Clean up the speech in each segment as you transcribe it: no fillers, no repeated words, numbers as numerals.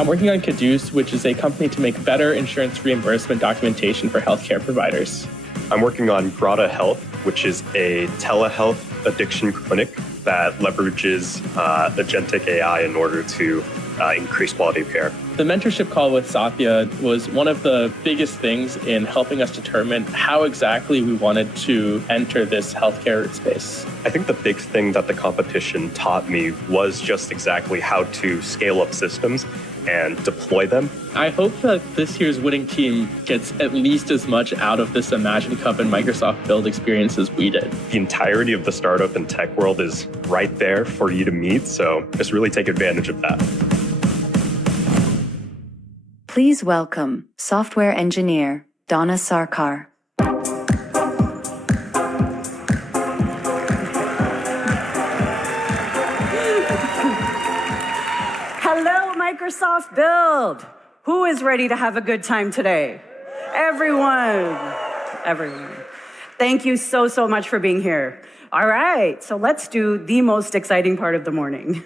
I'm working on Caduce, which is a company to make better insurance reimbursement documentation for healthcare providers. I'm working on Grata Health, which is a telehealth addiction clinic that leverages agentic AI in order to increase quality of care. The mentorship call with Satya was one of the biggest things in helping us determine how exactly we wanted to enter this healthcare space. I think the big thing that the competition taught me was just exactly how to scale up systems and deploy them. I hope that this year's winning team gets at least as much out of this Imagine Cup and Microsoft Build experience as we did. The entirety of the startup and tech world is right there for you to meet, so just really take advantage of that. Please welcome software engineer Donna Sarkar. Hello, Microsoft Build. Who is ready to have a good time today? Everyone. Thank you so much for being here. All right, so let's do the most exciting part of the morning.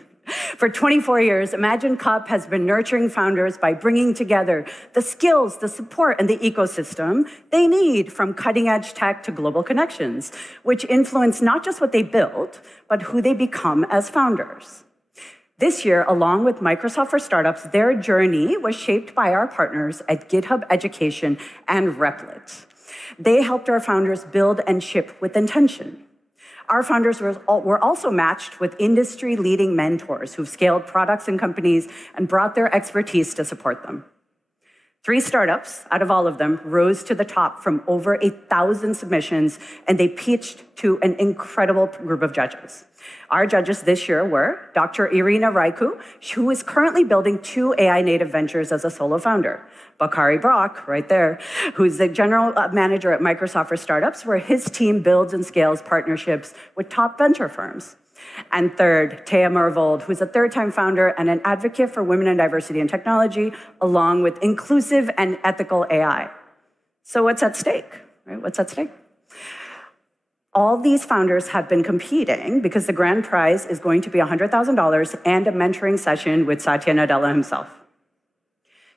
For 24 years, Imagine Cup has been nurturing founders by bringing together the skills, the support, and the ecosystem they need, from cutting-edge tech to global connections, which influence not just what they build, but who they become as founders. This year, along with Microsoft for Startups, their journey was shaped by our partners at GitHub Education and Replit. They helped our founders build and ship with intention. Our founders were also matched with industry-leading mentors who've scaled products and companies and brought their expertise to support them. 3 startups out of all of them rose to the top from over 1,000 submissions, and they pitched to an incredible group of judges. Our judges this year were Dr. Irina Raiku, who is currently building 2 AI-native ventures as a solo founder. Bakari Brock, right there, who's the general manager at Microsoft for Startups, where his team builds and scales partnerships with top venture firms. And third, Thea Mervold, who's a third-time founder and an advocate for women and diversity in technology, along with inclusive and ethical AI. So what's at stake, right? What's at stake? All these founders have been competing because the grand prize is going to be $100,000 and a mentoring session with Satya Nadella himself.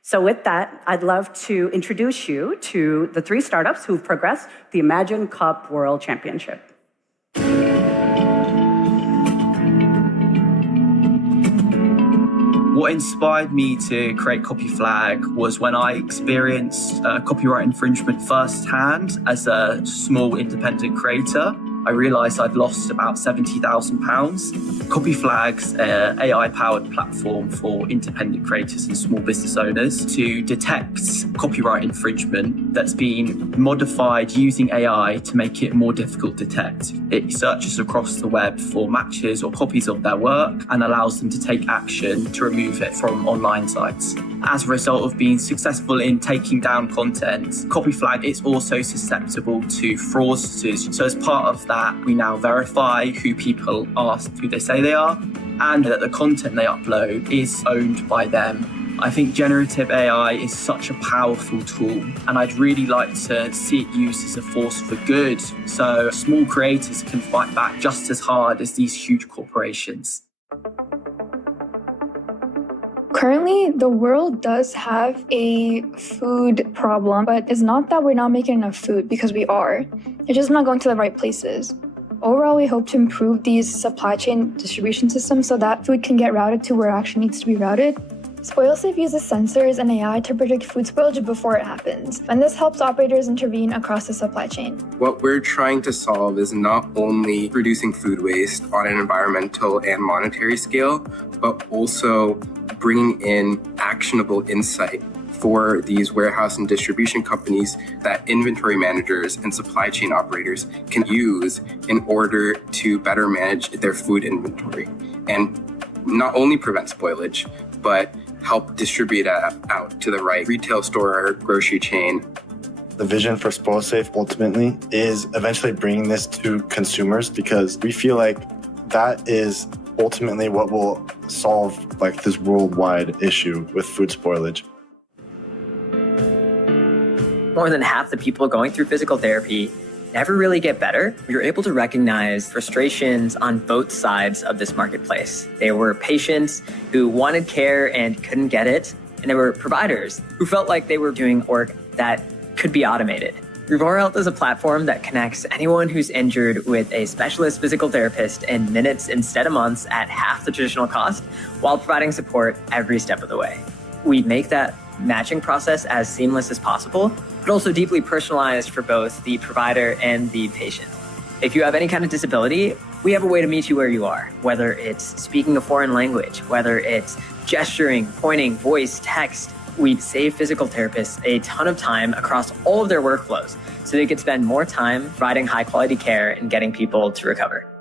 So with that, I'd love to introduce you to the 3 startups who've progressed the Imagine Cup World Championship. What inspired me to create Copy Flag was when I experienced copyright infringement firsthand as a small independent creator. I realised I'd lost about £70,000. Copy Flag's AI-powered platform for independent creators and small business owners to detect copyright infringement that's been modified using AI to make it more difficult to detect. It searches across the web for matches or copies of their work and allows them to take action to remove it from online sites. As a result of being successful in taking down content, Copy Flag is also susceptible to fraudsters. So as part of that, we now verify who people are, who they say they are, and that the content they upload is owned by them. I think generative AI is such a powerful tool, and I'd really like to see it used as a force for good, so small creators can fight back just as hard as these huge corporations. Currently, the world does have a food problem, but it's not that we're not making enough food, because we are. It's just not going to the right places. Overall, we hope to improve these supply chain distribution systems so that food can get routed to where it actually needs to be routed. SpoilSafe uses sensors and AI to predict food spoilage before it happens, and this helps operators intervene across the supply chain. What we're trying to solve is not only reducing food waste on an environmental and monetary scale, but also bringing in actionable insight for these warehouse and distribution companies that inventory managers and supply chain operators can use in order to better manage their food inventory and not only prevent spoilage, but help distribute it out to the right retail store or grocery chain. The vision for SpoilSafe ultimately is eventually bringing this to consumers, because we feel like that is ultimately what will solve this worldwide issue with food spoilage. More than half the people going through physical therapy never really get better. We were able to recognize frustrations on both sides of this marketplace. There were patients who wanted care and couldn't get it, And there were providers who felt like they were doing work that could be automated. Revora Health is a platform that connects anyone who's injured with a specialist physical therapist in minutes instead of months at half the traditional cost, while providing support every step of the way. We make that matching process as seamless as possible, but also deeply personalized for both the provider and the patient. If you have any kind of disability, we have a way to meet you where you are, whether it's speaking a foreign language, whether it's gesturing, pointing, voice, text. We save physical therapists a ton of time across all of their workflows so they could spend more time providing high quality care and getting people to recover.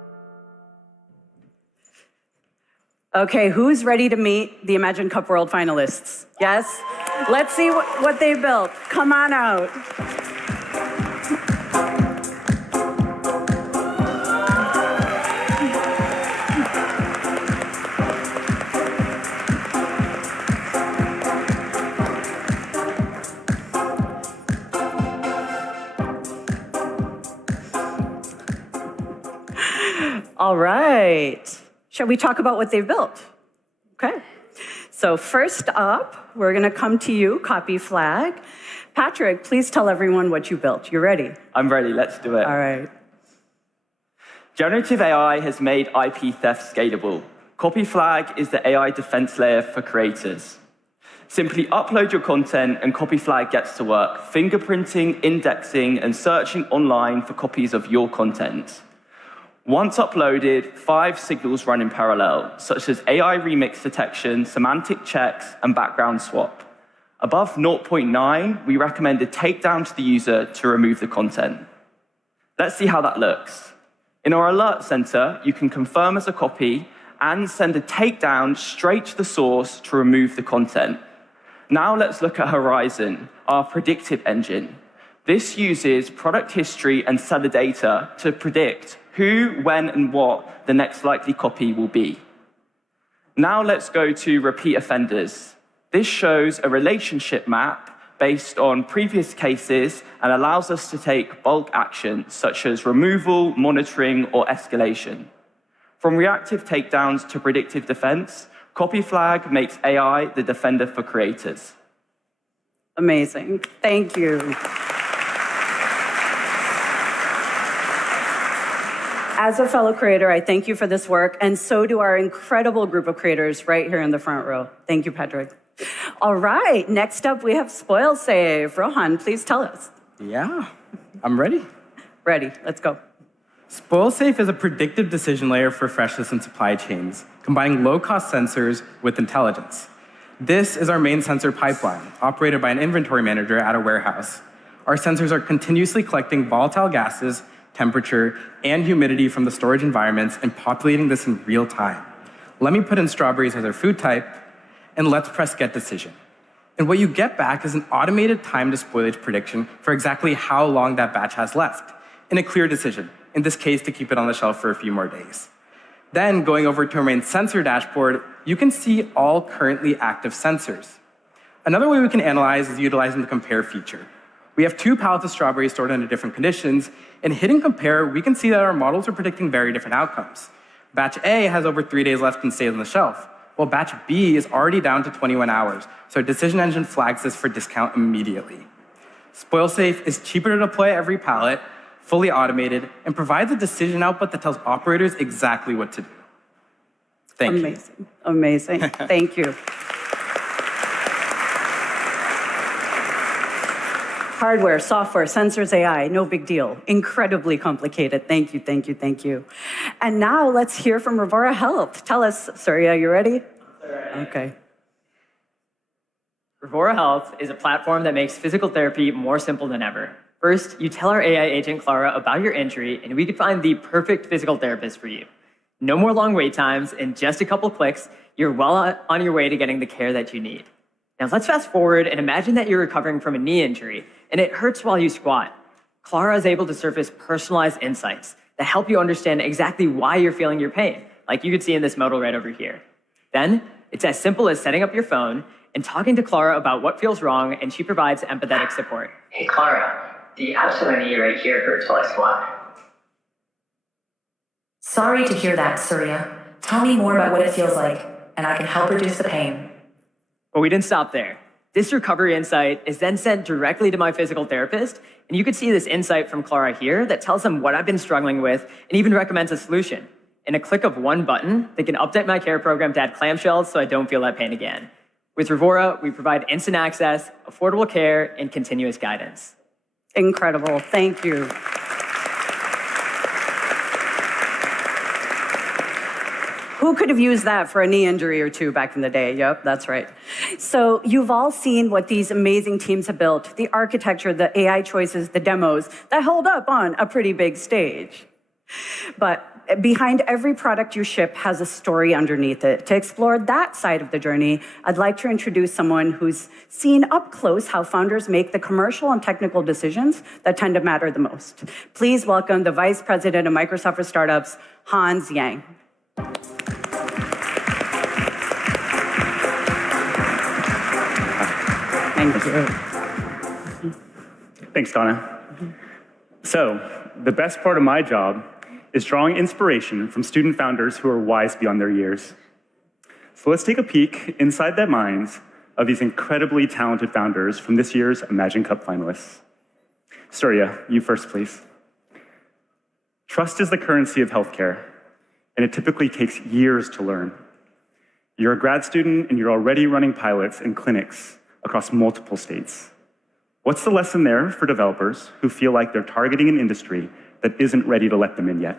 Okay, who's ready to meet the Imagine Cup World finalists? Yes? Let's see what they built. Come on out. All right. Shall we talk about what they've built? Okay. So first up, we're going to come to you, Copy Flag. Patrick, please tell everyone what you built. You ready? I'm ready. Let's do it. All right. Generative AI has made IP theft scalable. Copy Flag is the AI defense layer for creators. Simply upload your content and Copy Flag gets to work, fingerprinting, indexing, and searching online for copies of your content. Once uploaded, 5 signals run in parallel, such as AI remix detection, semantic checks, and background swap. Above 0.9, we recommend a takedown to the user to remove the content. Let's see how that looks. In our alert center, you can confirm as a copy and send a takedown straight to the source to remove the content. Now let's look at Horizon, our predictive engine. This uses product history and seller data to predict who, when, and what the next likely copy will be. Now let's go to repeat offenders. This shows a relationship map based on previous cases and allows us to take bulk action, such as removal, monitoring, or escalation. From reactive takedowns to predictive defense, Copy Flag makes AI the defender for creators. Amazing. Thank you. As a fellow creator, I thank you for this work, and so do our incredible group of creators right here in the front row. Thank you, Patrick. All right, next up we have Spoil Save. Rohan, please tell us. Yeah, I'm ready. Ready, let's go. Spoil Safe is a predictive decision layer for freshness and supply chains, combining low-cost sensors with intelligence. This is our main sensor pipeline, operated by an inventory manager at a warehouse. Our sensors are continuously collecting volatile gases, temperature, and humidity from the storage environments and populating this in real time. Let me put in strawberries as our food type, and let's press Get Decision. And what you get back is an automated time to spoilage prediction for exactly how long that batch has left, and a clear decision, in this case to keep it on the shelf for a few more days. Then, going over to our main sensor dashboard, you can see all currently active sensors. Another way we can analyze is utilizing the Compare feature. We have 2 pallets of strawberries stored under different conditions, and hitting Compare, we can see that our models are predicting very different outcomes. Batch A has over 3 days left and stays on the shelf, while batch B is already down to 21 hours, so our decision engine flags this for discount immediately. SpoilSafe is cheaper to deploy every pallet, fully automated, and provides a decision output that tells operators exactly what to do. Thank you. Amazing. Thank you. Hardware, software, sensors, AI, no big deal. Incredibly complicated. Thank you, thank you, thank you. And now let's hear from Revora Health. Tell us, Surya, you ready? Okay. Revora Health is a platform that makes physical therapy more simple than ever. First, you tell our AI agent, Clara, about your injury, and we can find the perfect physical therapist for you. No more long wait times. In just a couple clicks, you're well on your way to getting the care that you need. Now let's fast forward and imagine that you're recovering from a knee injury and it hurts while you squat. Clara is able to surface personalized insights that help you understand exactly why you're feeling your pain, like you could see in this modal right over here. Then it's as simple as setting up your phone and talking to Clara about what feels wrong, and she provides empathetic support. Hey Clara, the abs of my knee right here hurts while I squat. Sorry to hear that, Surya. Tell me more about what it feels like, and I can help reduce the pain. But we didn't stop there. This recovery insight is then sent directly to my physical therapist, and you can see this insight from Clara here that tells them what I've been struggling with and even recommends a solution. In a click of one button, they can update my care program to add clamshells so I don't feel that pain again. With Revora, we provide instant access, affordable care, and continuous guidance. Incredible. Thank you. Who could have used that for a knee injury or two back in the day? Yep, that's right. So you've all seen what these amazing teams have built, the architecture, the AI choices, the demos that hold up on a pretty big stage. But behind every product you ship has a story underneath it. To explore that side of the journey, I'd like to introduce someone who's seen up close how founders make the commercial and technical decisions that tend to matter the most. Please welcome the Vice President of Microsoft for Startups, Hans Yang. Thank you. Thanks, Donna. So, the best part of my job is drawing inspiration from student founders who are wise beyond their years. So let's take a peek inside the minds of these incredibly talented founders from this year's Imagine Cup finalists. Surya, you first, please. Trust is the currency of healthcare, and it typically takes years to learn. You're a grad student, and you're already running pilots in clinics across multiple states. What's the lesson there for developers who feel like they're targeting an industry that isn't ready to let them in yet?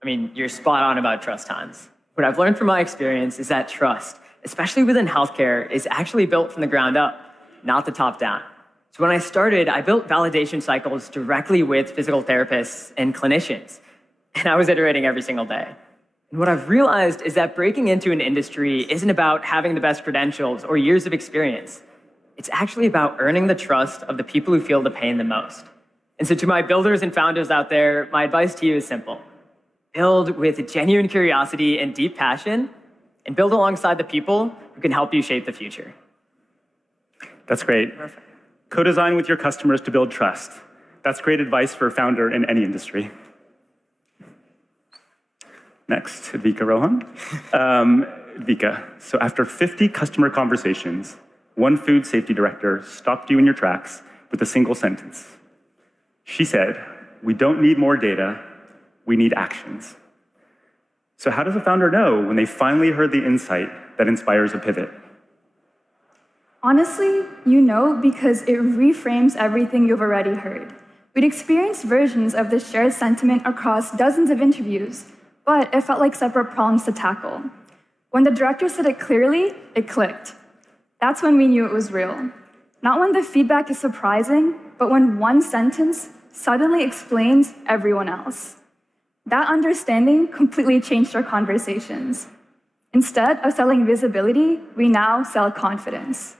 I mean, you're spot on about trust, Hans. What I've learned from my experience is that trust, especially within healthcare, is actually built from the ground up, not the top down. So when I started, I built validation cycles directly with physical therapists and clinicians, and I was iterating every single day. And what I've realized is that breaking into an industry isn't about having the best credentials or years of experience. It's actually about earning the trust of the people who feel the pain the most. And so to my builders and founders out there, my advice to you is simple. Build with genuine curiosity and deep passion, and build alongside the people who can help you shape the future. That's great. Perfect. Co-design with your customers to build trust. That's great advice for a founder in any industry. Next, Vika Rohan. Vika, so after 50 customer conversations, one food safety director stopped you in your tracks with a single sentence. She said, "We don't need more data, we need actions." So how does a founder know when they finally heard the insight that inspires a pivot? Honestly, you know because it reframes everything you've already heard. We'd experienced versions of this shared sentiment across dozens of interviews, but it felt like separate problems to tackle. When the director said it clearly, it clicked. That's when we knew it was real. Not when the feedback is surprising, but when one sentence suddenly explains everyone else. That understanding completely changed our conversations. Instead of selling visibility, we now sell confidence.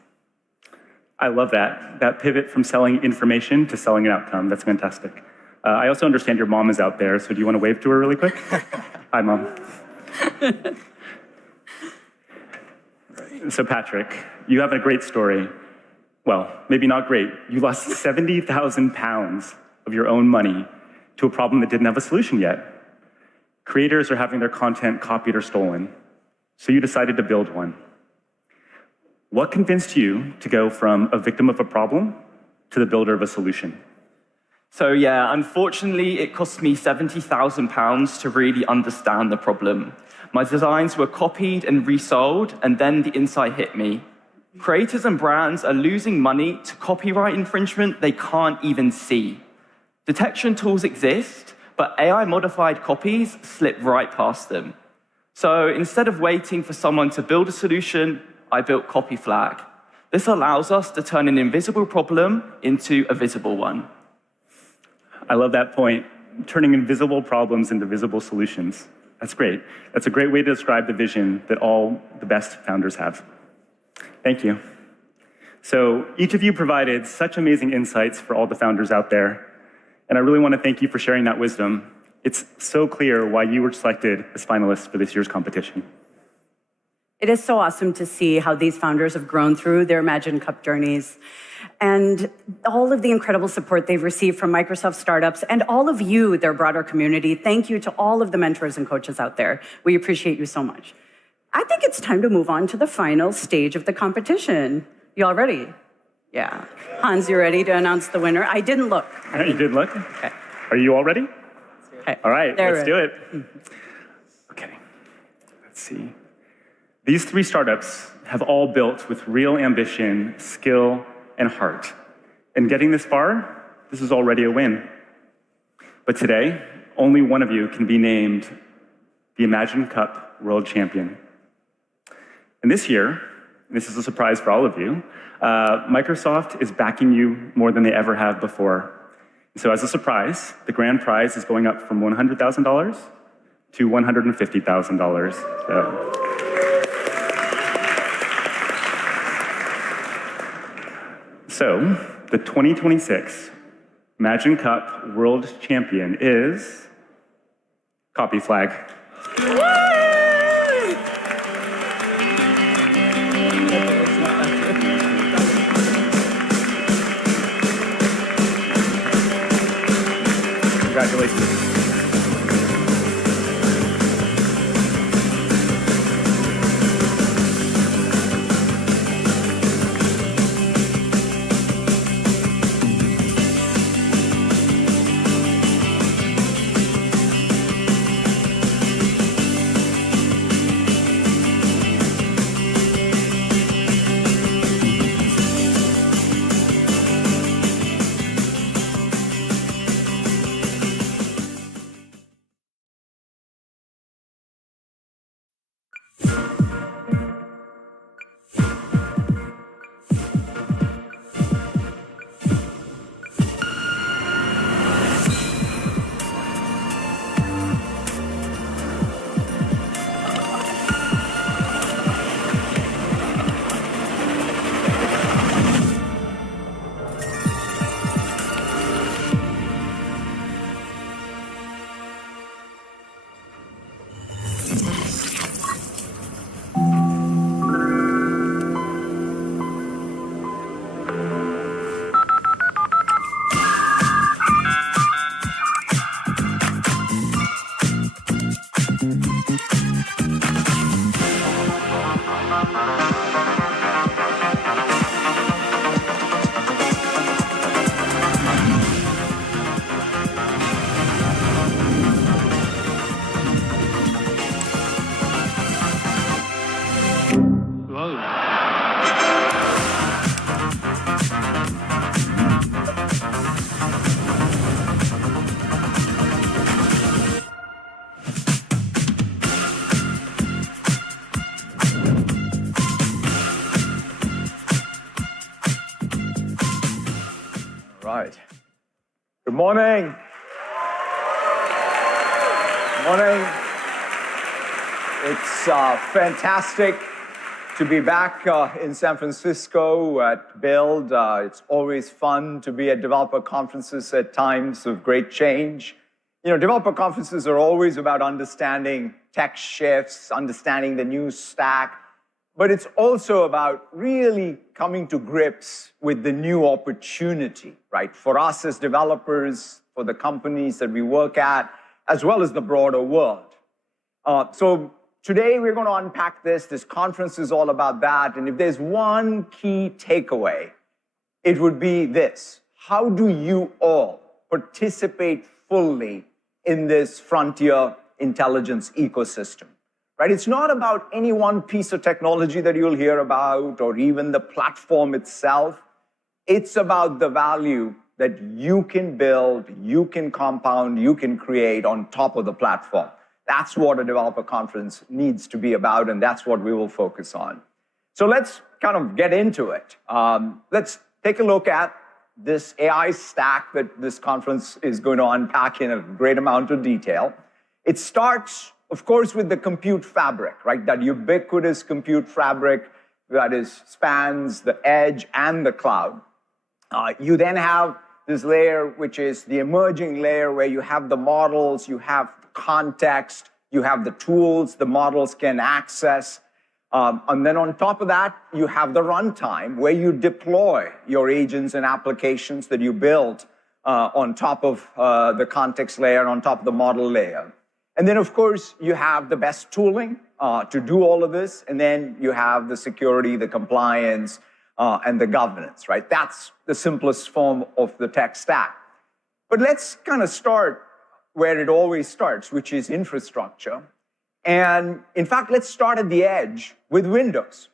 I love that pivot from selling information to selling an outcome. That's fantastic. I also understand your mom is out there, so do you want to wave to her really quick? Hi, Mom. So Patrick, you have a great story. Well, maybe not great. You lost 70,000 pounds of your own money to a problem that didn't have a solution yet. Creators are having their content copied or stolen, so you decided to build one. What convinced you to go from a victim of a problem to the builder of a solution? So yeah, unfortunately, it cost me £70,000 to really understand the problem. My designs were copied and resold, and then the insight hit me. Creators and brands are losing money to copyright infringement they can't even see. Detection tools exist, but AI-modified copies slip right past them. So instead of waiting for someone to build a solution, I built Copy Flag. This allows us to turn an invisible problem into a visible one. I love that point, turning invisible problems into visible solutions. That's great. That's a great way to describe the vision that all the best founders have. Thank you. So each of you provided such amazing insights for all the founders out there, and I really want to thank you for sharing that wisdom. It's so clear why you were selected as finalists for this year's competition. It is so awesome to see how these founders have grown through their Imagine Cup journeys and all of the incredible support they've received from Microsoft startups and all of you, their broader community. Thank you to all of the mentors and coaches out there. We appreciate you so much. I think it's time to move on to the final stage of the competition. You all ready? Yeah. Hans, you ready to announce the winner? I didn't look. You did look? Okay. Are you all ready? Okay. All right, They're let's do it. Okay, let's see. These three startups have all built with real ambition, skill, and heart. And getting this far, this is already a win. But today, only one of you can be named the Imagine Cup World Champion. And this year, this is a surprise for all of you, Microsoft is backing you more than they ever have before. So as a surprise, the grand prize is going up from $100,000 to $150,000. So the 2026 Imagine Cup World Champion is Copy Flag. Congratulations. Right. Good morning. Good morning. It's fantastic to be back in San Francisco at Build. It's always fun to be at developer conferences at times of great change. You know, developer conferences are always about understanding tech shifts, understanding the new stack, but it's also about really coming to grips with the new opportunity, right? For us as developers, for the companies that we work at, as well as the broader world. So today we're going to unpack this. This conference is all about that. And if there's one key takeaway, it would be this. How do you all participate fully in this frontier intelligence ecosystem? Right? It's not about any one piece of technology that you'll hear about or even the platform itself. It's about the value that you can build, you can compound, you can create on top of the platform. That's what a developer conference needs to be about, and that's what we will focus on. So let's kind of get into it. Let's take a look at this AI stack that this conference is going to unpack in a great amount of detail. It starts, of course, with the compute fabric, right? That ubiquitous compute fabric that spans the edge and the cloud. You then have this layer, which is the emerging layer where you have the models, you have context, you have the tools the models can access. And then on top of that, you have the runtime where you deploy your agents and applications that you build on top of the context layer, on top of the model layer. And then, of course, you have the best tooling, to do all of this, and then you have the security, the compliance, and the governance, right? That's the simplest form of the tech stack. But let's kind of start where it always starts, which is infrastructure. And in fact, let's start at the edge with Windows.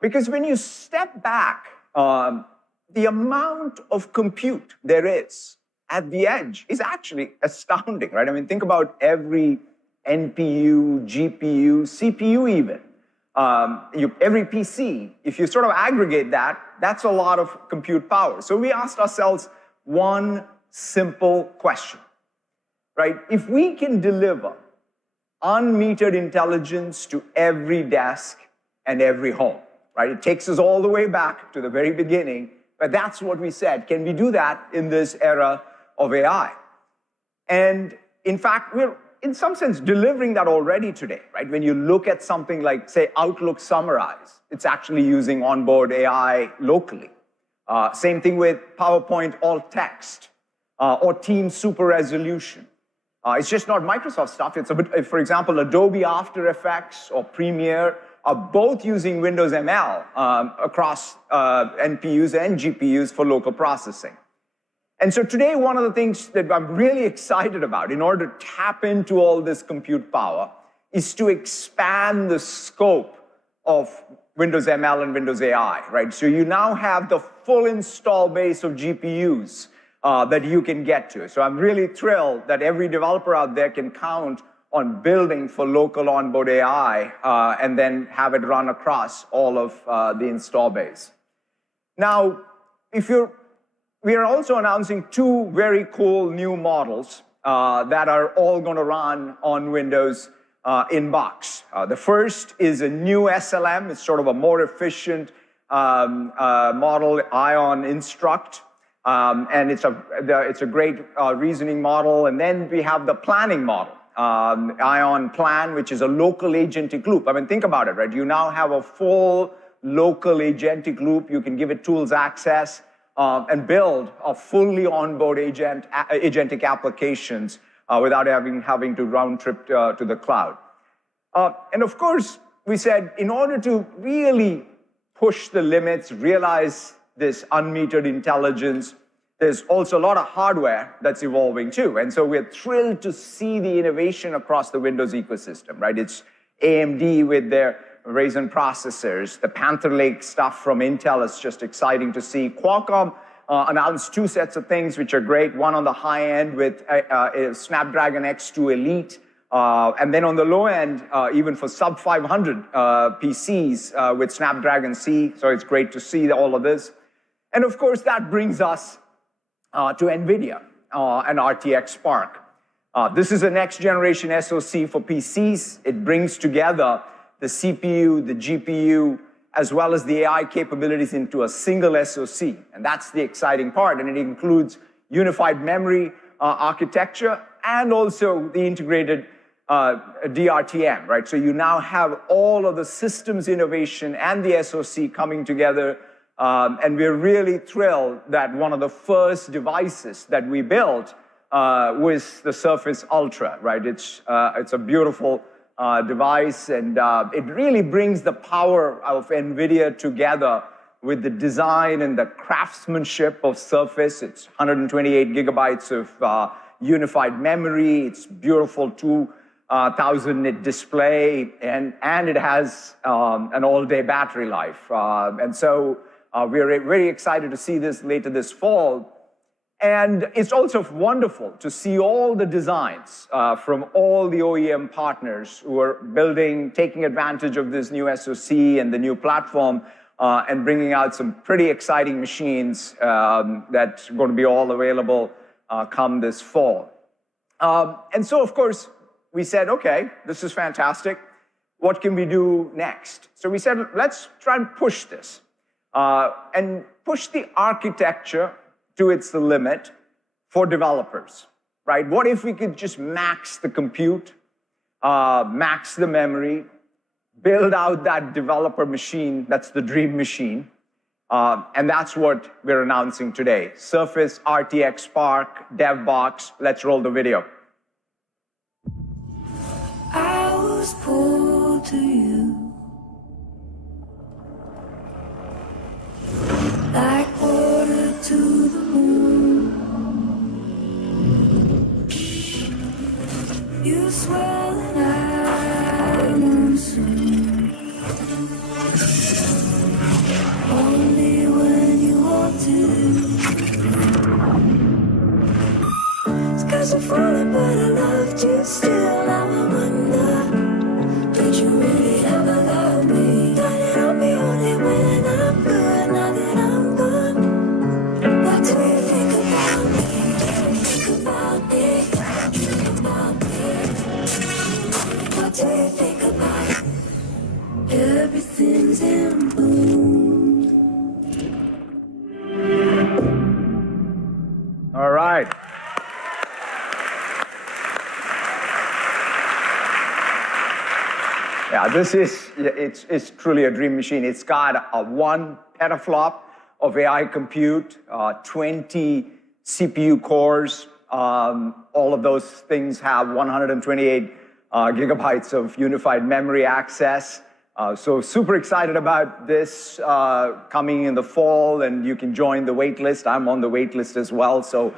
Because when you step back, the amount of compute there is at the edge is actually astounding, right? I mean, think about every NPU, GPU, CPU even. Every PC, if you sort of aggregate that, that's a lot of compute power. So we asked ourselves one simple question, right? If we can deliver unmetered intelligence to every desk and every home, right? It takes us all the way back to the very beginning, but that's what we said. Can we do that in this era of AI? And in fact, we're in some sense delivering that already today, right? When you look at something like, say, Outlook Summarize, it's actually using onboard AI locally. Same thing with PowerPoint Alt Text or Teams Super Resolution. It's just not Microsoft stuff. It's a bit, for example, Adobe After Effects or Premiere are both using Windows ML across NPUs and GPUs for local processing. And so today, one of the things that I'm really excited about in order to tap into all this compute power is to expand the scope of Windows ML and Windows AI, right? So you now have the full install base of GPUs that you can get to. So I'm really thrilled that every developer out there can count on building for local onboard AI and then have it run across all of the install base. Now, we are also announcing two very cool new models that are all going to run on Windows in-box. The first is a new SLM. It's sort of a more efficient model, Ion Instruct. And it's a great reasoning model. And then we have the planning model, Ion Plan, which is a local agentic loop. I mean, think about it, right? You now have a full local agentic loop. You can give it tools access and build a fully onboard agentic applications without having to round trip to the cloud. And of course, we said, in order to really push the limits, realize this unmetered intelligence, there's also a lot of hardware that's evolving too. And so we're thrilled to see the innovation across the Windows ecosystem, right? It's AMD with their Ryzen processors, the Panther Lake stuff from Intel is just exciting to see. Qualcomm announced two sets of things which are great, one on the high end with Snapdragon X2 Elite, and then on the low end, even for sub 500 PCs with Snapdragon C, so it's great to see all of this. And of course, that brings us to NVIDIA and RTX Spark. This is a next generation SoC for PCs. It brings together the CPU, the GPU, as well as the AI capabilities into a single SoC. And that's the exciting part. And it includes unified memory architecture and also the integrated DRTM, right? So you now have all of the systems innovation and the SoC coming together. And we're really thrilled that one of the first devices that we built was the Surface Ultra, right? It's a beautiful device, and it really brings the power of NVIDIA together with the design and the craftsmanship of Surface. It's 128 gigabytes of unified memory. It's beautiful 2,000-nit display, and it has an all-day battery life. And so we're very excited to see this later this fall. And it's also wonderful to see all the designs from all the OEM partners who are taking advantage of this new SoC and the new platform and bringing out some pretty exciting machines that's going to be all available come this fall. And so, of course, we said, okay, this is fantastic. What can we do next? So we said, let's try and push this and push the architecture to its limit for developers, right? What if we could just max the compute, max the memory, build out that developer machine, that's the dream machine, and that's what we're announcing today. Surface RTX Spark, DevBox, let's roll the video. I will was pulled to you like water to the moon. You swell and I monsoon. Only when you want to. It's 'cause I'm falling, but I loved you still. Now I wonder, did you really ever love me? Darling, I'll be only when I'm good. Now that I'm gone, what do you think about me? Think about me. Think about me. What do you think about me? Everything's in bloom. All right. Yeah, it's truly a dream machine. It's got a 1 petaflop of AI compute, 20 CPU cores. All of those things have 128 gigabytes of unified memory access. So super excited about this coming in the fall, and you can join the wait list. I'm on the wait list as well, so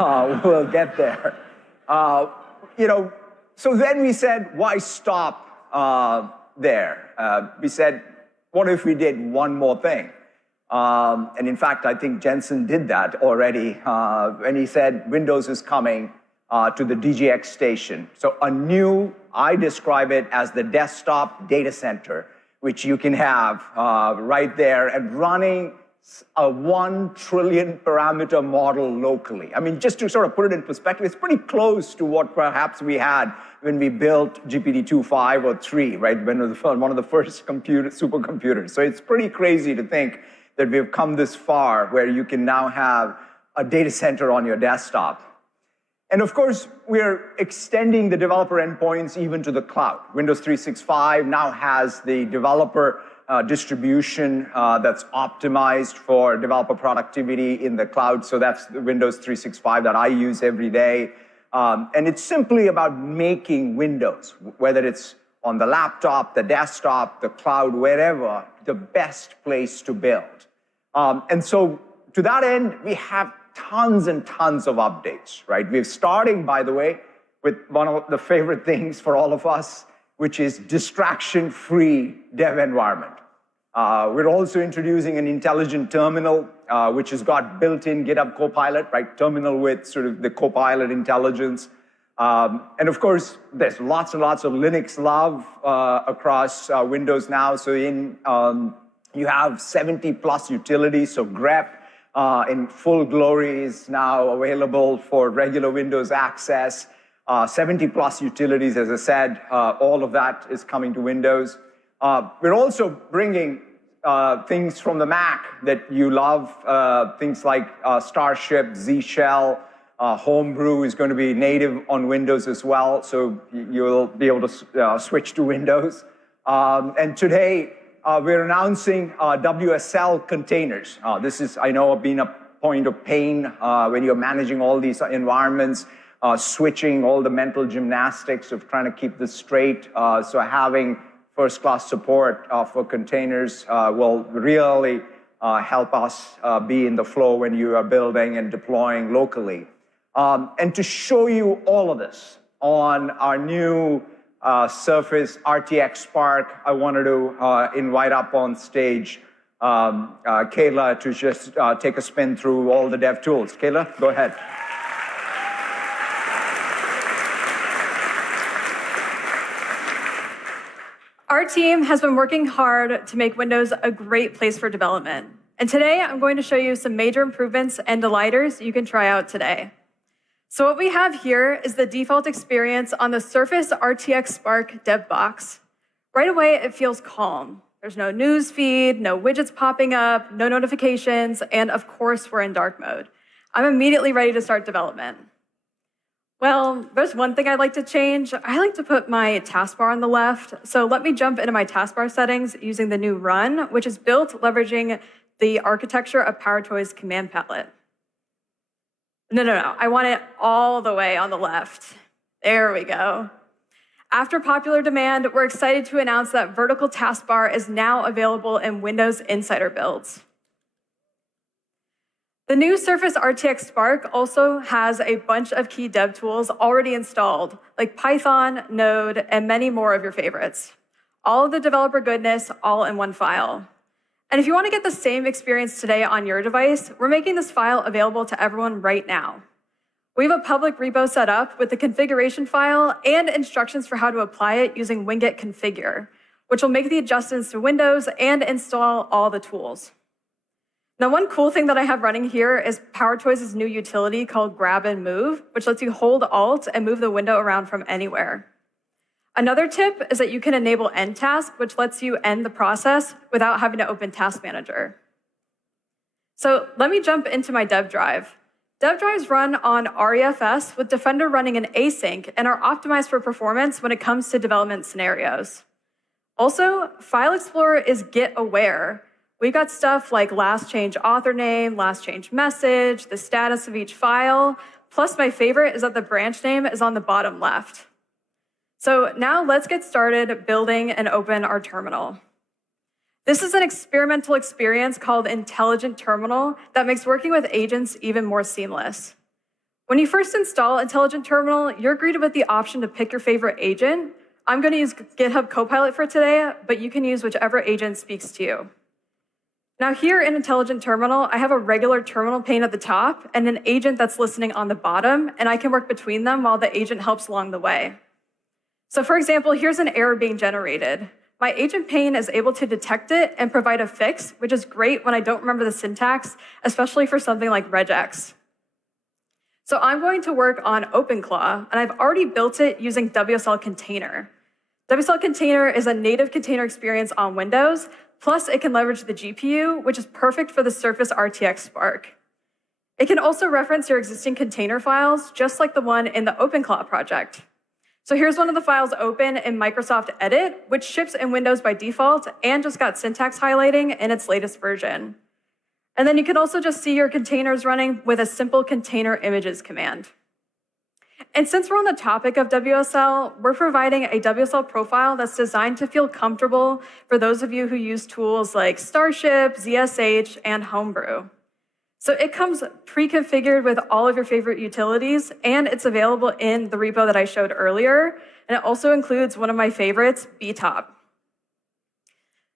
we'll get there. So then we said, why stop there? We said, what if we did one more thing? And in fact, I think Jensen did that already when he said Windows is coming to the DGX station. So I describe it as the desktop data center, which you can have right there and running a 1 trillion parameter model locally. I mean, just to sort of put it in perspective, it's pretty close to what perhaps we had when we built GPT-2, 5, or 3, right? When it was one of the first supercomputers. So it's pretty crazy to think that we've come this far where you can now have a data center on your desktop. And of course, we're extending the developer endpoints even to the cloud. Windows 365 now has the developer distribution that's optimized for developer productivity in the cloud. So that's the Windows 365 that I use every day. And it's simply about making Windows, whether it's on the laptop, the desktop, the cloud, wherever, the best place to build. And so to that end, we have tons and tons of updates, right? We're starting, by the way, with one of the favorite things for all of us, which is distraction-free dev environment. We're also introducing an intelligent terminal, which has got built-in GitHub Copilot, right? Terminal with sort of the Copilot intelligence. And of course, there's lots and lots of Linux love across Windows now. So you have 70 plus utilities. So grep in full glory is now available for regular Windows access. 70 plus utilities, as I said, all of that is coming to Windows. We're also bringing things from the Mac that you love, things like Starship, Z Shell, Homebrew is going to be native on Windows as well, so you'll be able to switch to Windows. And today, we're announcing WSL containers. This is, I know, been a point of pain when you're managing all these environments, switching all the mental gymnastics of trying to keep this straight. So having first-class support for containers will really help us be in the flow when you are building and deploying locally. And to show you all of this on our new Surface RTX Spark, I wanted to invite up on stage Kayla to just take a spin through all the dev tools. Kayla, go ahead. Our team has been working hard to make Windows a great place for development. And today, I'm going to show you some major improvements and delighters you can try out today. So what we have here is the default experience on the Surface RTX Spark dev box. Right away, it feels calm. There's no news feed, no widgets popping up, no notifications, and of course, we're in dark mode. I'm immediately ready to start development. Well, there's one thing I'd like to change. I like to put my taskbar on the left. So let me jump into my taskbar settings using the new Run, which is built leveraging the architecture of PowerToy's command palette. No. I want it all the way on the left. There we go. After popular demand, we're excited to announce that vertical taskbar is now available in Windows Insider builds. The new Surface RTX Spark also has a bunch of key dev tools already installed, like Python, Node, and many more of your favorites. All of the developer goodness, all in one file. And if you want to get the same experience today on your device, we're making this file available to everyone right now. We have a public repo set up with the configuration file and instructions for how to apply it using winget configure, which will make the adjustments to Windows and install all the tools. Now, one cool thing that I have running here is PowerToys' new utility called Grab and Move, which lets you hold Alt and move the window around from anywhere. Another tip is that you can enable End Task, which lets you end the process without having to open Task Manager. So let me jump into my dev drive. Dev drives run on REFS with Defender running in async and are optimized for performance when it comes to development scenarios. Also, File Explorer is Git aware. We've got stuff like last change author name, last change message, the status of each file, plus my favorite is that the branch name is on the bottom left. So now let's get started building and open our terminal. This is an experimental experience called Intelligent Terminal that makes working with agents even more seamless. When you first install Intelligent Terminal, you're greeted with the option to pick your favorite agent. I'm going to use GitHub Copilot for today, but you can use whichever agent speaks to you. Now here in Intelligent Terminal, I have a regular terminal pane at the top and an agent that's listening on the bottom, and I can work between them while the agent helps along the way. So for example, here's an error being generated. My agent pane is able to detect it and provide a fix, which is great when I don't remember the syntax, especially for something like regex. So I'm going to work on OpenClaw, and I've already built it using WSL Container. WSL Container is a native container experience on Windows, plus it can leverage the GPU, which is perfect for the Surface RTX Spark. It can also reference your existing container files, just like the one in the OpenClaw project. So here's one of the files open in Microsoft Edit, which ships in Windows by default and just got syntax highlighting in its latest version. And then you can also just see your containers running with a simple container images command. And since we're on the topic of WSL, we're providing a WSL profile that's designed to feel comfortable for those of you who use tools like Starship, ZSH, and Homebrew. So it comes pre-configured with all of your favorite utilities, and it's available in the repo that I showed earlier, and it also includes one of my favorites, BTOP.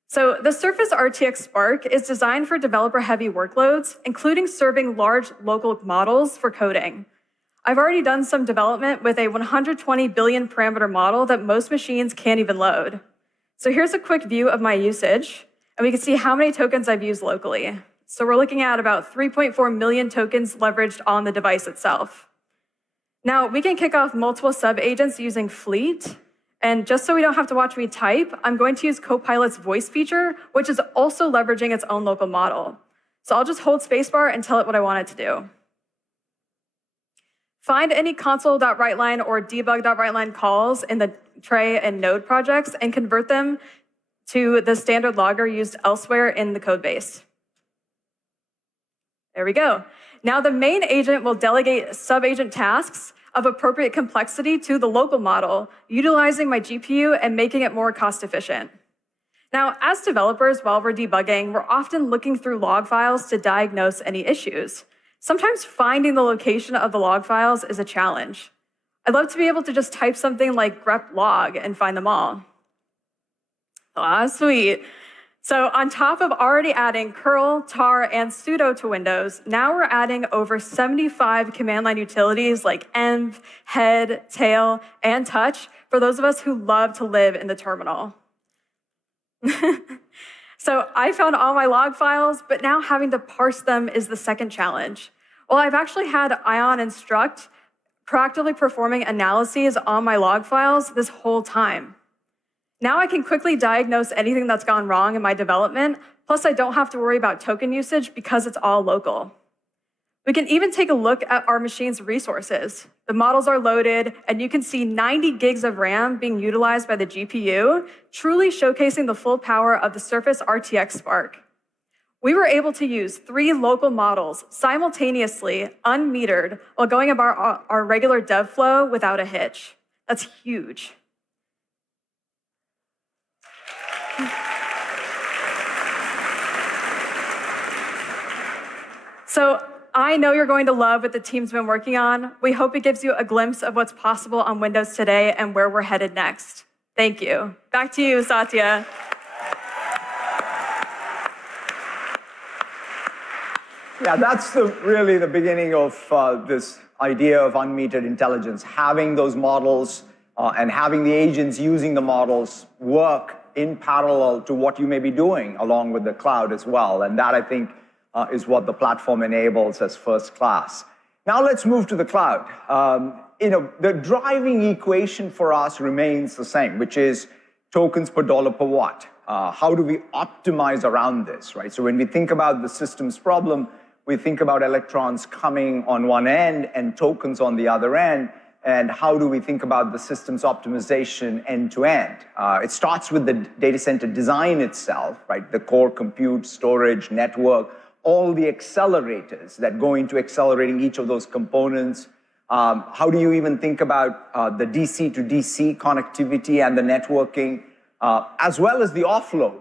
So the Surface RTX Spark is designed for developer-heavy workloads, including serving large local models for coding. I've already done some development with a 120 billion parameter model that most machines can't even load. So here's a quick view of my usage, and we can see how many tokens I've used locally. So we're looking at about 3.4 million tokens leveraged on the device itself. Now, we can kick off multiple sub-agents using Fleet, and just so we don't have to watch me type, I'm going to use Copilot's voice feature, which is also leveraging its own local model. So I'll just hold spacebar and tell it what I want it to do. Find any console.writeline or debug.writeline calls in the Tray and Node projects and convert them to the standard logger used elsewhere in the codebase. There we go. Now the main agent will delegate sub-agent tasks of appropriate complexity to the local model, utilizing my GPU and making it more cost efficient. Now, as developers, while we're debugging, we're often looking through log files to diagnose any issues. Sometimes finding the location of the log files is a challenge. I'd love to be able to just type something like grep log and find them all. Ah, sweet. So on top of already adding curl, tar, and sudo to Windows, now we're adding over 75 command line utilities like env, head, tail, and touch for those of us who love to live in the terminal. So I found all my log files, but now having to parse them is the second challenge. Well, I've actually had Ion Instruct proactively performing analyses on my log files this whole time. Now I can quickly diagnose anything that's gone wrong in my development, plus I don't have to worry about token usage because it's all local. We can even take a look at our machine's resources. The models are loaded, and you can see 90 gigs of RAM being utilized by the GPU, truly showcasing the full power of the Surface RTX Spark. We were able to use 3 local models simultaneously, unmetered, while going about our regular dev flow without a hitch. That's huge. So I know you're going to love what the team's been working on. We hope it gives you a glimpse of what's possible on Windows today and where we're headed next. Thank you. Back to you, Satya. Yeah, that's really the beginning of this idea of unmetered intelligence, having those models and having the agents using the models work in parallel to what you may be doing along with the cloud as well. And that, I think, is what the platform enables as first class. Now let's move to the cloud. The driving equation for us remains the same, which is tokens per dollar per watt. How do we optimize around this, right? So when we think about the systems problem, we think about electrons coming on one end and tokens on the other end, and how do we think about the systems optimization end to end? It starts with the data center design itself, right? The core compute, storage, network, all the accelerators that go into accelerating each of those components. How do you even think about the DC to DC connectivity and the networking, as well as the offload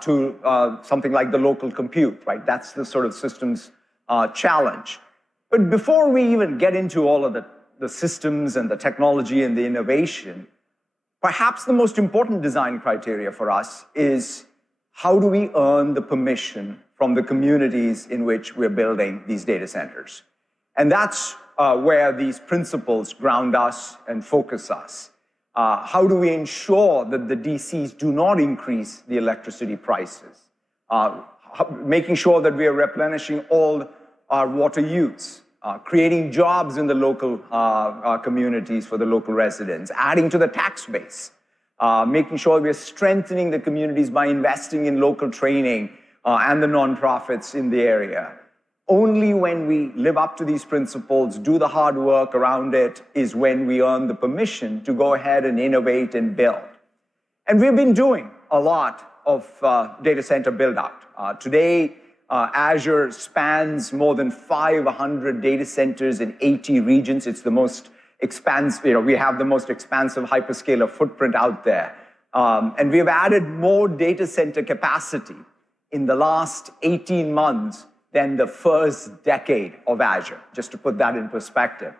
to something like the local compute, right? That's the sort of systems challenge. But before we even get into all of the systems and the technology and the innovation, perhaps the most important design criteria for us is how do we earn the permission from the communities in which we're building these data centers? And that's where these principles ground us and focus us. How do we ensure that the DCs do not increase the electricity prices? Making sure that we are replenishing all our water use, creating jobs in the local communities for the local residents, adding to the tax base, making sure we are strengthening the communities by investing in local training and the nonprofits in the area. Only when we live up to these principles, do the hard work around it, is when we earn the permission to go ahead and innovate and build. And we've been doing a lot of data center build out. Today, Azure spans more than 500 data centers in 80 regions. It's the most expansive, we have the most expansive hyperscaler footprint out there. And we have added more data center capacity in the last 18 months than the first decade of Azure, just to put that in perspective.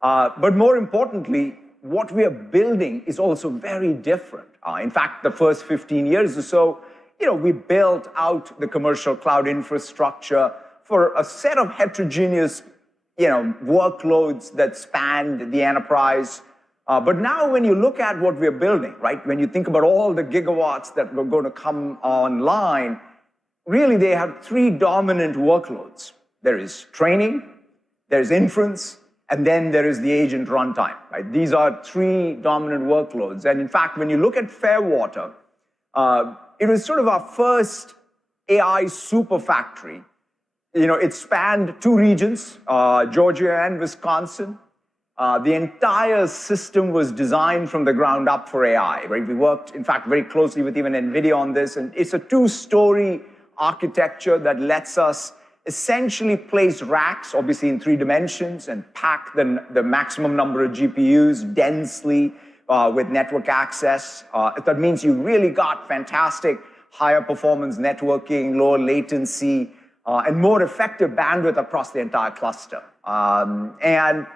But more importantly, what we are building is also very different. In fact, the first 15 years or so, we built out the commercial cloud infrastructure for a set of heterogeneous, workloads that spanned the enterprise. But now when you look at what we're building, right, when you think about all the gigawatts that were going to come online, really, they have three dominant workloads. There is training, there's inference, and then there is the agent runtime, right? These are three dominant workloads. And in fact, when you look at Fairwater, it was sort of our first AI super factory. It spanned two regions, Georgia and Wisconsin. The entire system was designed from the ground up for AI, right? We worked, in fact, very closely with even NVIDIA on this, and it's a two-story architecture that lets us essentially place racks, obviously in 3 dimensions, and pack the maximum number of GPUs densely with network access. That means you really got fantastic higher performance networking, lower latency, and more effective bandwidth across the entire cluster. And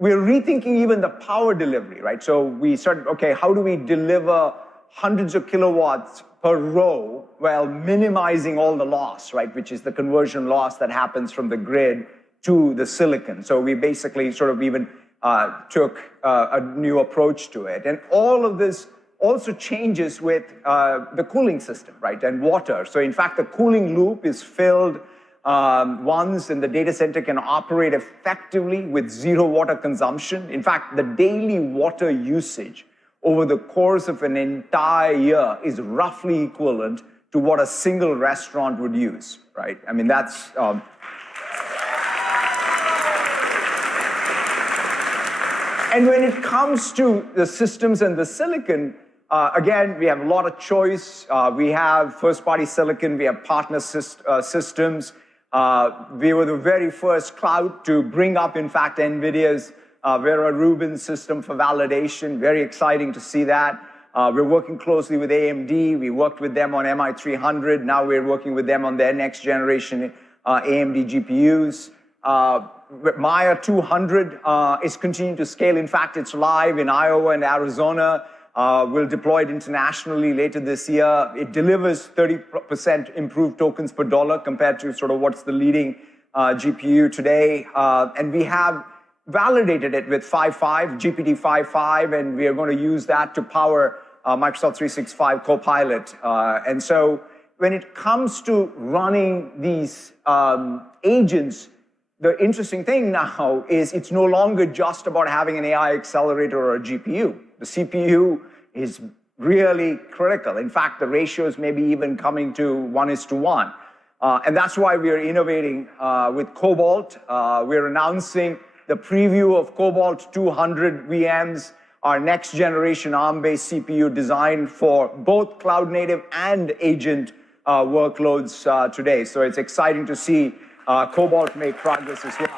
we're rethinking even the power delivery, right? So we started, okay, how do we deliver hundreds of kilowatts per row while minimizing all the loss, right? Which is the conversion loss that happens from the grid to the silicon. So we basically sort of even took a new approach to it. And all of this also changes with the cooling system, right? And water. So in fact, the cooling loop is filled once, and the data center can operate effectively with 0 water consumption. In fact, the daily water usage over the course of an entire year is roughly equivalent to what a single restaurant would use, right? I mean, that's... And when it comes to the systems and the silicon, again, we have a lot of choice. We have first-party silicon, we have partner systems. We were the very first cloud to bring up, in fact, NVIDIA's Vera Rubin system for validation. Very exciting to see that. We're working closely with AMD. We worked with them on MI300. Now we're working with them on their next generation AMD GPUs. Maya 200 is continuing to scale. In fact, it's live in Iowa and Arizona. We'll deploy it internationally later this year. It delivers 30% improved tokens per dollar compared to sort of what's the leading GPU today. And we have validated it with 5.5, GPT 5.5, and we are going to use that to power Microsoft 365 Copilot. And so when it comes to running these agents, the interesting thing now is it's no longer just about having an AI accelerator or a GPU. The CPU is really critical. In fact, the ratios may be even coming to 1:1. And that's why we are innovating with Cobalt. We're announcing the preview of Cobalt 200 VMs, our next generation ARM-based CPU designed for both cloud native and agent workloads today. So it's exciting to see Cobalt make progress as well.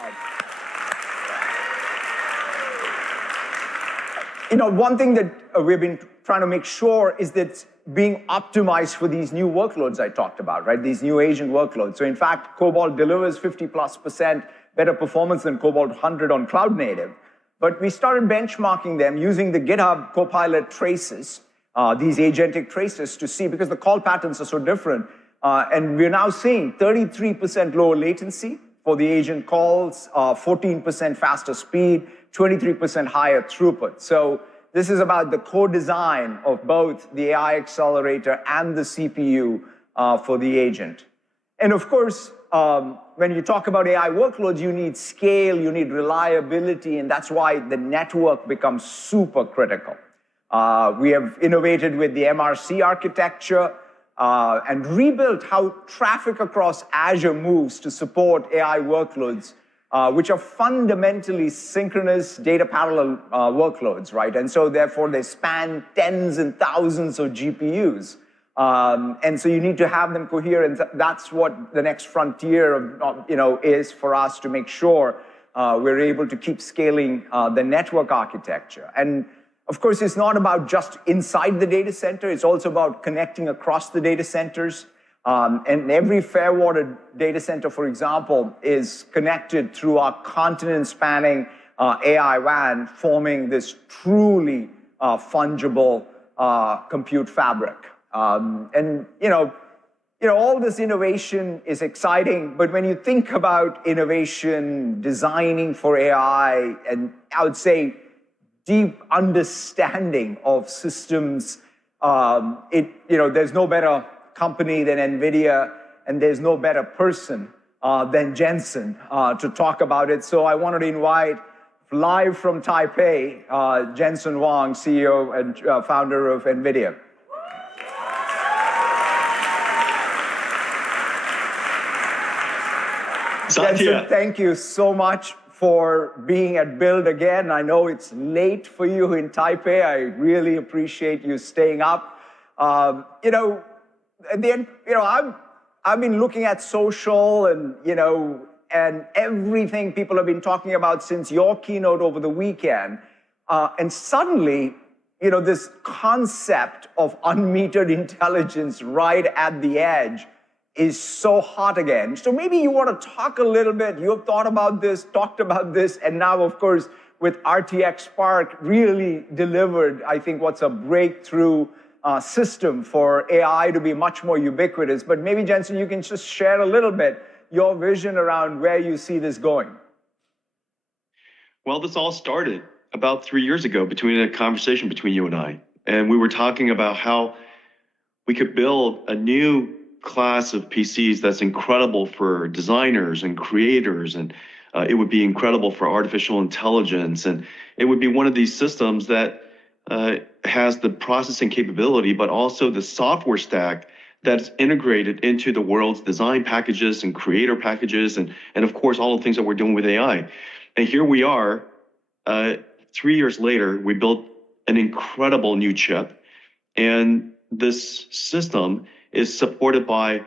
You know, one thing that we've been trying to make sure is that it's being optimized for these new workloads I talked about, right? These new agent workloads. So in fact, Cobalt delivers 50+% better performance than Cobalt 100 on cloud native. But we started benchmarking them using the GitHub Copilot traces, these agentic traces, to see, because the call patterns are so different. And we're now seeing 33% lower latency for the agent calls, 14% faster speed, 23% higher throughput. So this is about the co-design of both the AI accelerator and the CPU for the agent. And of course, when you talk about AI workloads, you need scale, you need reliability, and that's why the network becomes super critical. We have innovated with the MRC architecture and rebuilt how traffic across Azure moves to support AI workloads, which are fundamentally synchronous data parallel workloads, right? And so therefore they span tens and thousands of GPUs. And so you need to have them coherent. That's what the next frontier of, is for us to make sure we're able to keep scaling the network architecture. And of course, it's not about just inside the data center. It's also about connecting across the data centers. And every Fairwater data center, for example, is connected through our continent-spanning AI WAN, forming this truly fungible compute fabric. And all this innovation is exciting, but when you think about innovation, designing for AI, and I would say deep understanding of systems, there's no better company than NVIDIA, and there's no better person than Jensen to talk about it. So I wanted to invite live from Taipei, Jensen Huang, CEO and founder of NVIDIA. Jensen, thank you so much for being at Build again. I know it's late for you in Taipei. I really appreciate you staying up. At the end, I've been looking at social and everything people have been talking about since your keynote over the weekend. And suddenly, this concept of unmetered intelligence right at the edge is so hot again. So maybe you want to talk a little bit. You have thought about this, talked about this, and now, of course, with RTX Spark, really delivered, I think, what's a breakthrough system for AI to be much more ubiquitous. But maybe, Jensen, you can just share a little bit your vision around where you see this going. Well, this all started about 3 years ago between a conversation between you and I. And we were talking about how we could build a new class of PCs that's incredible for designers and creators, and it would be incredible for artificial intelligence, and it would be one of these systems that has the processing capability, but also the software stack that's integrated into the world's design packages and creator packages, and of course all the things that we're doing with AI. And here we are, 3 years later, we built an incredible new chip, and this system is supported by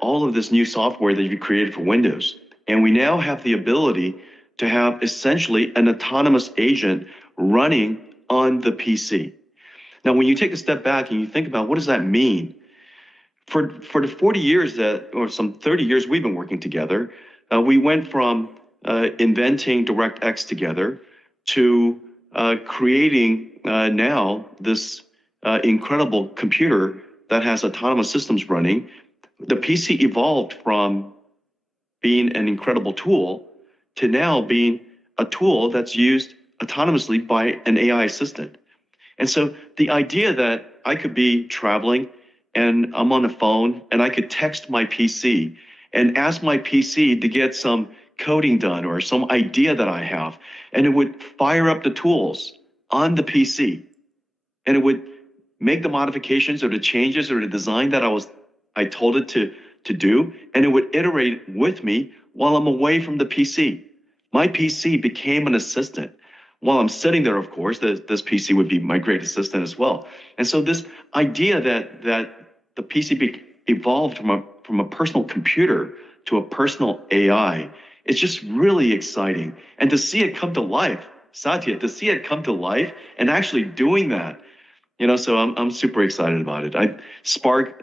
all of this new software that you created for Windows. And we now have the ability to have essentially an autonomous agent running on the PC. Now, when you take a step back and you think about what does that mean? For the 40 years or some 30 years we've been working together, we went from inventing DirectX together to creating now this incredible computer that has autonomous systems running. The PC evolved from being an incredible tool to now being a tool that's used autonomously by an AI assistant. And so the idea that I could be traveling and I'm on the phone and I could text my PC and ask my PC to get some coding done or some idea that I have, and it would fire up the tools on the PC and it would make the modifications or the changes or the design that I told it to do, and it would iterate with me while I'm away from the PC. My PC became an assistant. While I'm sitting there, of course, this PC would be my great assistant as well. And so this idea that the PC evolved from a personal computer to a personal AI is just really exciting. And to see it come to life, Satya, to see it come to life and actually doing that, so I'm super excited about it. Spark,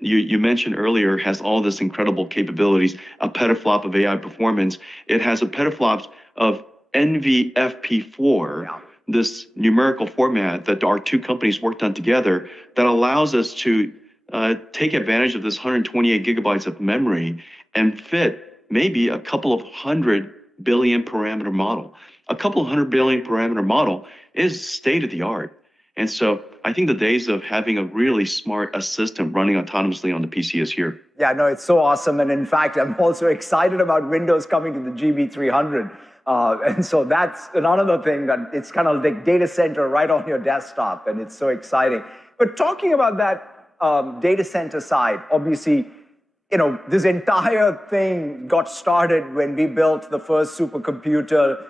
you mentioned earlier, has all this incredible capabilities, a petaflop of AI performance. It has a petaflops of NVFP4, this numerical format that our two companies worked on together that allows us to take advantage of this 128 gigabytes of memory and fit maybe a couple of 100 billion parameter model. A couple of 100 billion parameter model is state of the art. And so I think the days of having a really smart assistant running autonomously on the PC is here. Yeah, no, it's so awesome. And in fact, I'm also excited about Windows coming to the GB300. And so that's another thing that it's kind of like data center right on your desktop, and it's so exciting. But talking about that data center side, obviously, this entire thing got started when we built the first supercomputer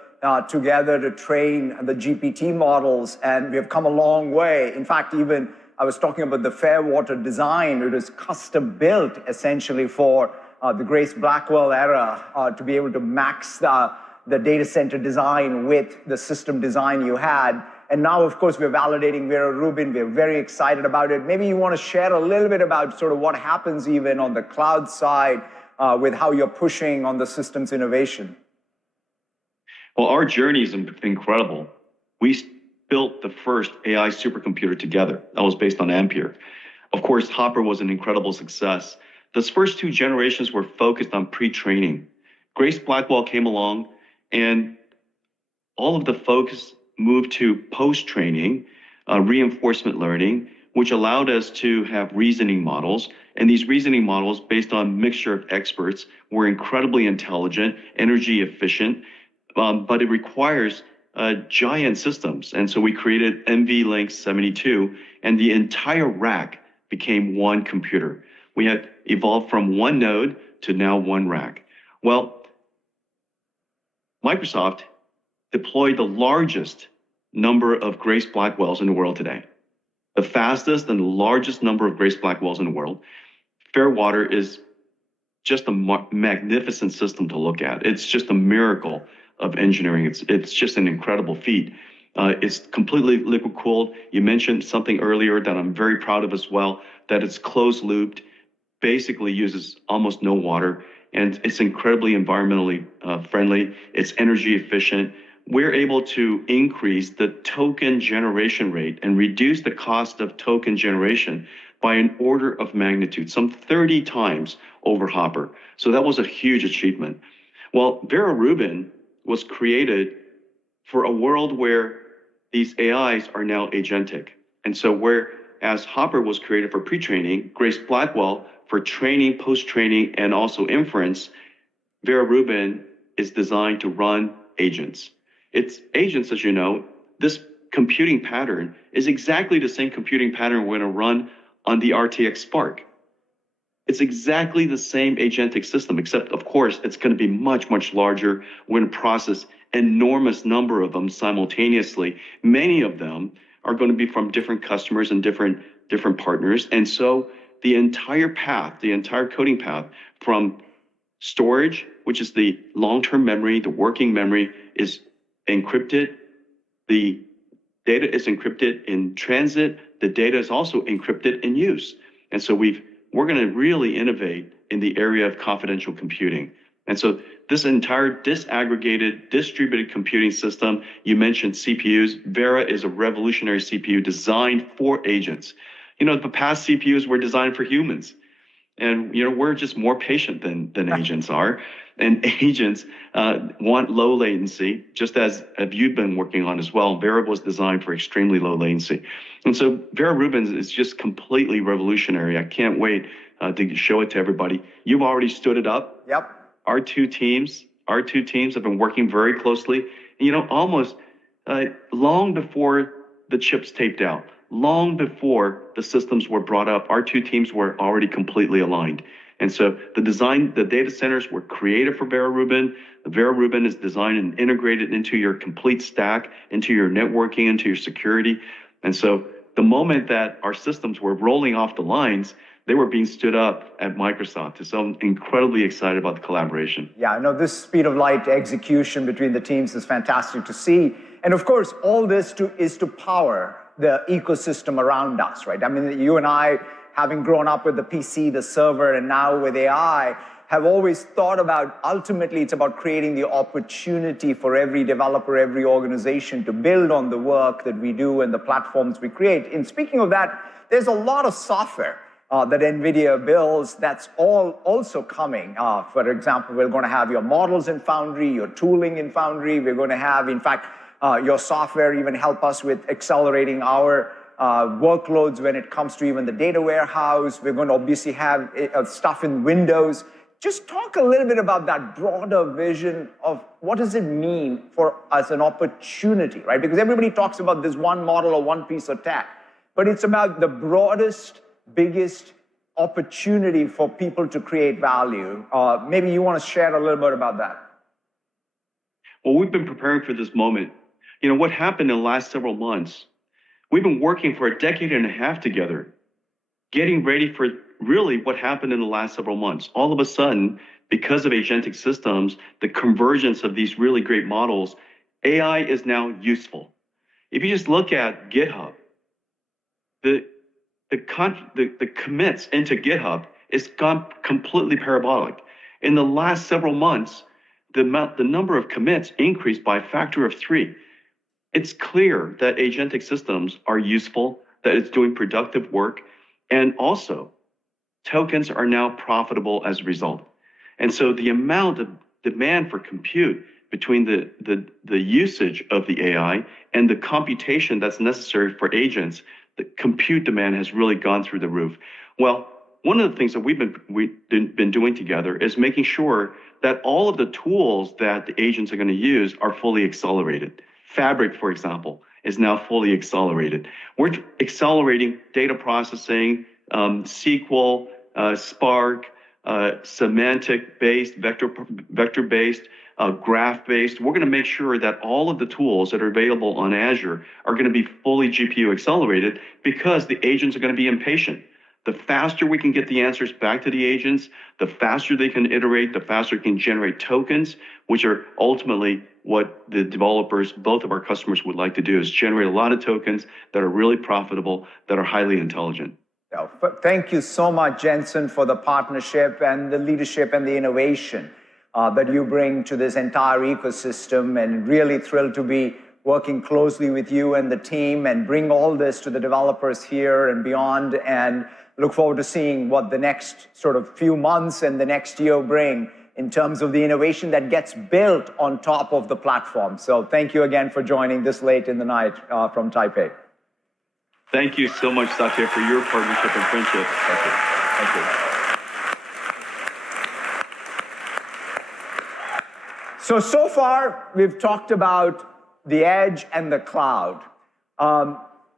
together to train the GPT models, and we have come a long way. In fact, even I was talking about the Fairwater design. It was custom built essentially for the Grace Blackwell era to be able to max the data center design with the system design you had. And now, of course, we're validating Vera Rubin. We're very excited about it. Maybe you want to share a little bit about sort of what happens even on the cloud side with how you're pushing on the systems innovation. Well, our journey is incredible. We built the first AI supercomputer together. That was based on Ampere. Of course, Hopper was an incredible success. Those first two generations were focused on pre-training. Grace Blackwell came along, and all of the focus moved to post-training, reinforcement learning, which allowed us to have reasoning models. And these reasoning models, based on a mixture of experts, were incredibly intelligent, energy efficient, but it requires giant systems. And so we created NVLink 72, and the entire rack became one computer. We had evolved from one node to now one rack. Well, Microsoft deployed the largest number of Grace Blackwells in the world today. The fastest and the largest number of Grace Blackwells in the world. Fairwater is just a magnificent system to look at. It's just a miracle of engineering. It's just an incredible feat. It's completely liquid cooled. You mentioned something earlier that I'm very proud of as well, that it's closed looped, basically uses almost no water, and it's incredibly environmentally friendly. It's energy efficient. We're able to increase the token generation rate and reduce the cost of token generation by an order of magnitude, some 30 times over Hopper. So that was a huge achievement. Well, Vera Rubin was created for a world where these AIs are now agentic. And so whereas Hopper was created for pre-training, Grace Blackwell for training, post-training, and also inference, Vera Rubin is designed to run agents. It's agents, as you know, this computing pattern is exactly the same computing pattern we're going to run on the RTX Spark. It's exactly the same agentic system, except, of course, it's going to be much, much larger. We're going to process enormous number of them simultaneously. Many of them are going to be from different customers and different partners. And so the entire path, the entire coding path from storage, which is the long-term memory, the working memory, is encrypted. The data is encrypted in transit. The data is also encrypted in use. And so we're going to really innovate in the area of confidential computing. And so this entire disaggregated, distributed computing system, you mentioned CPUs. Vera is a revolutionary CPU designed for agents. You know, the past CPUs were designed for humans. And, you know, we're just more patient than agents are. And agents want low latency, just as you've been working on as well. Vera was designed for extremely low latency. And so Vera Rubin is just completely revolutionary. I can't wait to show it to everybody. You've already stood it up. Yep. Our two teams have been working very closely, you know, almost long before the chips taped out, long before the systems were brought up. Our two teams were already completely aligned. And so the data centers were created for Vera Rubin. The Vera Rubin is designed and integrated into your complete stack, into your networking, into your security. And so the moment that our systems were rolling off the lines, they were being stood up at Microsoft. So I'm incredibly excited about the collaboration. Yeah, I know this speed of light execution between the teams is fantastic to see. And of course, all this is to power the ecosystem around us, right? I mean, you and I, having grown up with the PC, the server, and now with AI, have always thought about, ultimately, it's about creating the opportunity for every developer, every organization to build on the work that we do and the platforms we create. And speaking of that, there's a lot of software that NVIDIA builds that's all also coming. For example, we're going to have your models in Foundry, your tooling in Foundry. We're going to have, in fact, your software even help us with accelerating our workloads when it comes to even the data warehouse. We're going to obviously have stuff in Windows. Just talk a little bit about that broader vision of what does it mean for us an opportunity, right? Because everybody talks about this one model or one piece of tech, but it's about the broadest, biggest opportunity for people to create value. Maybe you want to share a little bit about that. Well, we've been preparing for this moment. You know, what happened in the last several months, we've been working for a decade and a half together, getting ready for really what happened in the last several months. All of a sudden, because of agentic systems, the convergence of these really great models, AI is now useful. If you just look at GitHub, the commits into GitHub is gone completely parabolic. In the last several months, the number of commits increased by a factor of 3. It's clear that agentic systems are useful, that it's doing productive work, and also tokens are now profitable as a result. And so the amount of demand for compute between the usage of the AI and the computation that's necessary for agents, the compute demand has really gone through the roof. Well, one of the things that we've been doing together is making sure that all of the tools that the agents are going to use are fully accelerated. Fabric, for example, is now fully accelerated. We're accelerating data processing, SQL, Spark, semantic-based, vector-based, graph-based. We're going to make sure that all of the tools that are available on Azure are going to be fully GPU accelerated because the agents are going to be impatient. The faster we can get the answers back to the agents, the faster they can iterate, the faster they can generate tokens, which are ultimately what the developers, both of our customers, would like to do, is generate a lot of tokens that are really profitable, that are highly intelligent. Thank you so much, Jensen, for the partnership and the leadership and the innovation that you bring to this entire ecosystem, and really thrilled to be working closely with you and the team and bring all this to the developers here and beyond, and look forward to seeing what the next sort of few months and the next year bring in terms of the innovation that gets built on top of the platform. So thank you again for joining this late in the night from Taipei. Thank you so much, Satya, for your partnership and friendship. Thank you. Thank you. So far, we've talked about the edge and the cloud.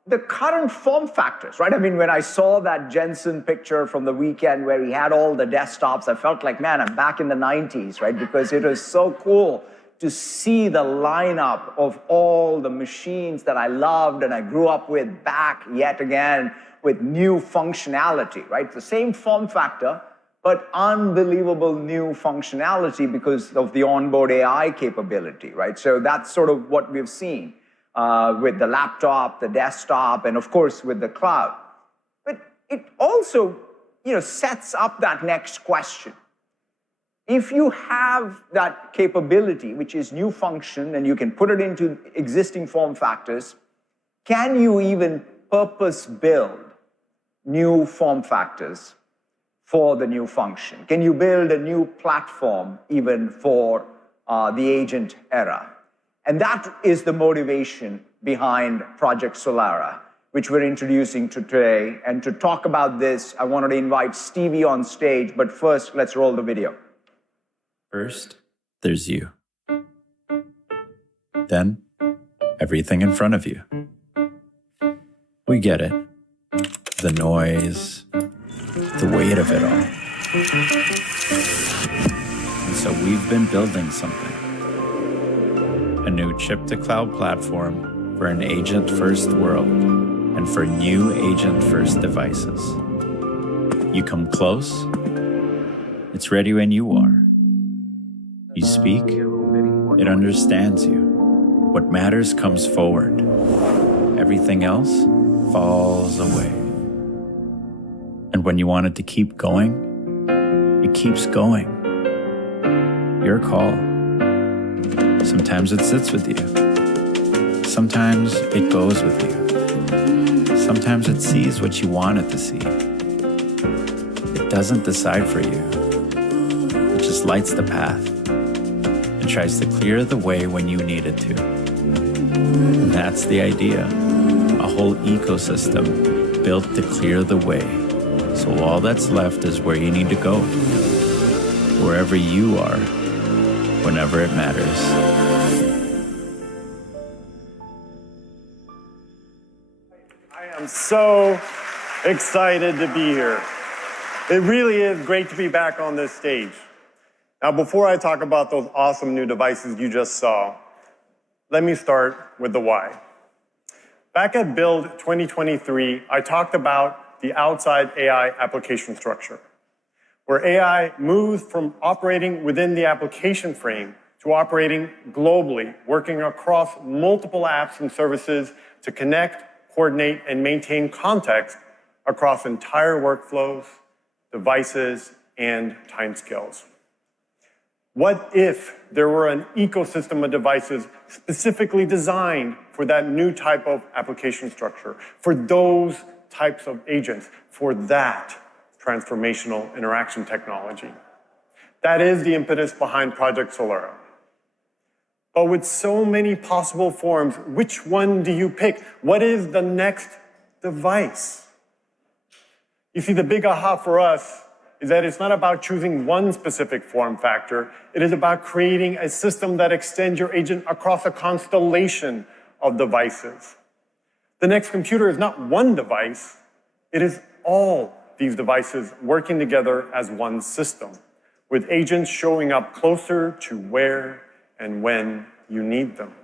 The current form factors, right? I mean, when I saw that Jensen picture from the weekend where he had all the desktops, I felt like, man, I'm back in the 90s, right? Because it was so cool to see the lineup of all the machines that I loved and I grew up with back yet again with new functionality, right? The same form factor, but unbelievable new functionality because of the onboard AI capability, right? So that's sort of what we've seen. with the laptop, the desktop, and of course with the cloud. But it also, sets up that next question. If you have that capability, which is new function, and you can put it into existing form factors, can you even purpose build new form factors for the new function? Can you build a new platform even for the agent era? And that is the motivation behind Project Solara, which we're introducing today. And to talk about this, I wanted to invite Stevie on stage, but first, let's roll the video. First, there's you. Then, everything in front of you. We get it. The noise, the weight of it all. And so we've been building something. A new chip-to-cloud platform for an agent-first world and for new agent-first devices. You come close, it's ready when you are. You speak, it understands you. What matters comes forward. Everything else falls away. And when you want it to keep going, it keeps going. Your call. Sometimes it sits with you. Sometimes it goes with you. Sometimes it sees what you want it to see. It doesn't decide for you. It just lights the path and tries to clear the way when you need it to. And that's the idea. A whole ecosystem built to clear the way. So all that's left is where you need to go. Wherever you are, whenever it matters. I am so excited to be here. It really is great to be back on this stage. Now, before I talk about those awesome new devices you just saw, let me start with the why. Back at Build 2023, I talked about the outside AI application structure, where AI moves from operating within the application frame to operating globally, working across multiple apps and services to connect, coordinate, and maintain context across entire workflows, devices, and timescales. What if there were an ecosystem of devices specifically designed for that new type of application structure, for those types of agents, for that transformational interaction technology? That is the impetus behind Project Solara. But with so many possible forms, which one do you pick? What is the next device? You see, the big aha for us is that it's not about choosing one specific form factor. It is about creating a system that extends your agent across a constellation of devices. The next computer is not one device. It is all these devices working together as one system, with agents showing up closer to where and when you need them.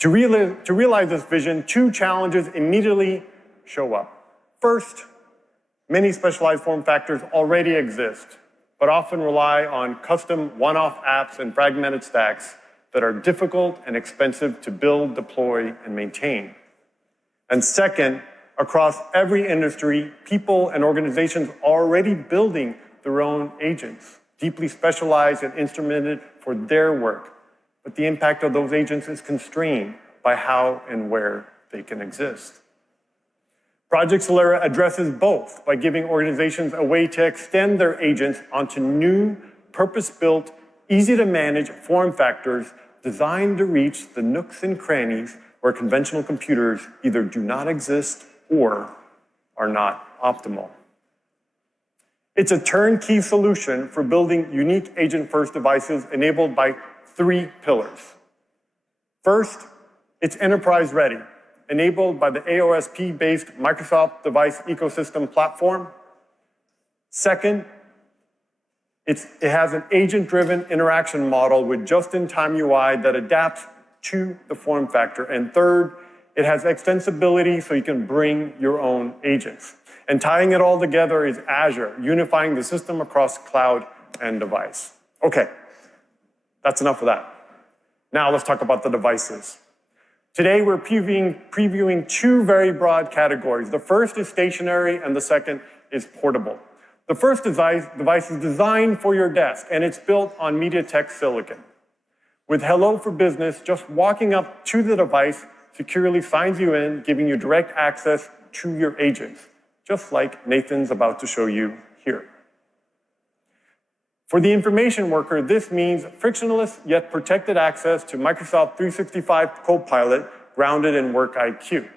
To realize this vision, two challenges immediately show up. First, many specialized form factors already exist, but often rely on custom one-off apps and fragmented stacks that are difficult and expensive to build, deploy, and maintain. And second, across every industry, people and organizations are already building their own agents, deeply specialized and instrumented for their work. But the impact of those agents is constrained by how and where they can exist. Project Solara addresses both by giving organizations a way to extend their agents onto new, purpose-built, easy-to-manage form factors designed to reach the nooks and crannies where conventional computers either do not exist or are not optimal. It's a turnkey solution for building unique agent-first devices enabled by three pillars. First, it's enterprise-ready, enabled by the AOSP-based Microsoft Device Ecosystem Platform. Second, it has an agent-driven interaction model with just-in-time UI that adapts to the form factor. And third, it has extensibility so you can bring your own agents. And tying it all together is Azure, unifying the system across cloud and device. Okay, that's enough of that. Now let's talk about the devices. Today, we're previewing two very broad categories. The first is stationary, and the second is portable. The first device is designed for your desk, and it's built on MediaTek silicon. With Hello for Business, just walking up to the device securely signs you in, giving you direct access to your agents, just like Nathan's about to show you here. For the information worker, this means frictionless yet protected access to Microsoft 365 Copilot grounded in Work IQ.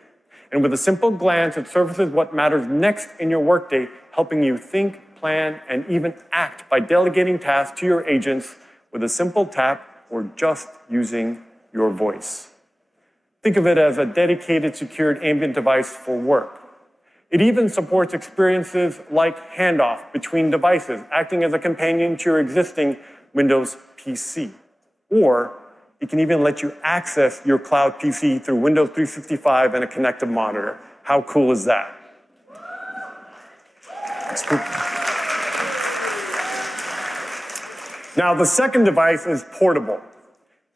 And with a simple glance, it surfaces what matters next in your workday, helping you think, plan, and even act by delegating tasks to your agents with a simple tap or just using your voice. Think of it as a dedicated, secured ambient device for work. It even supports experiences like handoff between devices, acting as a companion to your existing Windows PC. Or it can even let you access your cloud PC through Windows 365 and a connected monitor. How cool is that? Now, the second device is portable.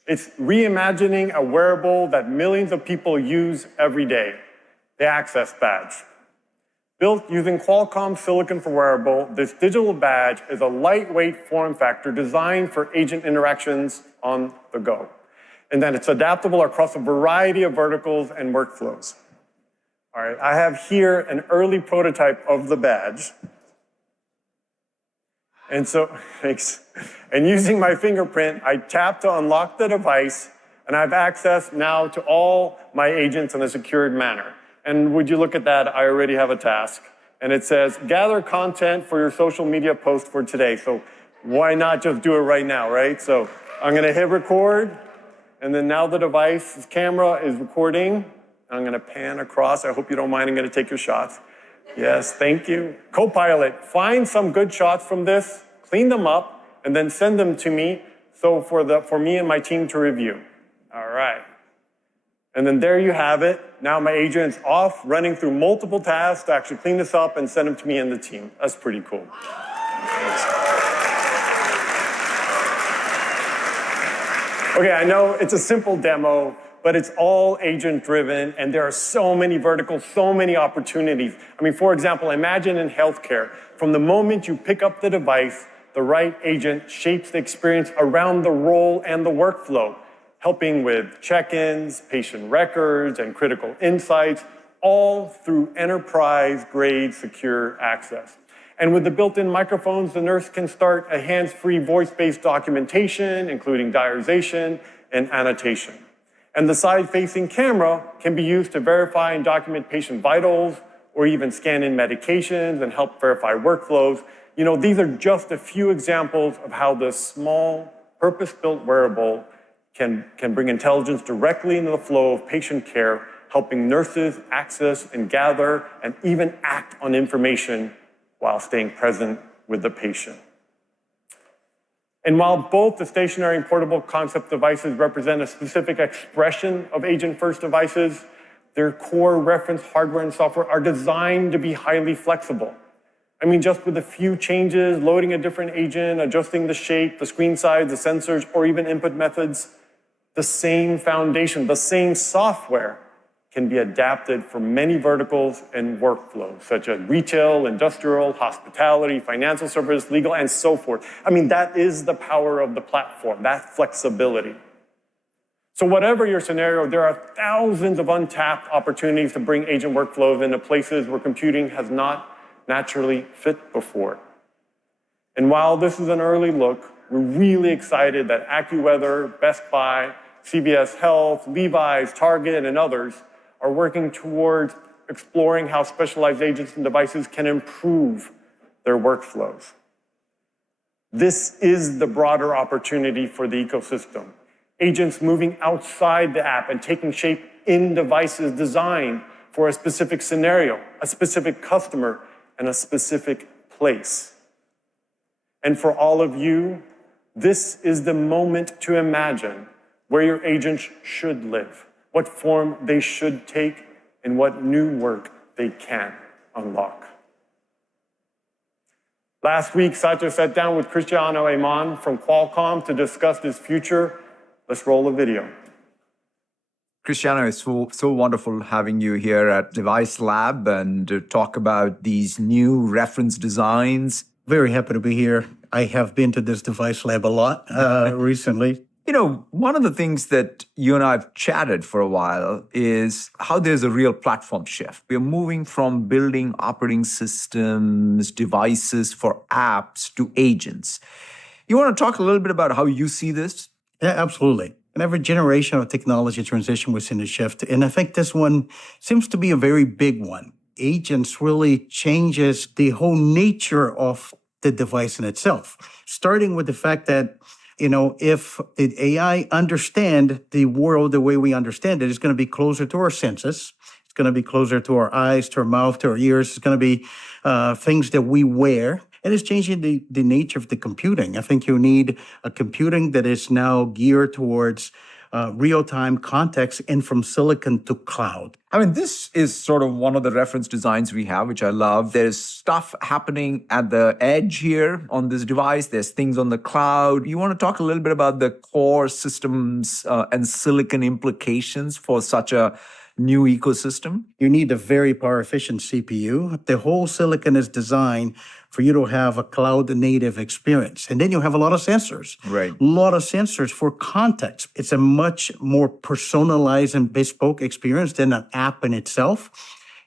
It's reimagining a wearable that millions of people use every day, the Access Badge. Built using Qualcomm silicon for wearable, this digital badge is a lightweight form factor designed for agent interactions on the go. And then it's adaptable across a variety of verticals and workflows. All right, I have here an early prototype of the badge. And so, thanks. And using my fingerprint, I tap to unlock the device, and I have access now to all my agents in a secured manner. And would you look at that, I already have a task. And it says, gather content for your social media post for today. So why not just do it right now, right? So I'm gonna hit record, and then now the device's camera is recording. I'm gonna pan across. I hope you don't mind, I'm gonna take your shots. Yes, thank you. Copilot, find some good shots from this, clean them up, and then send them to me for me and my team to review. All right. And then there you have it. Now my agent's off, running through multiple tasks to actually clean this up and send them to me and the team. That's pretty cool. Okay, I know it's a simple demo, but it's all agent-driven, and there are so many verticals, so many opportunities. I mean, for example, imagine in healthcare, from the moment you pick up the device, the right agent shapes the experience around the role and the workflow, helping with check-ins, patient records, and critical insights, all through enterprise-grade secure access. And with the built-in microphones, the nurse can start a hands-free voice-based documentation, including diarization and annotation. And the side-facing camera can be used to verify and document patient vitals, or even scan in medications and help verify workflows. You know, these are just a few examples of how this small, purpose-built wearable can bring intelligence directly into the flow of patient care, helping nurses access and gather and even act on information while staying present with the patient. And while both the stationary and portable concept devices represent a specific expression of agent-first devices, their core reference hardware and software are designed to be highly flexible. I mean, just with a few changes, loading a different agent, adjusting the shape, the screen size, the sensors, or even input methods, the same foundation, the same software can be adapted for many verticals and workflows, such as retail, industrial, hospitality, financial service, legal, and so forth. I mean, that is the power of the platform, that flexibility. So whatever your scenario, there are thousands of untapped opportunities to bring agent workflows into places where computing has not naturally fit before. And while this is an early look, we're really excited that AccuWeather, Best Buy, CVS Health, Levi's, Target, and others are working towards exploring how specialized agents and devices can improve their workflows. This is the broader opportunity for the ecosystem. Agents moving outside the app and taking shape in devices designed for a specific scenario, a specific customer, and a specific place. And for all of you, this is the moment to imagine where your agents should live, what form they should take, and what new work they can unlock. Last week, Satya sat down with Cristiano Amon from Qualcomm to discuss this future. Let's roll a video. Cristiano, it's so wonderful having you here at Device Lab and to talk about these new reference designs. Very happy to be here. I have been to this Device Lab a lot recently. You know, one of the things that you and I have chatted for a while is how there's a real platform shift. We're moving from building operating systems, devices for apps to agents. You want to talk a little bit about how you see this? Yeah, absolutely. And every generation of technology transition was in a shift. And I think this one seems to be a very big one. Agents really changes the whole nature of the device in itself, starting with the fact that if the AI understand the world the way we understand it, it's going to be closer to our senses. It's going to be closer to our eyes, to our mouth, to our ears. It's going to be things that we wear. And it's changing the nature of the computing. I think you need a computing that is now geared towards real-time context and from silicon to cloud. I mean, this is sort of one of the reference designs we have, which I love. There's stuff happening at the edge here on this device. There's things on the cloud. You want to talk a little bit about the core systems and silicon implications for such a new ecosystem? You need a very power-efficient CPU. The whole silicon is designed for you to have a cloud-native experience. And then you have a lot of sensors. Right. A lot of sensors for context. It's a much more personalized and bespoke experience than an app in itself.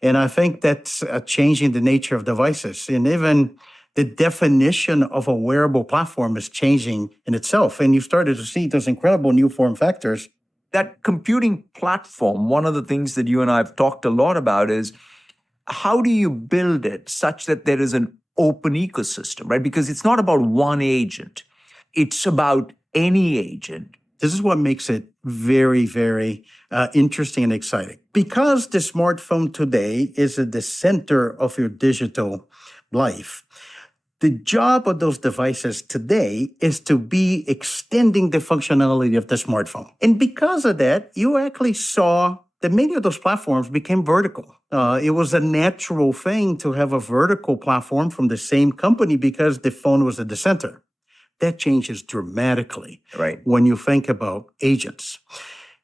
And I think that's changing the nature of devices. And even the definition of a wearable platform is changing in itself. And you started to see those incredible new form factors. That computing platform, one of the things that you and I have talked a lot about is how do you build it such that there is an open ecosystem, right? Because it's not about one agent. It's about any agent. This is what makes it very, very interesting and exciting. Because the smartphone today is at the center of your digital life, the job of those devices today is to be extending the functionality of the smartphone. And because of that, you actually saw that many of those platforms became vertical. It was a natural thing to have a vertical platform from the same company because the phone was at the center. That changes dramatically when you think about agents.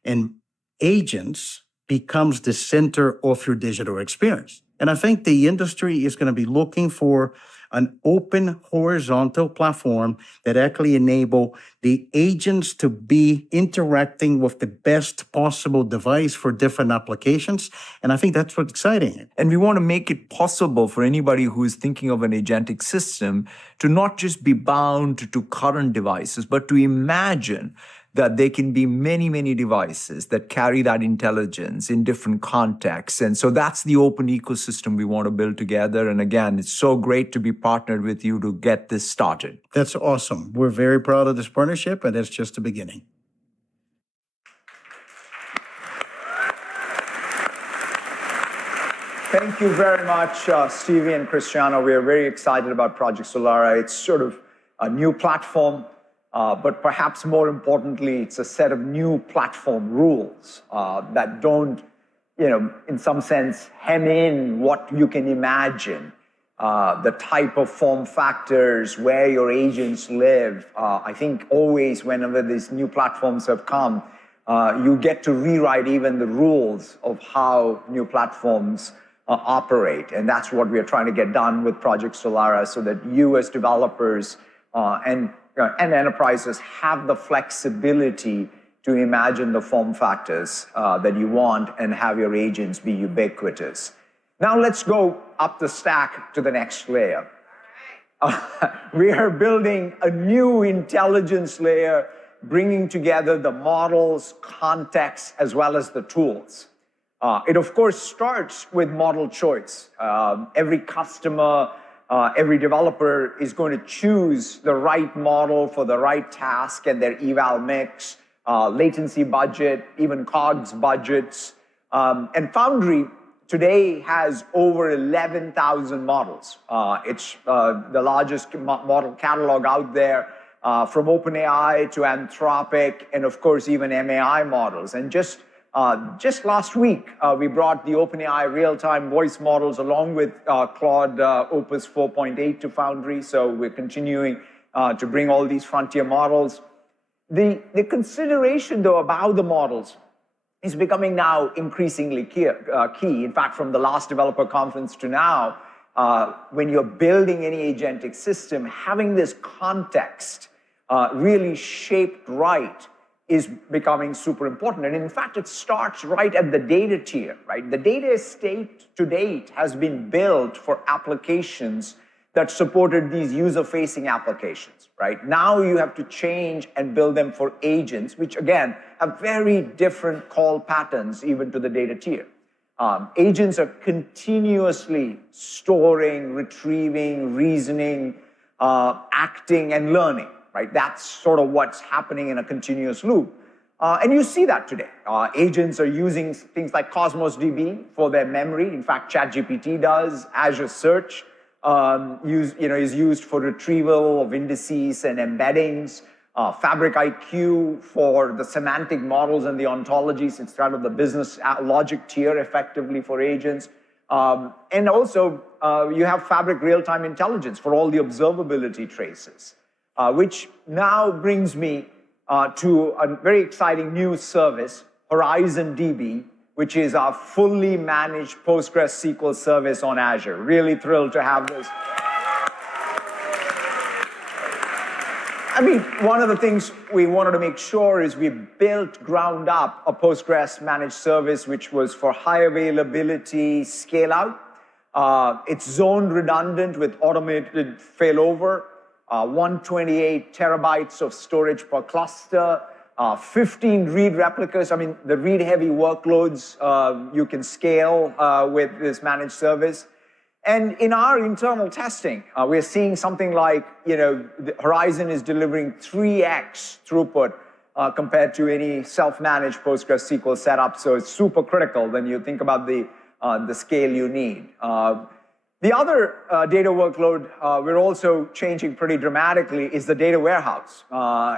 And agents becomes the center of your digital experience. And I think the industry is going to be looking for an open horizontal platform that actually enable the agents to be interacting with the best possible device for different applications. And I think that's what's exciting. And we want to make it possible for anybody who is thinking of an agentic system to not just be bound to current devices, but to imagine that there can be many, many devices that carry that intelligence in different contexts. And so that's the open ecosystem we want to build together. And again, it's so great to be partnered with you to get this started. That's awesome. We're very proud of this partnership, and it's just the beginning. Thank you very much, Stevie and Cristiano. We are very excited about Project Solara. It's sort of a new platform. But perhaps more importantly, it's a set of new platform rules that don't, in some sense, hem in what you can imagine, the type of form factors, where your agents live. I think always whenever these new platforms have come, you get to rewrite even the rules of how new platforms operate. And that's what we're trying to get done with Project Solara so that you as developers and enterprises have the flexibility to imagine the form factors that you want and have your agents be ubiquitous. Now let's go up the stack to the next layer. We are building a new intelligence layer, bringing together the models, context, as well as the tools. It, of course, starts with model choice. Every customer, every developer is going to choose the right model for the right task and their eval mix, latency budget, even COGS budgets. And Foundry today has over 11,000 models. It's the largest model catalog out there, from OpenAI to Anthropic, and of course, even MAI models. And just last week, we brought the OpenAI real-time voice models along with Claude Opus 4.8 to Foundry. So we're continuing to bring all these frontier models. The consideration, though, about the models is becoming now increasingly key. In fact, from the last developer conference to now, when you're building any agentic system, having this context really shaped right is becoming super important. And in fact, it starts right at the data tier, right? The data estate to date has been built for applications that supported these user-facing applications, right? Now you have to change and build them for agents, which again, have very different call patterns even to the data tier. Agents are continuously storing, retrieving, reasoning, acting, and learning, right? That's sort of what's happening in a continuous loop. And you see that today. Agents are using things like Cosmos DB for their memory. In fact, ChatGPT does. Azure Search is used for retrieval of indices and embeddings. Fabric IQ for the semantic models and the ontologies. It's kind of the business logic tier effectively for agents. And also, you have Fabric real-time intelligence for all the observability traces, which now brings me to a very exciting new service, Horizon DB, which is our fully managed PostgreSQL service on Azure. Really thrilled to have this. I mean, one of the things we wanted to make sure is we built ground up a Postgres managed service which was for high availability scale out. It's zone redundant with automated failover, 128 terabytes of storage per cluster, 15 read replicas. I mean, the read heavy workloads you can scale with this managed service. And in our internal testing, we're seeing something like, the Horizon is delivering 3x throughput compared to any self-managed PostgreSQL setup. So it's super critical when you think about the scale you need. The other data workload we're also changing pretty dramatically is the data warehouse.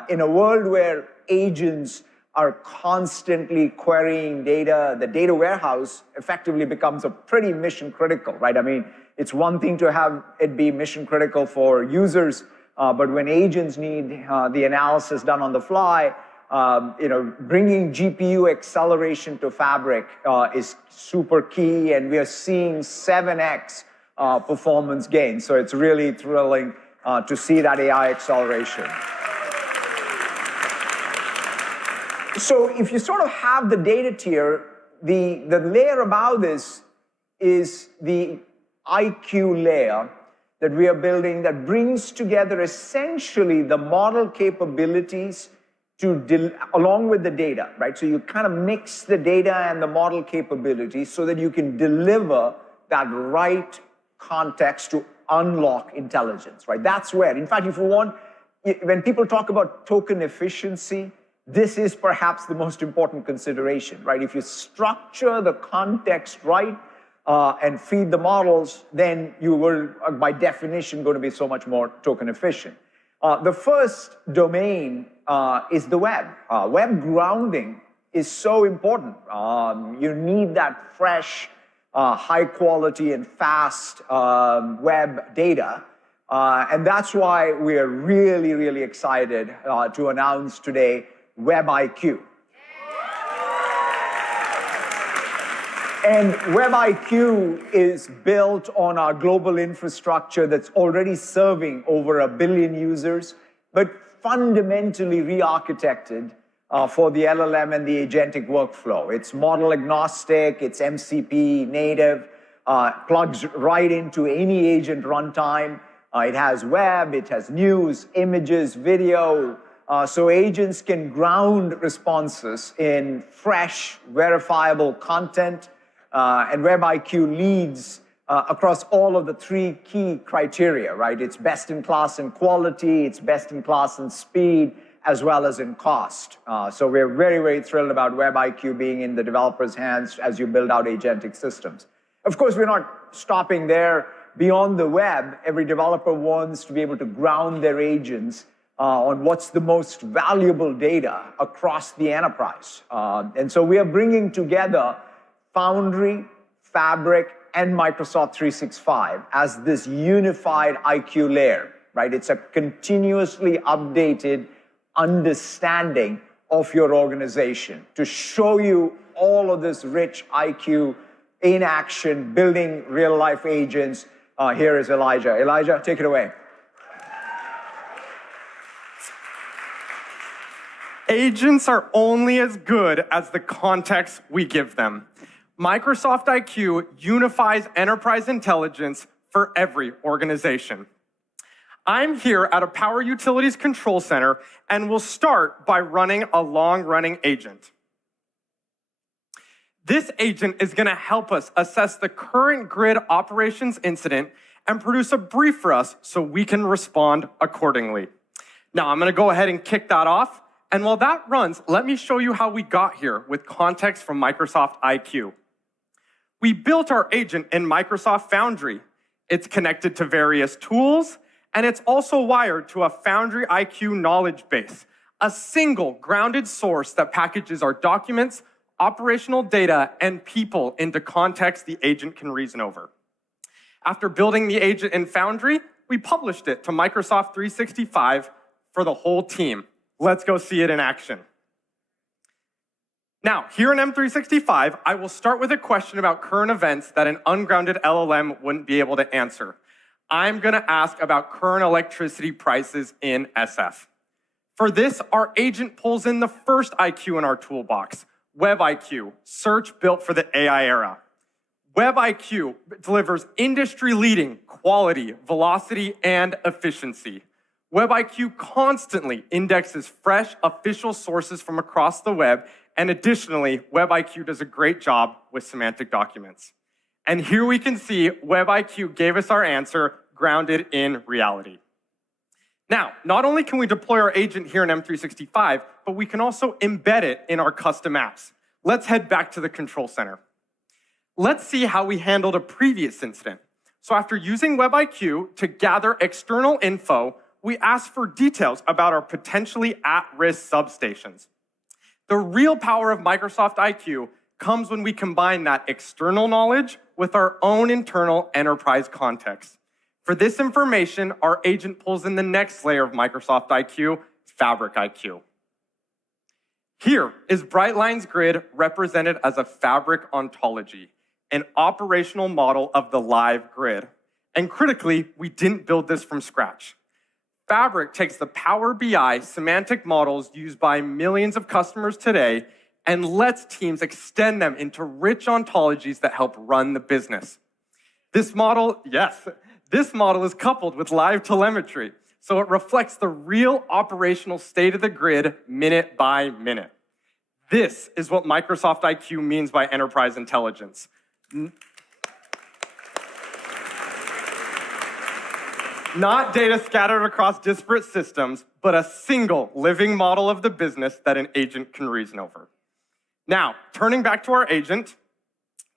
In a world where agents are constantly querying data, the data warehouse effectively becomes a pretty mission critical, right? I mean, it's one thing to have it be mission critical for users, but when agents need the analysis done on the fly, bringing GPU acceleration to Fabric is super key, and we are seeing 7x performance gain. So it's really thrilling to see that AI acceleration. So if you sort of have the data tier, the layer above this is the IQ layer that we are building that brings together essentially the model capabilities along with the data, right? So you kind of mix the data and the model capabilities so that you can deliver that right context to unlock intelligence, right? That's where, in fact, if you want, when people talk about token efficiency, this is perhaps the most important consideration, right? If you structure the context right and feed the models, then you will, by definition, going to be so much more token efficient. The first domain is the web. Web grounding is so important. You need that fresh, high quality and fast web data. And that's why we are really, really excited to announce today Web IQ. And Web IQ is built on our global infrastructure that's already serving over 1 billion users, but fundamentally re-architected for the LLM and the agentic workflow. It's model agnostic, it's MCP native, plugs right into any agent runtime. It has web, it has news, images, video, so agents can ground responses in fresh, verifiable content, and Web IQ leads across all of the 3 key criteria, right? It's best in class in quality, it's best in class in speed, as well as in cost. So we're very, very thrilled about Web IQ being in the developer's hands as you build out agentic systems. Of course, we're not stopping there. Beyond the web, every developer wants to be able to ground their agents on what's the most valuable data across the enterprise. And so we are bringing together Foundry, Fabric, and Microsoft 365 as this unified IQ layer, right? It's a continuously updated understanding of your organization to show you all of this rich IQ in action, building real-life agents. Here is Elijah. Elijah, take it away. Agents are only as good as the context we give them. Microsoft IQ unifies enterprise intelligence for every organization. I'm here at a power utilities control center and will start by running a long-running agent. This agent is going to help us assess the current grid operations incident and produce a brief for us so we can respond accordingly. Now, I'm going to go ahead and kick that off. And while that runs, let me show you how we got here with context from Microsoft IQ. We built our agent in Microsoft Foundry. It's connected to various tools, and it's also wired to a Foundry IQ knowledge base, a single grounded source that packages our documents, operational data, and people into context the agent can reason over. After building the agent in Foundry, we published it to Microsoft 365 for the whole team. Let's go see it in action. Now, here in M365, I will start with a question about current events that an ungrounded LLM wouldn't be able to answer. I'm going to ask about current electricity prices in SF. For this, our agent pulls in the first IQ in our toolbox, Web IQ, search built for the AI era. Web IQ delivers industry-leading quality, velocity, and efficiency. Web IQ constantly indexes fresh official sources from across the web, and additionally, Web IQ does a great job with semantic documents. And here we can see Web IQ gave us our answer grounded in reality. Now, not only can we deploy our agent here in M365, but we can also embed it in our custom apps. Let's head back to the control center. Let's see how we handled a previous incident. So after using Web IQ to gather external info, we asked for details about our potentially at-risk substations. The real power of Microsoft IQ comes when we combine that external knowledge with our own internal enterprise context. For this information, our agent pulls in the next layer of Microsoft IQ, Fabric IQ. Here is Brightline's grid represented as a fabric ontology, an operational model of the live grid. And critically, we didn't build this from scratch. Fabric takes the Power BI semantic models used by millions of customers today and lets teams extend them into rich ontologies that help run the business. This model is coupled with live telemetry, so it reflects the real operational state of the grid minute by minute. This is what Microsoft IQ means by enterprise intelligence. Not data scattered across disparate systems, but a single living model of the business that an agent can reason over. Now, turning back to our agent,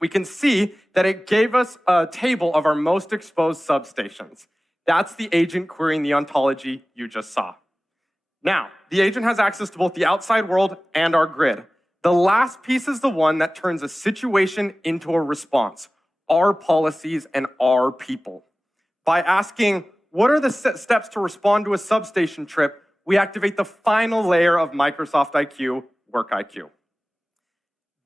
we can see that it gave us a table of our most exposed substations. That's the agent querying the ontology you just saw. Now, the agent has access to both the outside world and our grid. The last piece is the one that turns a situation into a response, our policies and our people. By asking, what are the steps to respond to a substation trip, we activate the final layer of Microsoft IQ, Work IQ.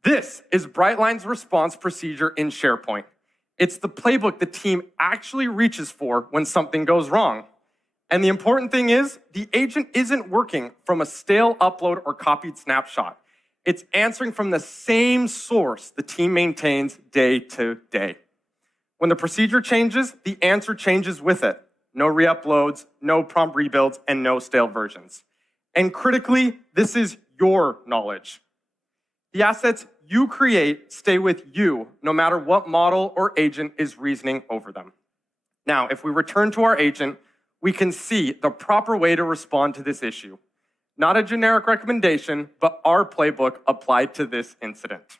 This is Brightline's response procedure in SharePoint. It's the playbook the team actually reaches for when something goes wrong. And the important thing is, the agent isn't working from a stale upload or copied snapshot. It's answering from the same source the team maintains day to day. When the procedure changes, the answer changes with it. No re-uploads, no prompt rebuilds, and no stale versions. And critically, this is your knowledge. The assets you create stay with you, no matter what model or agent is reasoning over them. Now, if we return to our agent, we can see the proper way to respond to this issue. Not a generic recommendation, but our playbook applied to this incident.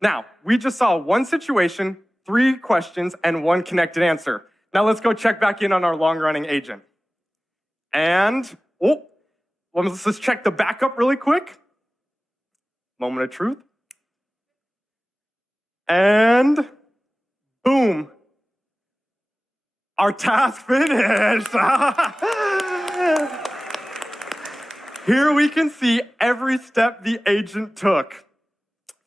Now, we just saw one situation, 3 questions, and 1 connected answer. Now let's go check back in on our long-running agent. And, let's just check the backup really quick. Moment of truth. And boom. Our task finished. Here we can see every step the agent took.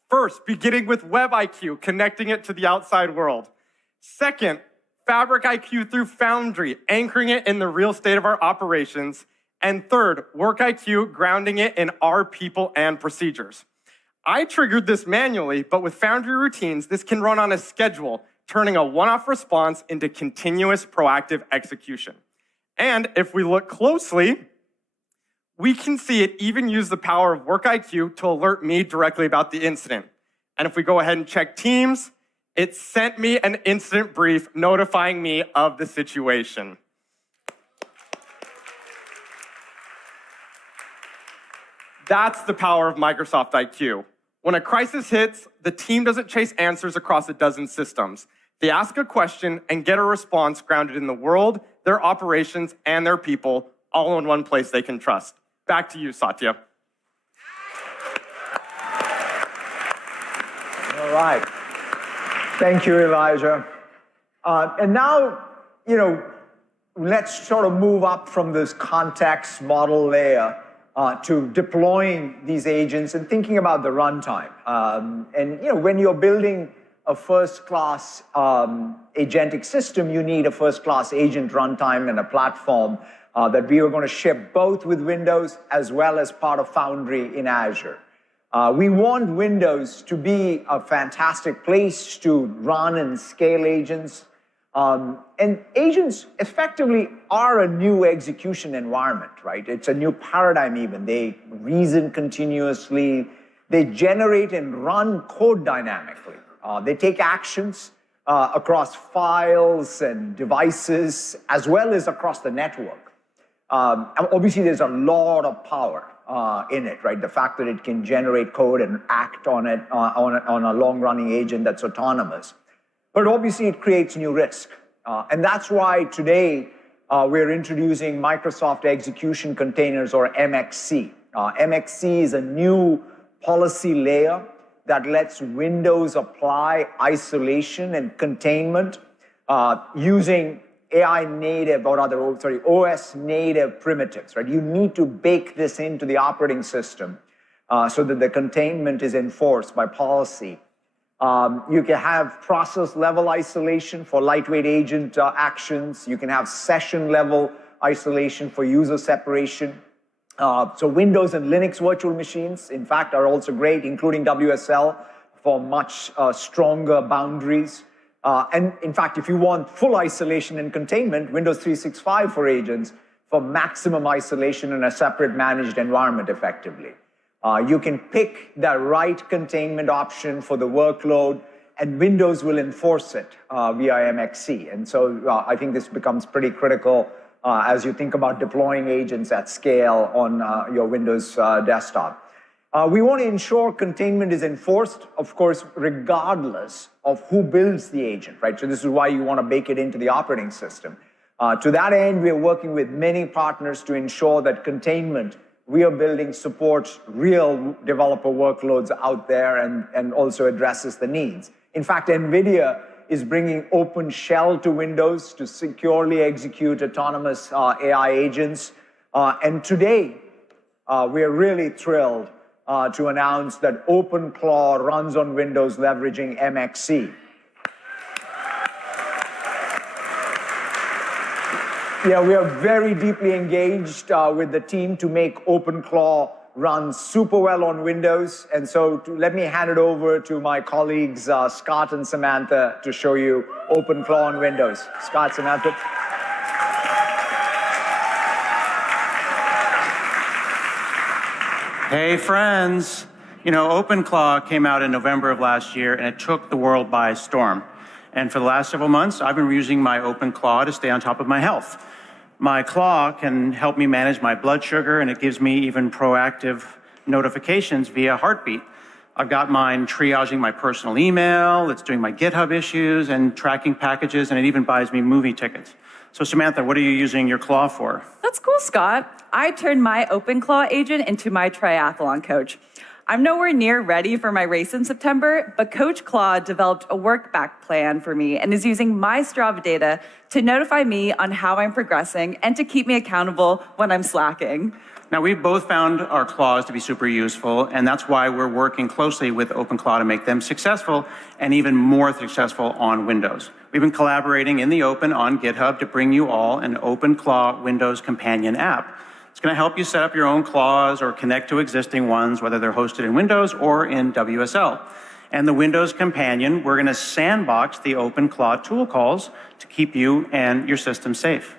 First, beginning with Web IQ, connecting it to the outside world. Second, Fabric IQ through Foundry, anchoring it in the real state of our operations. And third, Work IQ, grounding it in our people and procedures. I triggered this manually, but with Foundry routines, this can run on a schedule, turning a one-off response into continuous proactive execution. And if we look closely, we can see it even use the power of Work IQ to alert me directly about the incident. And if we go ahead and check Teams, it sent me an incident brief notifying me of the situation. That's the power of Microsoft IQ. When a crisis hits, the team doesn't chase answers across a dozen systems. They ask a question and get a response grounded in the world, their operations, and their people, all in one place they can trust. Back to you, Satya. All right. Thank you, Elijah. And now, let's sort of move up from this context model layer to deploying these agents and thinking about the runtime. When you're building a first-class agentic system, you need a first-class agent runtime and a platform that we are going to ship both with Windows as well as part of Foundry in Azure. We want Windows to be a fantastic place to run and scale agents. And agents effectively are a new execution environment, right? It's a new paradigm even. They reason continuously. They generate and run code dynamically. They take actions across files and devices, as well as across the network. Obviously, there's a lot of power in it, right? The fact that it can generate code and act on it on a long-running agent that's autonomous. But obviously, it creates new risk. And that's why today we're introducing Microsoft Execution Containers, or MXC. MXC is a new policy layer that lets Windows apply isolation and containment using OS native primitives, right? You need to bake this into the operating system so that the containment is enforced by policy. You can have process-level isolation for lightweight agent actions. You can have session-level isolation for user separation. So Windows and Linux virtual machines, in fact, are also great, including WSL, for much stronger boundaries. And in fact, if you want full isolation and containment, Windows 365 for agents for maximum isolation in a separate managed environment effectively. You can pick the right containment option for the workload, and Windows will enforce it via MXC. And so I think this becomes pretty critical as you think about deploying agents at scale on your Windows desktop. We want to ensure containment is enforced, of course, regardless of who builds the agent, right? So this is why you want to bake it into the operating system. To that end, we are working with many partners to ensure that containment we are building supports real developer workloads out there and also addresses the needs. In fact, NVIDIA is bringing OpenShell to Windows to securely execute autonomous AI agents. And today, we're really thrilled to announce that OpenClaw runs on Windows leveraging MXC. Yeah, we are very deeply engaged with the team to make OpenClaw run super well on Windows. And so let me hand it over to my colleagues, Scott and Samantha, to show you OpenClaw on Windows. Scott, Samantha. Hey, friends. You know, OpenClaw came out in November of last year, and it took the world by storm. And for the last several months, I've been using my OpenClaw to stay on top of my health. My claw can help me manage my blood sugar, and it gives me even proactive notifications via heartbeat. I've got mine triaging my personal email, it's doing my GitHub issues and tracking packages, and it even buys me movie tickets. So Samantha, what are you using your claw for? That's cool, Scott. I turned my OpenClaw agent into my triathlon coach. I'm nowhere near ready for my race in September, but Coach Claude developed a work-back plan for me and is using my Strava data to notify me on how I'm progressing and to keep me accountable when I'm slacking. Now, we've both found our claws to be super useful, and that's why we're working closely with OpenClaw to make them successful and even more successful on Windows. We've been collaborating in the open on GitHub to bring you all an OpenClaw Windows companion app. It's going to help you set up your own claws or connect to existing ones, whether they're hosted in Windows or in WSL. And the Windows companion, we're going to sandbox the OpenClaw tool calls to keep you and your system safe.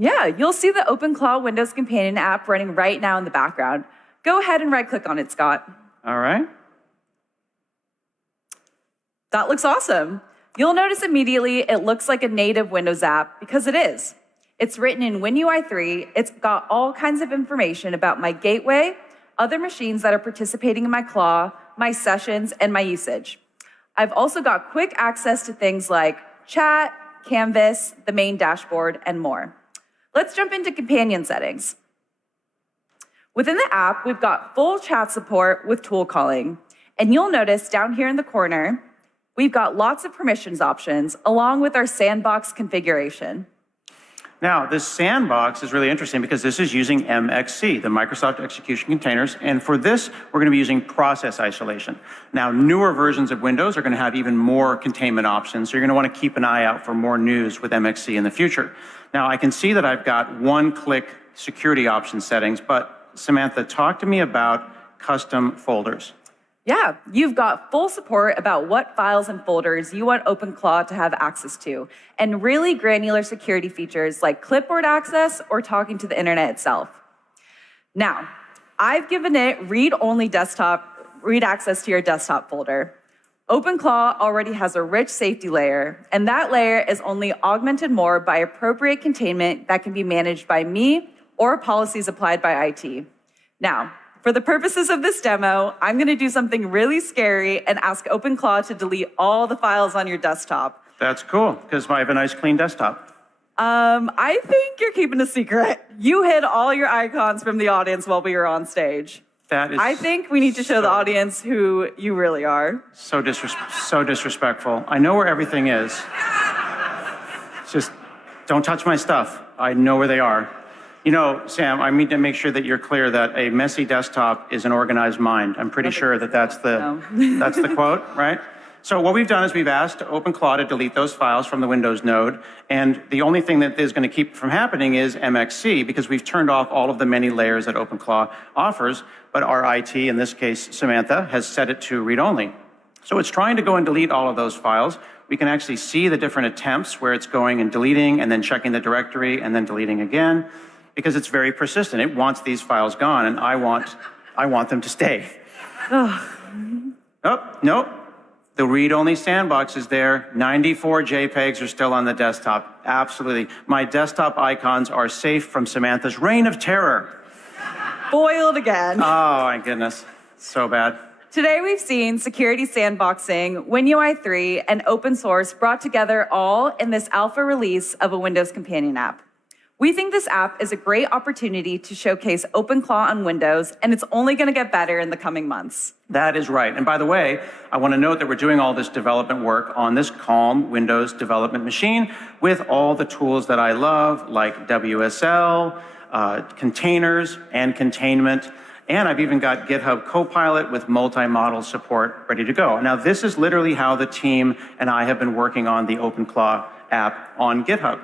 Yeah, you'll see the OpenClaw Windows Companion app running right now in the background. Go ahead and right-click on it, Scott. All right. That looks awesome. You'll notice immediately it looks like a native Windows app because it is. It's written in WinUI 3. It's got all kinds of information about my gateway, other machines that are participating in my claw, my sessions, and my usage. I've also got quick access to things like chat, Canvas, the main dashboard, and more. Let's jump into companion settings. Within the app, we've got full chat support with tool calling. And you'll notice down here in the corner, we've got lots of permissions options along with our sandbox configuration. Now, this sandbox is really interesting because this is using MXC, the Microsoft Execution Containers, and for this, we're going to be using process isolation. Now, newer versions of Windows are going to have even more containment options, so you're going to want to keep an eye out for more news with MXC in the future. Now, I can see that I've got one-click security option settings, but Samantha, talk to me about custom folders. Yeah, you've got full support about what files and folders you want OpenClaw to have access to, and really granular security features like clipboard access or talking to the internet itself. Now, I've given it read-only read access to your desktop folder. OpenClaw already has a rich safety layer, and that layer is only augmented more by appropriate containment that can be managed by me or policies applied by IT. Now, for the purposes of this demo, I'm going to do something really scary and ask OpenClaw to delete all the files on your desktop. That's cool, because I have a nice clean desktop. I think you're keeping a secret. You hid all your icons from the audience while we were on stage. That is I think we need to show the audience who you really are. so disrespectful. I know where everything is. Just don't touch my stuff. I know where they are. You know, Sam, I need to make sure that you're clear that a messy desktop is an organized mind. I'm pretty sure that that's the quote, right? So what we've done is we've asked OpenClaw to delete those files from the Windows node, and the only thing that is going to keep from happening is MXC, because we've turned off all of the many layers that OpenClaw offers, but our IT, in this case Samantha, has set it to read-only. So it's trying to go and delete all of those files. We can actually see the different attempts where it's going and deleting, and then checking the directory, and then deleting again, because it's very persistent. It wants these files gone, and I want them to stay. Oh, nope. The read-only sandbox is there. 94 JPEGs are still on the desktop. Absolutely. My desktop icons are safe from Samantha's reign of terror. Foiled again. Oh, my goodness. So bad. Today we've seen security sandboxing, WinUI 3, and open source brought together all in this alpha release of a Windows companion app. We think this app is a great opportunity to showcase OpenClaw on Windows, and it's only going to get better in the coming months. That is right. And by the way, I want to note that we're doing all this development work on this calm Windows development machine with all the tools that I love, like WSL, containers, and containment. And I've even got GitHub Copilot with multi-model support ready to go. Now, this is literally how the team and I have been working on the OpenClaw app on GitHub.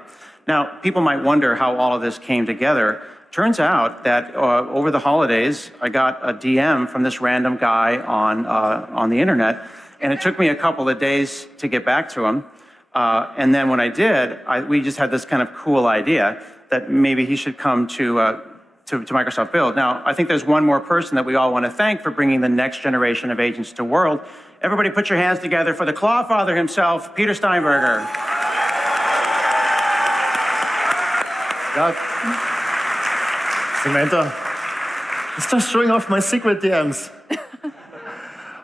Now, people might wonder how all of this came together. Turns out that over the holidays, I got a DM from this random guy on the internet, and it took me a couple of days to get back to him. And then when I did, we just had this kind of cool idea that maybe he should come to Microsoft Build. Now, I think there's one more person that we all want to thank for bringing the next generation of agents to world. Everybody put your hands together for the Claw Father himself, Peter Steinberger. God. Samantha, it's just showing off my secret DMs.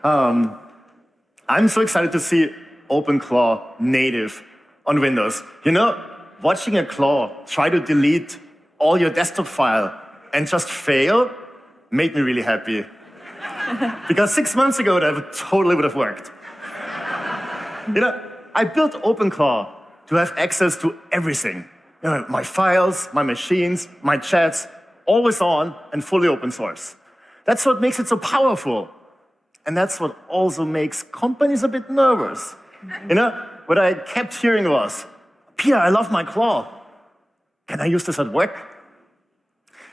I'm so excited to see OpenClaw native on Windows. You know, watching a claw try to delete all your desktop file and just fail made me really happy. Because 6 months ago, that totally would have worked. You know, I built OpenClaw to have access to everything. You know, my files, my machines, my chats, always on and fully open source. That's what makes it so powerful. And that's what also makes companies a bit nervous. You know, what I kept hearing was, Peter, I love my claw. Can I use this at work?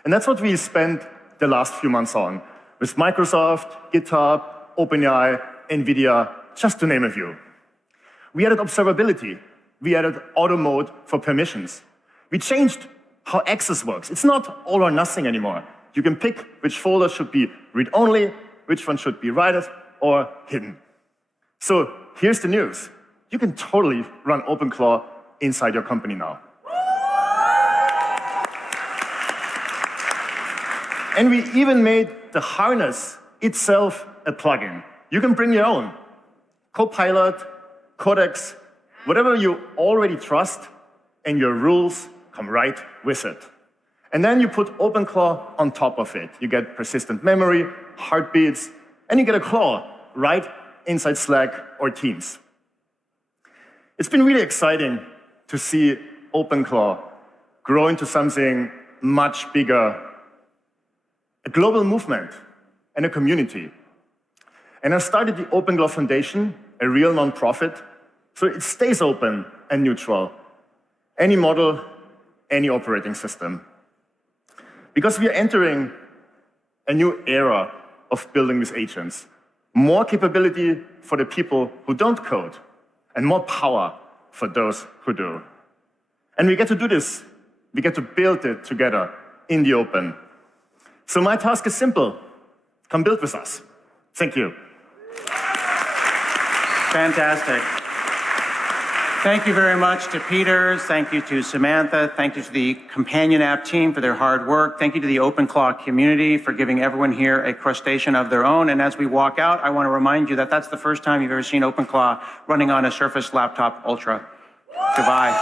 And that's what we spent the last few months on, with Microsoft, GitHub, OpenAI, NVIDIA, just to name a few. We added observability. We added auto mode for permissions. We changed how access works. It's not all or nothing anymore. You can pick which folder should be read-only, which one should be write or hidden. So here's the news. You can totally run OpenClaw inside your company now. And we even made the harness itself a plugin. You can bring your own. Copilot, Codex, whatever you already trust, and your rules come right with it. And then you put OpenClaw on top of it. You get persistent memory, heartbeats, and you get a claw right inside Slack or Teams. It's been really exciting to see OpenClaw grow into something much bigger, a global movement and a community. And I started the OpenClaw Foundation, a real nonprofit, so it stays open and neutral. Any model, any operating system. Because we are entering a new era of building with agents. More capability for the people who don't code, and more power for those who do. And we get to do this. We get to build it together in the open. So my task is simple. Come build with us. Thank you. Fantastic. Thank you very much to Peter. Thank you to Samantha. Thank you to the Companion App team for their hard work. Thank you to the OpenClaw community for giving everyone here a crustacean of their own. And as we walk out, I want to remind you that that's the first time you've ever seen OpenClaw running on a Surface Laptop Ultra. Goodbye.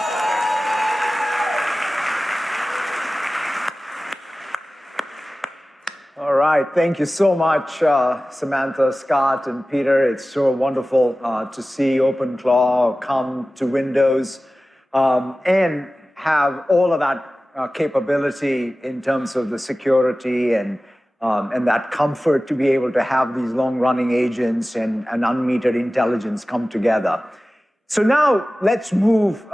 All right, thank you so much, Samantha, Scott, and Peter. It's so wonderful to see OpenClaw come to Windows and have all of that capability in terms of the security and that comfort to be able to have these long-running agents and unmetered intelligence come together. So now let's move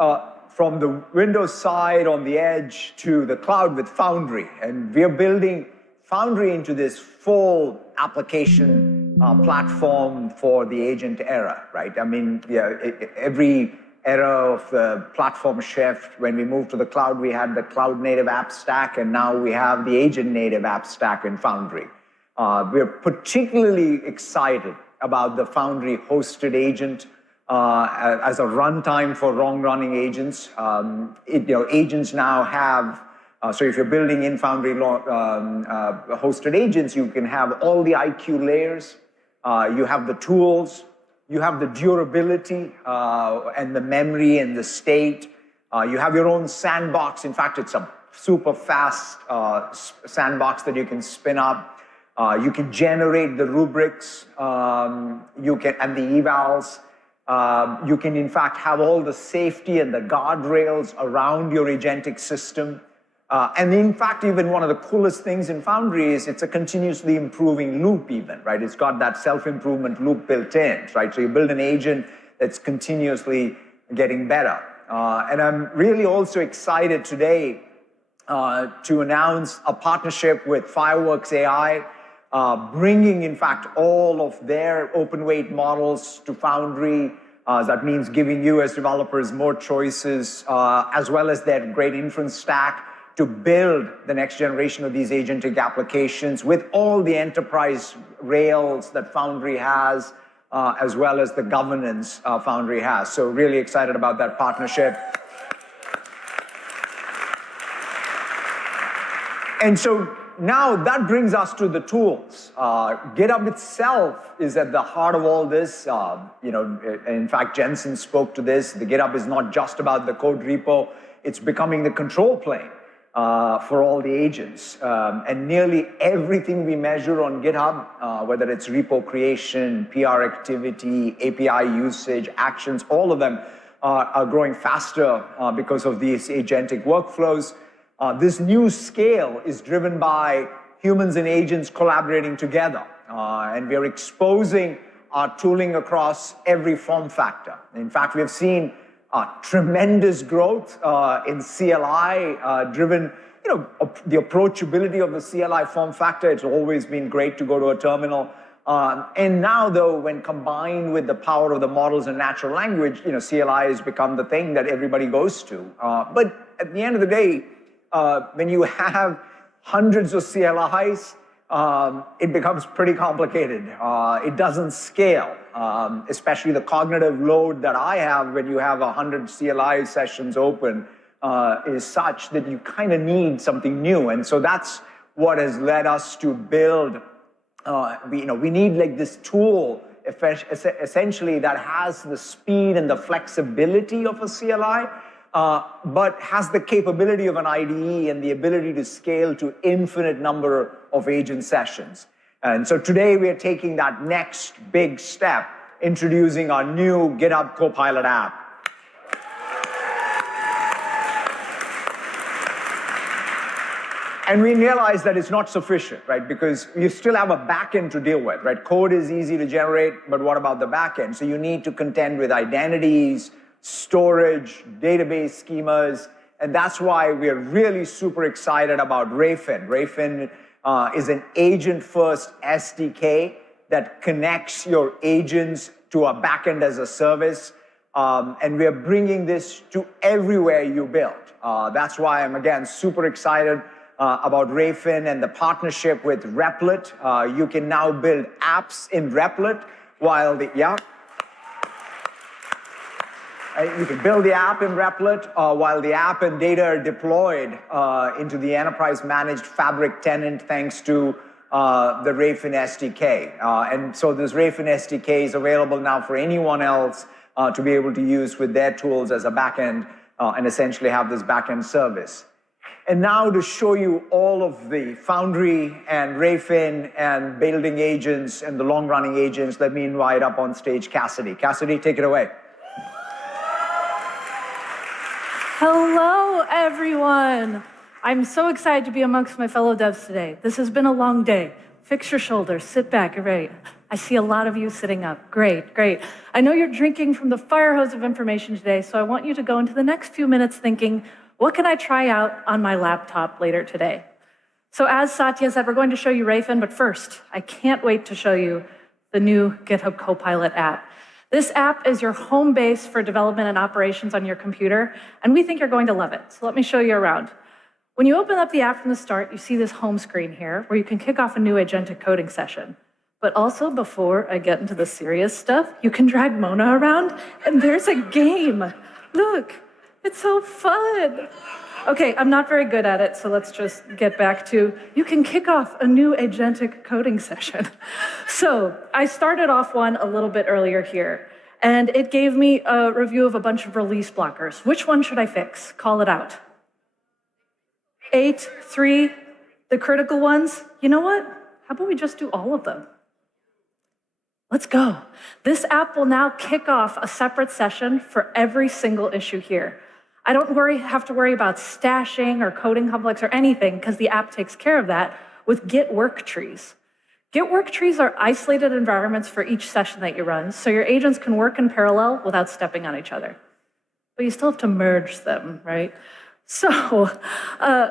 from the Windows side on the edge to the cloud with Foundry. And we're building Foundry into this full application platform for the agent era, right? I mean, yeah, every era of the platform shift, when we moved to the cloud, we had the cloud-native app stack, and now we have the agent-native app stack in Foundry. We're particularly excited about the Foundry hosted agent as a runtime for long-running agents. Agents now have so if you're building in Foundry hosted agents, you can have all the IQ layers, you have the tools, you have the durability and the memory and the state. You have your own sandbox. In fact, it's a super fast sandbox that you can spin up. You can generate the rubrics and the evals. You can, in fact, have all the safety and the guardrails around your agentic system. And in fact, even one of the coolest things in Foundry is it's a continuously improving loop even, right? It's got that self-improvement loop built in, right? So you build an agent that's continuously getting better. And I'm really also excited today to announce a partnership with Fireworks AI, bringing, in fact, all of their open weight models to Foundry. That means giving you as developers more choices, as well as their great inference stack, to build the next generation of these agentic applications with all the enterprise rails that Foundry has, as well as the governance Foundry has. So really excited about that partnership. And so now that brings us to the tools. GitHub itself is at the heart of all this. In fact, Jensen spoke to this. The GitHub is not just about the code repo. It's becoming the control plane for all the agents. And nearly everything we measure on GitHub, whether it's repo creation, PR activity, API usage, actions, all of them are growing faster because of these agentic workflows. This new scale is driven by humans and agents collaborating together. And we're exposing our tooling across every form factor. In fact, we have seen tremendous growth in CLI, driven, the approachability of the CLI form factor. It's always been great to go to a terminal. And now, though, when combined with the power of the models and natural language, CLI has become the thing that everybody goes to. But at the end of the day, when you have hundreds of CLIs, it becomes pretty complicated. It doesn't scale, especially the cognitive load that I have when you have 100 CLI sessions open is such that you kind of need something new. And so that's what has led us to build, we need like this tool essentially that has the speed and the flexibility of a CLI, but has the capability of an IDE and the ability to scale to infinite number of agent sessions. And so today we are taking that next big step, introducing our new GitHub Copilot app. And we realize that it's not sufficient, right? Because you still have a backend to deal with, right? Code is easy to generate, but what about the backend? So you need to contend with identities, storage, database schemas, and that's why we're really super excited about Rayfin. Rayfin is an agent-first SDK that connects your agents to a backend as a service, and we're bringing this to everywhere you build. That's why I'm, again, super excited about Rayfin and the partnership with Replit. You can now build apps in Replit while you can build the app in Replit while the app and data are deployed into the enterprise managed Fabric tenant thanks to the Rayfin SDK. And so this Rayfin SDK is available now for anyone else to be able to use with their tools as a backend and essentially have this backend service. And now to show you all of the Foundry and Rayfin and building agents and the long-running agents, let me invite up on stage Cassidy. Cassidy, take it away. Hello, everyone. I'm so excited to be amongst my fellow devs today. This has been a long day. Fix your shoulders, sit back, you're ready. I see a lot of you sitting up. Great, great. I know you're drinking from the fire hose of information today, so I want you to go into the next few minutes thinking, what can I try out on my laptop later today? So as Satya said, we're going to show you Rayfin, but first, I can't wait to show you the new GitHub Copilot app. This app is your home base for development and operations on your computer, and we think you're going to love it. So let me show you around. When you open up the app from the start, you see this home screen here, where you can kick off a new agentic coding session. But also, before I get into the serious stuff, you can drag Mona around, and there's a game. Look. It's so fun. Okay, I'm not very good at it, so let's just get back to, you can kick off a new agentic coding session. So I started off one a little bit earlier here, and it gave me a review of a bunch of release blockers. Which one should I fix? Call it out. 8, 3, the critical ones. You know what? How about we just do all of them? Let's go. This app will now kick off a separate session for every single issue here. I don't have to worry about stashing or coding complex or anything because the app takes care of that with Git work trees. Git work trees are isolated environments for each session that you run, so your agents can work in parallel without stepping on each other. But you still have to merge them, right? So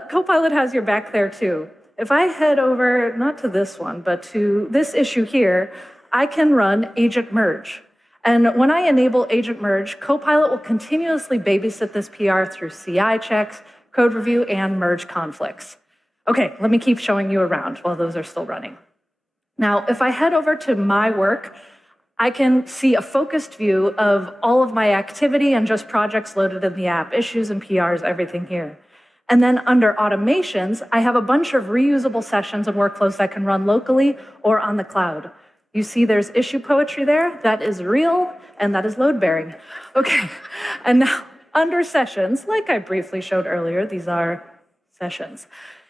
Copilot has your back there too. If I head over, not to this one, but to this issue here, I can run agent merge. And when I enable agent merge, Copilot will continuously babysit this PR through CI checks, code review, and merge conflicts. Okay, let me keep showing you around while those are still running. Now, if I head over to my work, I can see a focused view of all of my activity and just projects loaded in the app, issues and PRs, everything here. And then under automations, I have a bunch of reusable sessions and workflows that can run locally or on the cloud. You see there's issue poetry there. That is real, and that is load-bearing. Okay, and now under sessions, like I briefly showed earlier, these are sessions.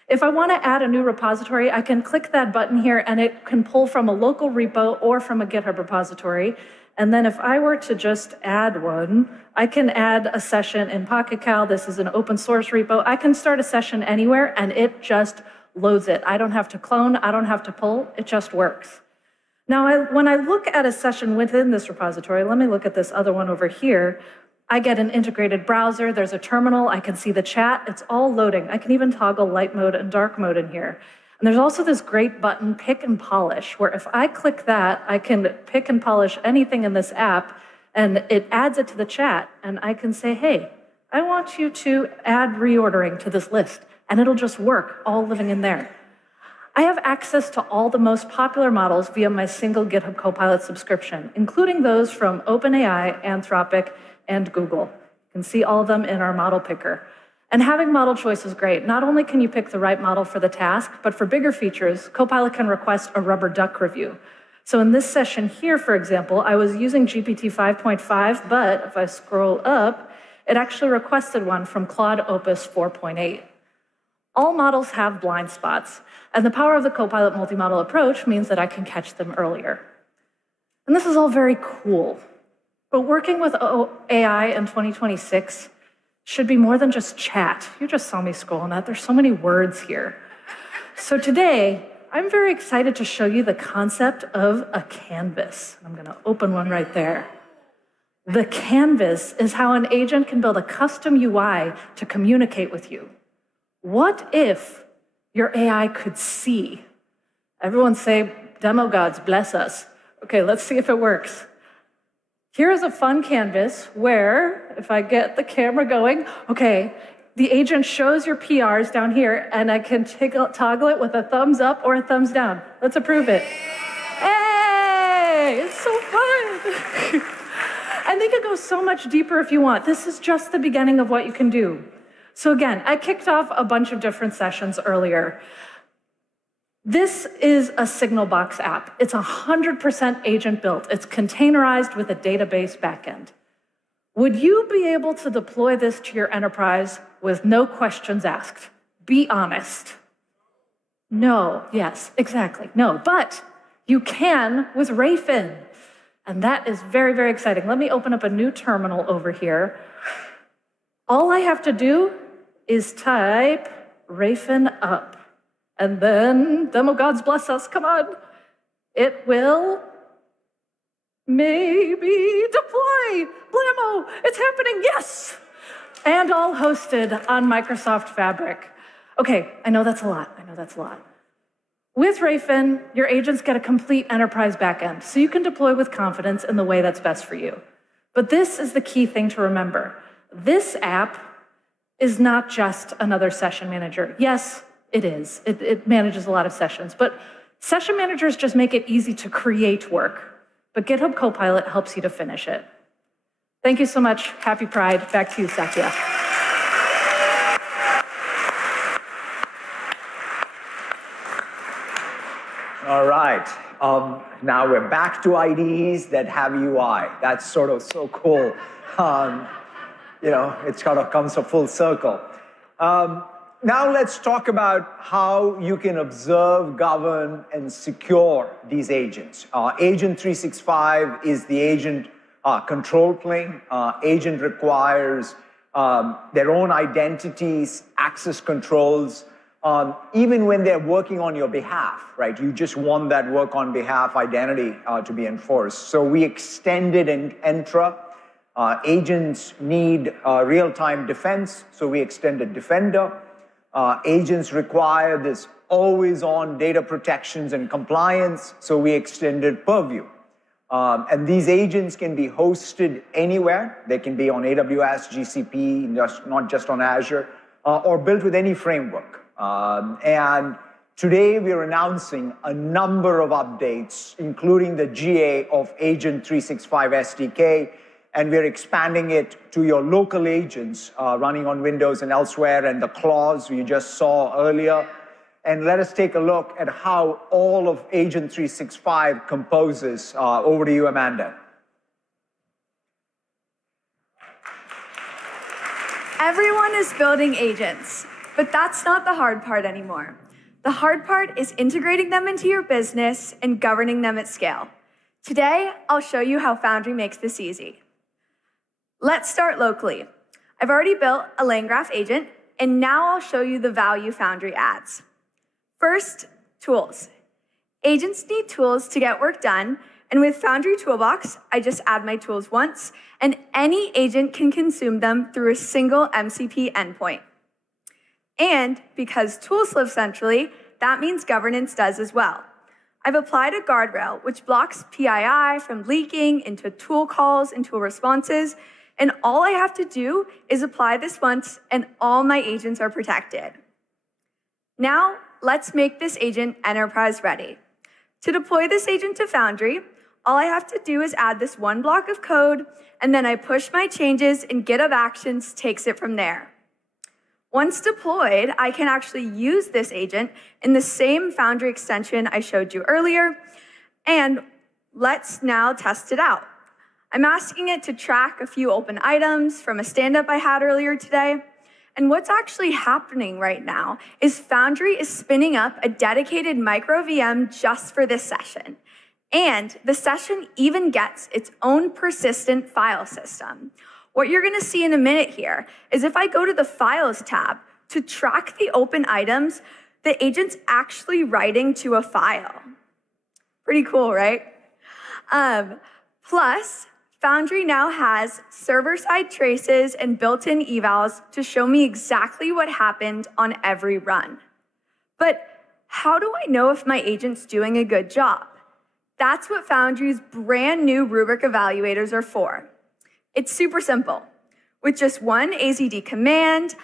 If I want to add a new repository, I can click that button here, and it can pull from a local repo or from a GitHub repository. And then if I were to just add one, I can add a session in Pocket Cal. This is an open source repo. I can start a session anywhere and it just loads it. I don't have to clone, I don't have to pull, it just works. Now, when I look at a session within this repository, let me look at this other one over here. I get an integrated browser, there's a terminal, I can see the chat, it's all loading. I can even toggle light mode and dark mode in here. And there's also this great button, Pick and Polish, where if I click that, I can pick and polish anything in this app, and it adds it to the chat, and I can say, hey, I want you to add reordering to this list, and it'll just work, all living in there. I have access to all the most popular models via my single GitHub Copilot subscription, including those from OpenAI, Anthropic, and Google. You can see all of them in our model picker. And having model choice is great. Not only can you pick the right model for the task, but for bigger features, Copilot can request a rubber duck review. So in this session here, for example, I was using GPT 5.5, but if I scroll up, it actually requested one from Claude Opus 4.8. All models have blind spots, and the power of the Copilot multi-model approach means that I can catch them earlier. And this is all very cool. But working with AI in 2026 should be more than just chat. You just saw me scrolling that. There's so many words here. So today, I'm very excited to show you the concept of a canvas. I'm going to open one right there. The canvas is how an agent can build a custom UI to communicate with you. What if your AI could see? Everyone say, demo gods, bless us. Okay, let's see if it works. Here's a fun canvas where, if I get the camera going, okay, the agent shows your PRs down here, and I can toggle it with a thumbs up or a thumbs down. Let's approve it. Hey, it's so fun. And they could go so much deeper if you want. This is just the beginning of what you can do. So again, I kicked off a bunch of different sessions earlier. This is a Signal Box app. It's 100% agent built. It's containerized with a database backend. Would you be able to deploy this to your enterprise with no questions asked? Be honest. No, yes, exactly, no. But you can with Rayfin. And that is very, very exciting. Let me open up a new terminal over here. All I have to do is type Rayfin up. And then, demo gods bless us, come on. It will maybe deploy. Blammo, it's happening, yes. And all hosted on Microsoft Fabric. Okay, I know that's a lot, With Rayfin, your agents get a complete enterprise backend, so you can deploy with confidence in the way that's best for you. But this is the key thing to remember. This app is not just another session manager. Yes, it is. It manages a lot of sessions, but session managers just make it easy to create work, but GitHub Copilot helps you to finish it. Thank you so much. Happy Pride. Back to you, Satya. All right. Now we're back to IDEs that have UI. That's sort of so cool. It's kind of comes a full circle. Now let's talk about how you can observe, govern, and secure these agents. Agent 365 is the agent control plane. Agent requires their own identities, access controls, even when they're working on your behalf, right? You just want that work on behalf identity to be enforced. So we extended Entra. Agents need real-time defense, so we extended Defender. Agents require this always-on data protections and compliance, so we extended Purview. And these agents can be hosted anywhere. They can be on AWS, GCP, not just on Azure, or built with any framework. And today we're announcing a number of updates, including the GA of Agent 365 SDK, and we're expanding it to your local agents running on Windows and elsewhere, and the clause you just saw earlier. And let us take a look at how all of Agent 365 composes. Over to you, Amanda. Everyone is building agents, but that's not the hard part anymore. The hard part is integrating them into your business and governing them at scale. Today, I'll show you how Foundry makes this easy. Let's start locally. I've already built a lane graph agent, and now I'll show you the value Foundry adds. First, tools. Agents need tools to get work done, and with Foundry Toolbox, I just add my tools once, and any agent can consume them through a single MCP endpoint. And because tools live centrally, that means governance does as well. I've applied a guardrail which blocks PII from leaking into tool calls and tool responses, and all I have to do is apply this once and all my agents are protected. Now, let's make this agent enterprise ready. To deploy this agent to Foundry, all I have to do is add this one block of code, and then I push my changes and GitHub Actions takes it from there. Once deployed, I can actually use this agent in the same Foundry extension I showed you earlier, and let's now test it out. I'm asking it to track a few open items from a stand-up I had earlier today, and what's actually happening right now is Foundry is spinning up a dedicated micro VM just for this session, and the session even gets its own persistent file system. What you're gonna see in a minute here is if I go to the Files tab to track the open items, the agent's actually writing to a file. Pretty cool, right? Plus, Foundry now has server-side traces and built-in evals to show me exactly what happened on every run. But how do I know if my agent's doing a good job? That's what Foundry's brand new rubric evaluators are for. It's super simple. With just one AZD command,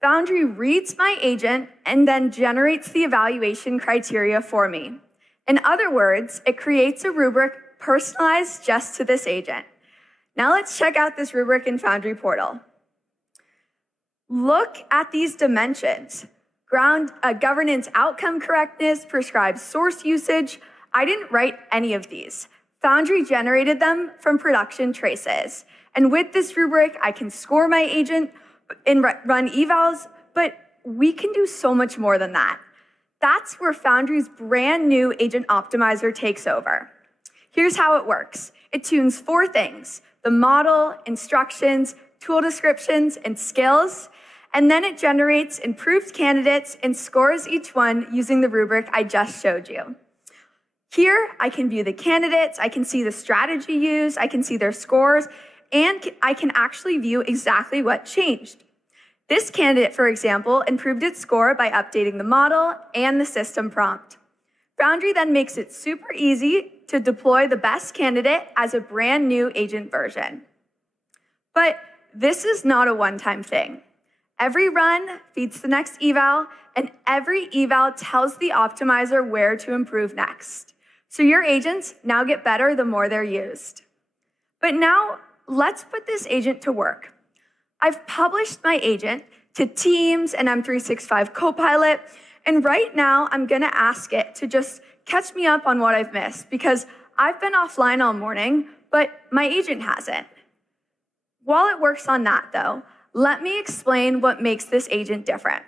Foundry reads my agent and then generates the evaluation criteria for me. In other words, it creates a rubric personalized just to this agent. Now let's check out this rubric in Foundry Portal. Look at these dimensions. Governance outcome correctness, prescribed source usage. I didn't write any of these. Foundry generated them from production traces. And with this rubric, I can score my agent and run evals, but we can do so much more than that. That's where Foundry's brand new agent optimizer takes over. Here's how it works. It tunes 4 things: the model, instructions, tool descriptions, and skills, and then it generates improved candidates and scores each one using the rubric I just showed you. Here, I can view the candidates, I can see the strategy used, I can see their scores, and I can actually view exactly what changed. This candidate, for example, improved its score by updating the model and the system prompt. Foundry then makes it super easy to deploy the best candidate as a brand new agent version. But this is not a one-time thing. Every run feeds the next eval, and every eval tells the optimizer where to improve next. So your agents now get better the more they're used. But now, let's put this agent to work. I've published my agent to Teams and M365 Copilot, and right now I'm gonna ask it to just catch me up on what I've missed, because I've been offline all morning, but my agent hasn't. While it works on that though, let me explain what makes this agent different.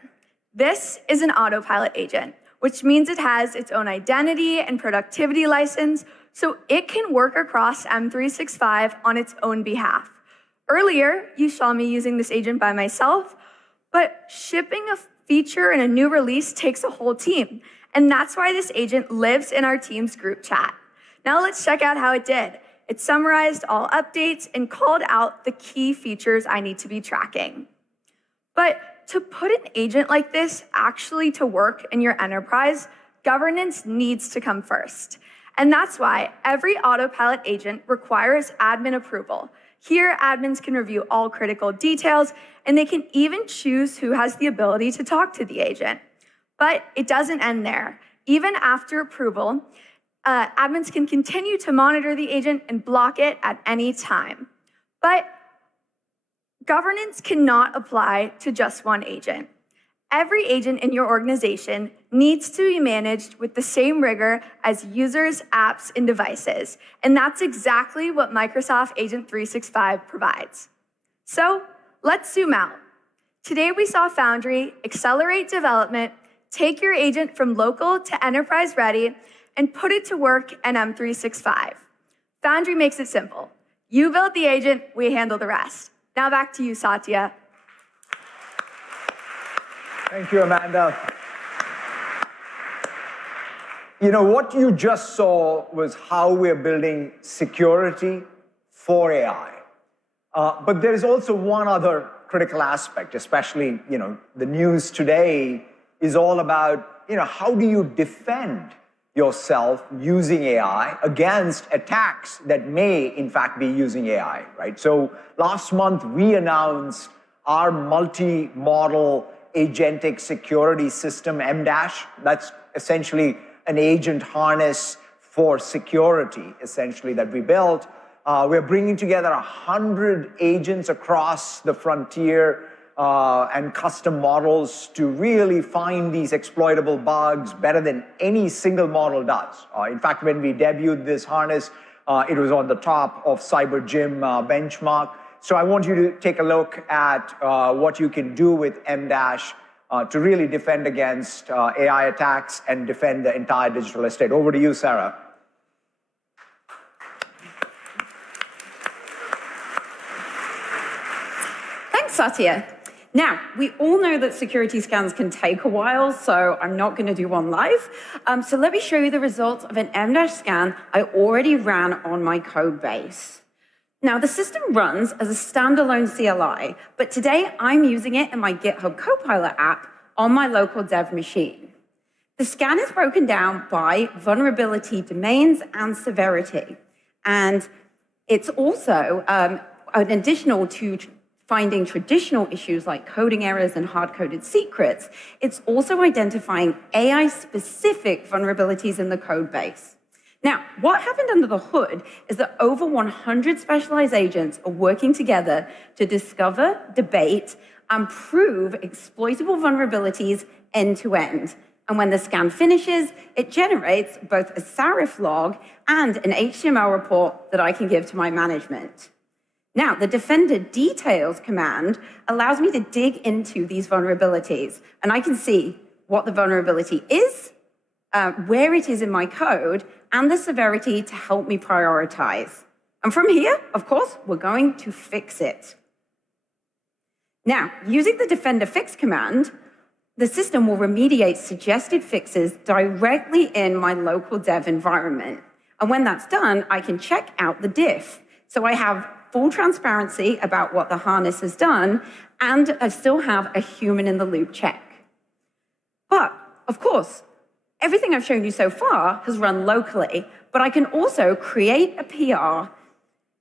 This is an autopilot agent, which means it has its own identity and productivity license, so it can work across M365 on its own behalf. Earlier, you saw me using this agent by myself, but shipping a feature in a new release takes a whole team, and that's why this agent lives in our team's group chat. Now let's check out how it did. It summarized all updates and called out the key features I need to be tracking. But to put an agent like this actually to work in your enterprise, governance needs to come first. And that's why every autopilot agent requires admin approval. Here, admins can review all critical details, and they can even choose who has the ability to talk to the agent. But it doesn't end there. Even after approval, admins can continue to monitor the agent and block it at any time. But governance cannot apply to just one agent. Every agent in your organization needs to be managed with the same rigor as users, apps, and devices. And that's exactly what Microsoft Agent 365 provides. So let's zoom out. Today we saw Foundry accelerate development, take your agent from local to enterprise ready, and put it to work in M365. Foundry makes it simple. You build the agent, we handle the rest. Now back to you, Satya. Thank you, Amanda. You know, what you just saw was how we're building security for AI. But there is also one other critical aspect, especially, the news today is all about, how do you defend yourself using AI against attacks that may, in fact, be using AI, right? So last month, we announced our multi-model agentic security system, M-Dash. That's essentially an agent harness for security, essentially, that we built. We're bringing together 100 agents across the frontier and custom models to really find these exploitable bugs better than any single model does. In fact, when we debuted this harness, it was on the top of CyberGym benchmark. So I want you to take a look at what you can do with M-Dash to really defend against AI attacks and defend the entire digital estate. Over to you, Sarah. Thanks, Satya. Now, we all know that security scans can take a while, so I'm not going to do one live. So let me show you the results of an M-Dash scan I already ran on my code base. Now, the system runs as a standalone CLI, but today I'm using it in my GitHub Copilot app on my local dev machine. The scan is broken down by vulnerability domains and severity. And it's also an additional to finding traditional issues like coding errors and hard-coded secrets. It's also identifying AI-specific vulnerabilities in the code base. Now, what happened under the hood is that over 100 specialized agents are working together to discover, debate, and prove exploitable vulnerabilities end-to-end. And when the scan finishes, it generates both a SARIF log and an HTML report that I can give to my management. Now, the Defender Details command allows me to dig into these vulnerabilities, and I can see what the vulnerability is, where it is in my code, and the severity to help me prioritize. And from here, of course, we're going to fix it. Now, using the Defender Fix command, the system will remediate suggested fixes directly in my local dev environment. And when that's done, I can check out the diff. So I have full transparency about what the harness has done, and I still have a human-in-the-loop check. But, of course, everything I've shown you so far has run locally, but I can also create a PR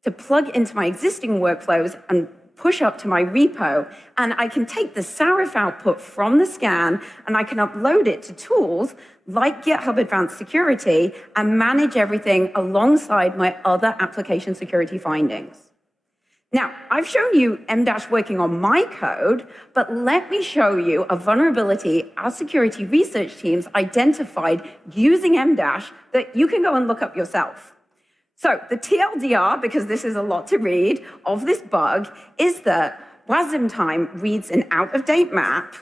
to plug into my existing workflows and push up to my repo, and I can take the SARIF output from the scan, and I can upload it to tools like GitHub Advanced Security and manage everything alongside my other application security findings. Now, I've shown you M-Dash working on my code, but let me show you a vulnerability our security research teams identified using M-Dash that you can go and look up yourself. So the TLDR, because this is a lot to read, of this bug is that WASM time reads an out-of-date map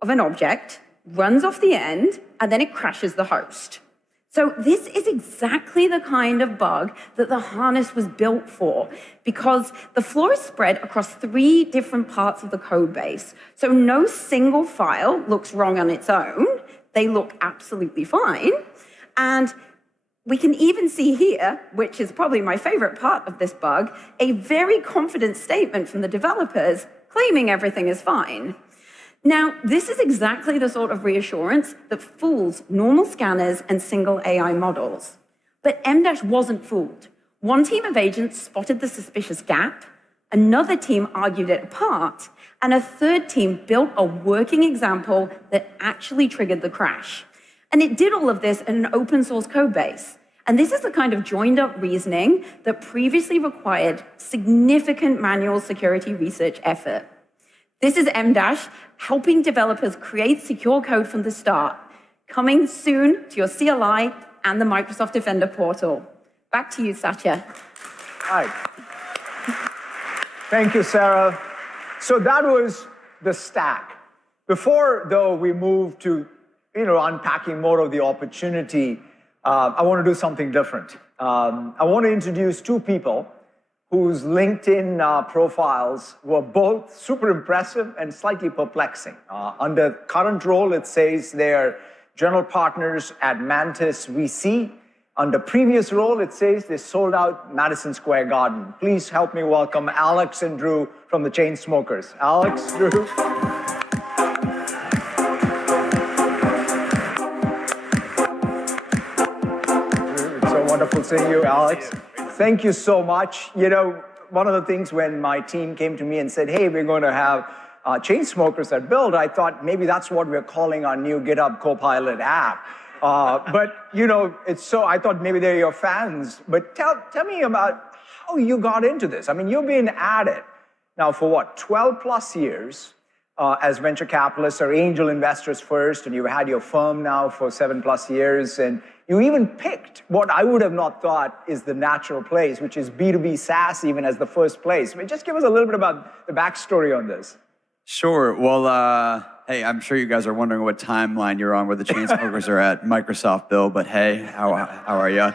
of an object, runs off the end, and then it crashes the host. So this is exactly the kind of bug that the harness was built for, because the flaw is spread across 3 different parts of the code base. So no single file looks wrong on its own. They look absolutely fine. And we can even see here, which is probably my favorite part of this bug, a very confident statement from the developers claiming everything is fine. Now, this is exactly the sort of reassurance that fools normal scanners and single AI models. But M-Dash wasn't fooled. One team of agents spotted the suspicious gap, another team argued it apart, and a third team built a working example that actually triggered the crash. And it did all of this in an open source code base. And this is the kind of joined up reasoning that previously required significant manual security research effort. This is M-Dash helping developers create secure code from the start, coming soon to your CLI and the Microsoft Defender portal. Back to you, Satya. All right. Thank you, Sarah. So that was the stack. Before, though, we move to unpacking more of the opportunity, I want to do something different. I want to introduce two people whose LinkedIn profiles were both super impressive and slightly perplexing. Under current role, it says they're general partners at Mantis VC. Under previous role, it says they sold out Madison Square Garden. Please help me welcome Alex and Drew from the Chainsmokers. Alex, Drew. It's so wonderful seeing you, Alex. Thank you so much. You know, one of the things when my team came to me and said, hey, we're going to have Chainsmokers at Build, I thought maybe that's what we're calling our new GitHub Copilot app. But, you know, it's so, I thought maybe they're your fans. But tell me about how you got into this. I mean, you've been at it now for what, 12 plus years as venture capitalists or angel investors first, and you've had your firm now for 7+ years. And you even picked what I would have not thought is the natural place, which is B2B SaaS even as the first place. I mean, just give us a little bit about the backstory on this. Sure. Well, hey, I'm sure you guys are wondering what timeline you're on where the Chainsmokers are at Microsoft, Bill. But hey, how are you?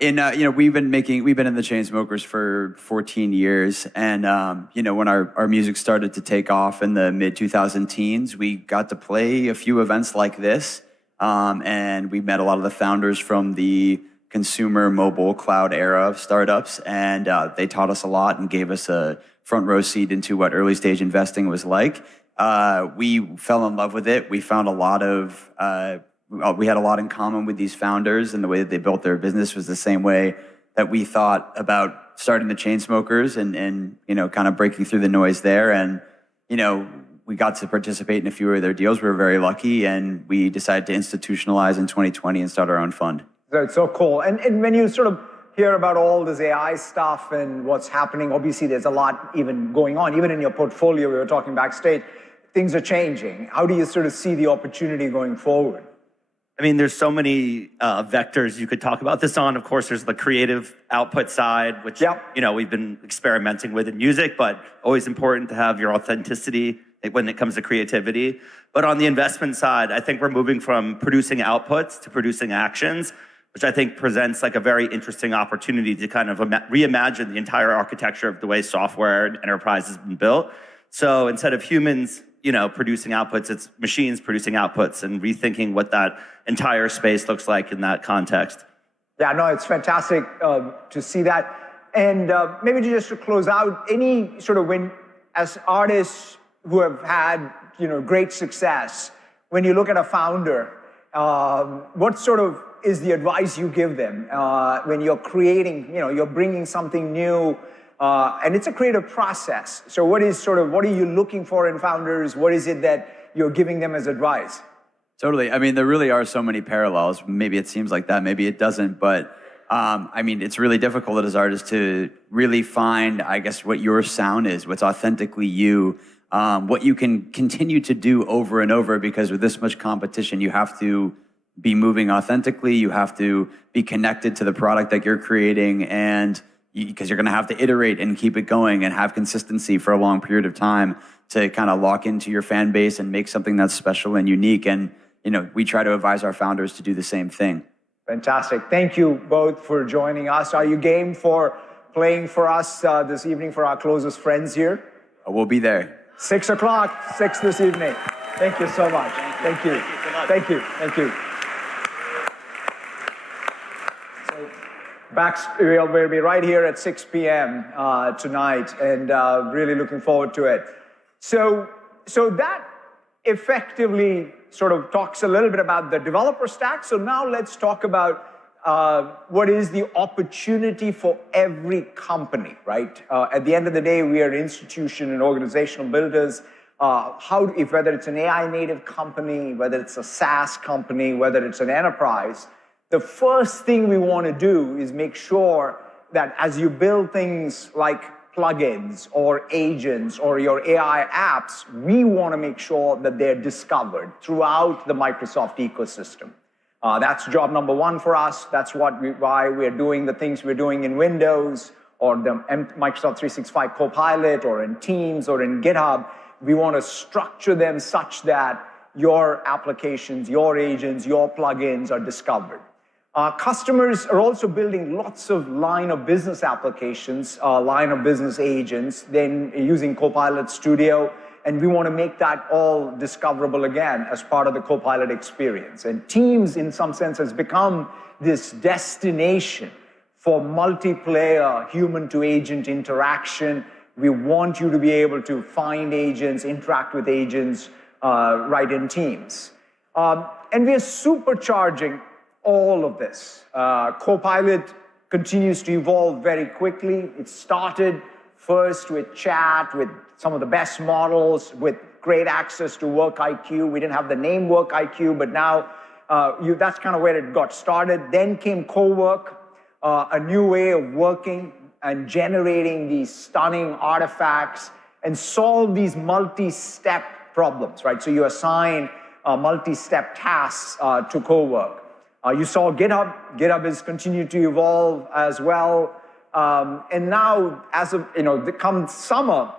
You know, we've been in the Chainsmokers for 14 years, and you know, when our music started to take off in the mid 2010s, we got to play a few events like this, and we met a lot of the founders from the consumer mobile cloud era of startups, and they taught us a lot and gave us a front row seat into what early stage investing was like. We fell in love with it. We found we had a lot in common with these founders, and the way that they built their business was the same way that we thought about starting the Chainsmokers and you know, kind of breaking through the noise there. And, you know, we got to participate in a few of their deals. We were very lucky, and we decided to institutionalize in 2020 and start our own fund. That's so cool. And when you sort of hear about all this AI stuff and what's happening, obviously there's a lot even going on. Even in your portfolio, we were talking backstage, things are changing. How do you sort of see the opportunity going forward? I mean, there's so many vectors you could talk about this on. Of course, there's the creative output side, which you know, we've been experimenting with in music, but always important to have your authenticity when it comes to creativity. But on the investment side, I think we're moving from producing outputs to producing actions, which I think presents like a very interesting opportunity to kind of reimagine the entire architecture of the way software and enterprise has been built. So instead of humans, you know, producing outputs, it's machines producing outputs, and rethinking what that entire space looks like in that context. Yeah, no, it's fantastic to see that. And maybe just to close out, any sort of as artists who have had, you know, great success, when you look at a founder, what sort of is the advice you give them when you're creating, you know, you're bringing something new, and it's a creative process. So what are you looking for in founders? What is it that you're giving them as advice? Totally. I mean, there really are so many parallels. Maybe it seems like that, maybe it doesn't. But I mean, it's really difficult as artists to really find, I guess, what your sound is, what's authentically you, what you can continue to do over and over, because with this much competition, you have to be moving authentically. You have to be connected to the product that you're creating, and because you're going to have to iterate and keep it going and have consistency for a long period of time to kind of lock into your fan base and make something that's special and unique. And, you know, we try to advise our founders to do the same thing. Fantastic. Thank you both for joining us. Are you game for playing for us this evening for our closest friends here? We'll be there. 6 o'clock, 6 this evening. Thank you so much. Thank you. Thank you. Thank you. We'll be right here at 6 p.m. Tonight, and really looking forward to it. So that effectively sort of talks a little bit about the developer stack. So now let's talk about what is the opportunity for every company, right? At the end of the day, we are institution and organizational builders. Whether it's an AI native company, whether it's a SaaS company, whether it's an enterprise, the first thing we want to do is make sure that as you build things like plugins or agents or your AI apps, we want to make sure that they're discovered throughout the Microsoft ecosystem. That's job number one for us. That's why we're doing the things we're doing in Windows or the Microsoft 365 Copilot or in Teams or in GitHub. We want to structure them such that your applications, your agents, your plugins are discovered. Customers are also building lots of line of business applications, line of business agents, then using Copilot Studio, and we want to make that all discoverable again as part of the Copilot experience. And Teams, in some sense, has become this destination for multiplayer human-to-agent interaction. We want you to be able to find agents, interact with agents right in Teams. And we are supercharging all of this. Copilot continues to evolve very quickly. It started first with chat, with some of the best models, with great access to Work IQ. We didn't have the name Work IQ, but now that's kind of where it got started. Then came co-work, a new way of working and generating these stunning artifacts and solve these multi-step problems, right? So you assign multi-step tasks to co-work. You saw GitHub. GitHub has continued to evolve as well. And now, as of, come summer,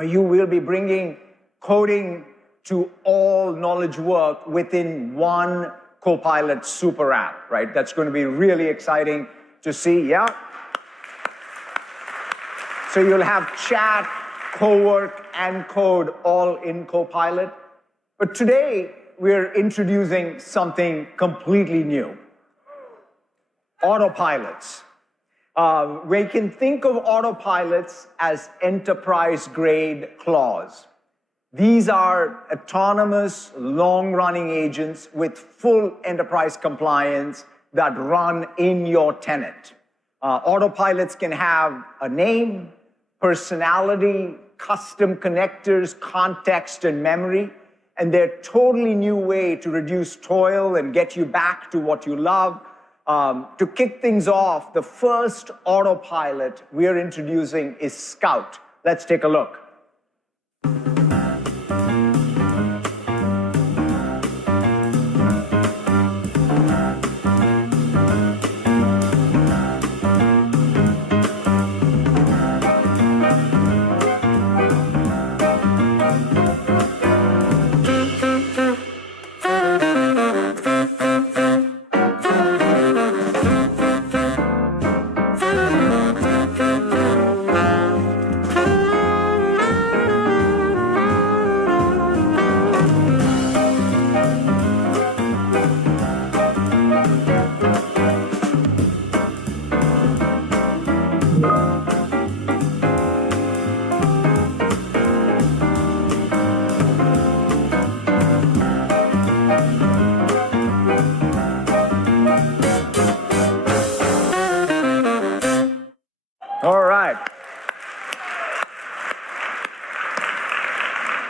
you will be bringing coding to all knowledge work within one Copilot super app, right? That's going to be really exciting to see, yeah? So you'll have chat, co-work, and code all in Copilot. But today, we're introducing something completely new. Autopilots. We can think of autopilots as enterprise-grade claws. These are autonomous, long-running agents with full enterprise compliance that run in your tenant. Autopilots can have a name, personality, custom connectors, context, and memory, and they're a totally new way to reduce toil and get you back to what you love. To kick things off, the first autopilot we are introducing is Scout. Let's take a look.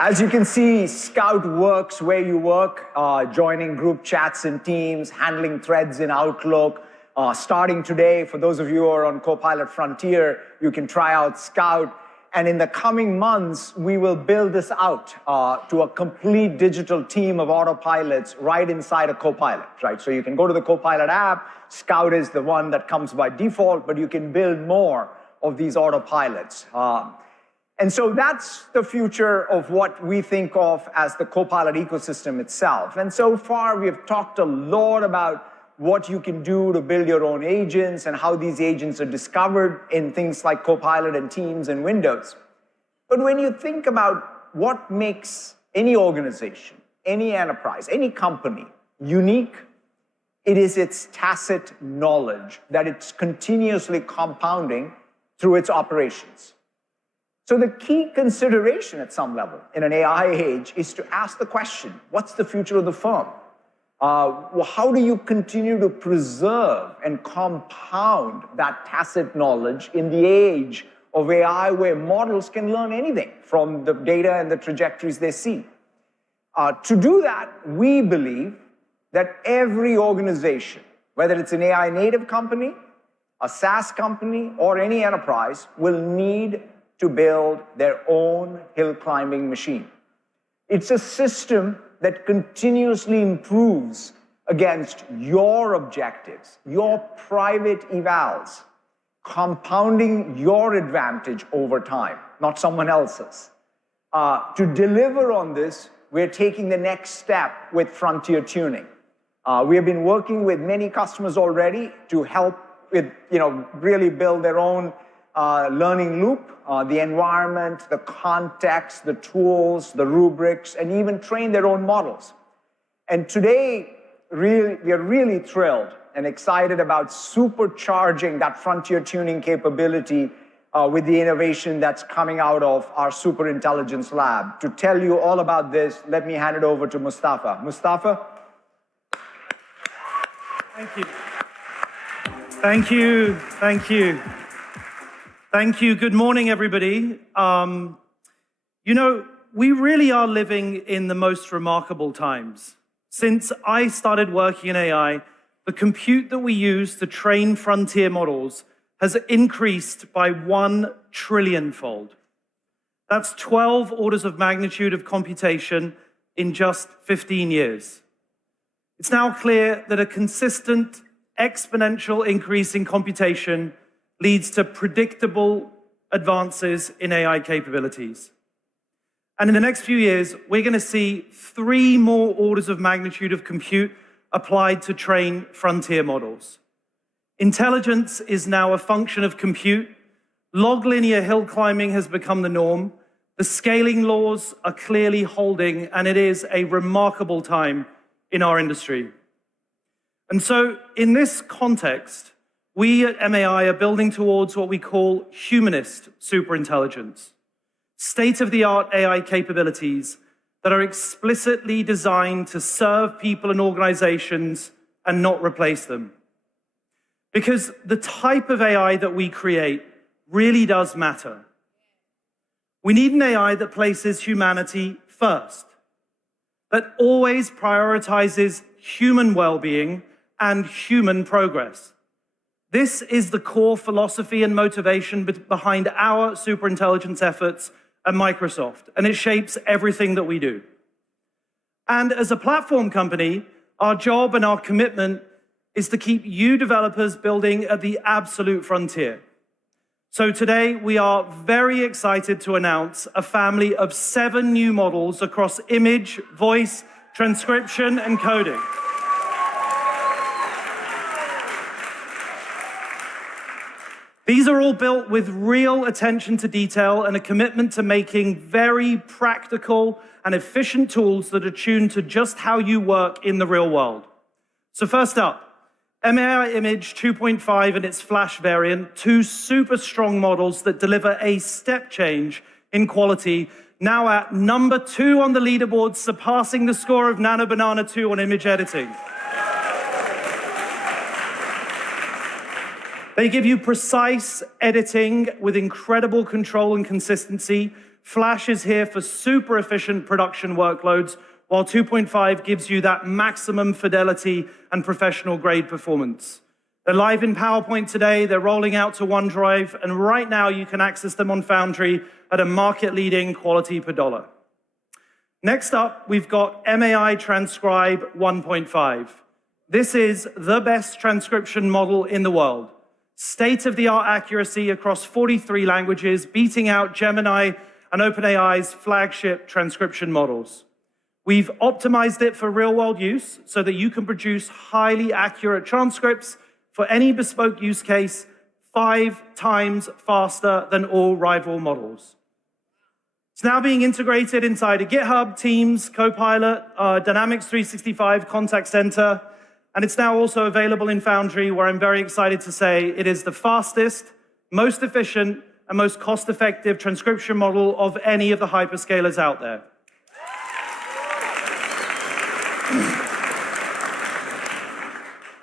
As you can see, Scout works where you work, joining group chats in Teams, handling threads in Outlook. Starting today, for those of you who are on Copilot Frontier, you can try out Scout. And in the coming months, we will build this out to a complete digital team of autopilots right inside a Copilot, right? So you can go to the Copilot app. Scout is the one that comes by default, but you can build more of these autopilots. And so that's the future of what we think of as the Copilot ecosystem itself. And so far, we have talked a lot about what you can do to build your own agents and how these agents are discovered in things like Copilot and Teams and Windows. But when you think about what makes any organization, any enterprise, any company unique, it is its tacit knowledge that it's continuously compounding through its operations. So the key consideration at some level in an AI age is to ask the question, what's the future of the firm? How do you continue to preserve and compound that tacit knowledge in the age of AI where models can learn anything from the data and the trajectories they see? To do that, we believe that every organization, whether it's an AI native company, a SaaS company, or any enterprise, will need to build their own hill climbing machine. It's a system that continuously improves against your objectives, your private evals, compounding your advantage over time, not someone else's. To deliver on this, we're taking the next step with frontier tuning. We have been working with many customers already to help with, really build their own learning loop, the environment, the context, the tools, the rubrics, and even train their own models. And today, we are really thrilled and excited about supercharging that frontier tuning capability with the innovation that's coming out of our Super Intelligence Lab. To tell you all about this, let me hand it over to Mustafa. Mustafa? Thank you. Thank you. Thank you. Thank you. Good morning, everybody. We really are living in the most remarkable times. Since I started working in AI, the compute that we use to train frontier models has increased by 1 trillion-fold. That's 12 orders of magnitude of computation in just 15 years. It's now clear that a consistent exponential increase in computation leads to predictable advances in AI capabilities. And in the next few years, we're going to see 3 more orders of magnitude of compute applied to train frontier models. Intelligence is now a function of compute. Log linear hill climbing has become the norm. The scaling laws are clearly holding, and it is a remarkable time in our industry. And so in this context, we at MAI are building towards what we call humanist superintelligence, state-of-the-art AI capabilities that are explicitly designed to serve people and organizations and not replace them. Because the type of AI that we create really does matter. We need an AI that places humanity first, that always prioritizes human well-being and human progress. This is the core philosophy and motivation behind our superintelligence efforts at Microsoft, and it shapes everything that we do. And as a platform company, our job and our commitment is to keep you developers building at the absolute frontier. So today, we are very excited to announce a family of 7 new models across image, voice, transcription, and coding. These are all built with real attention to detail and a commitment to making very practical and efficient tools that are tuned to just how you work in the real world. So first up, MAI Image 2.5 and its Flash variant, 2 super strong models that deliver a step change in quality, now at number 2 on the leaderboard, surpassing the score of Nano Banana 2 on image editing. They give you precise editing with incredible control and consistency. Flash is here for super efficient production workloads, while 2.5 gives you that maximum fidelity and professional grade performance. They're live in PowerPoint today, they're rolling out to OneDrive, and right now you can access them on Foundry at a market-leading quality per dollar. Next up, we've got MAI Transcribe 1.5. This is the best transcription model in the world. State-of-the-art accuracy across 43 languages, beating out Gemini and OpenAI's flagship transcription models. We've optimized it for real-world use so that you can produce highly accurate transcripts for any bespoke use case 5 times faster than all rival models. It's now being integrated inside of GitHub, Teams, Copilot, Dynamics 365 Contact Center, and it's now also available in Foundry, where I'm very excited to say it is the fastest, most efficient, and most cost-effective transcription model of any of the hyperscalers out there.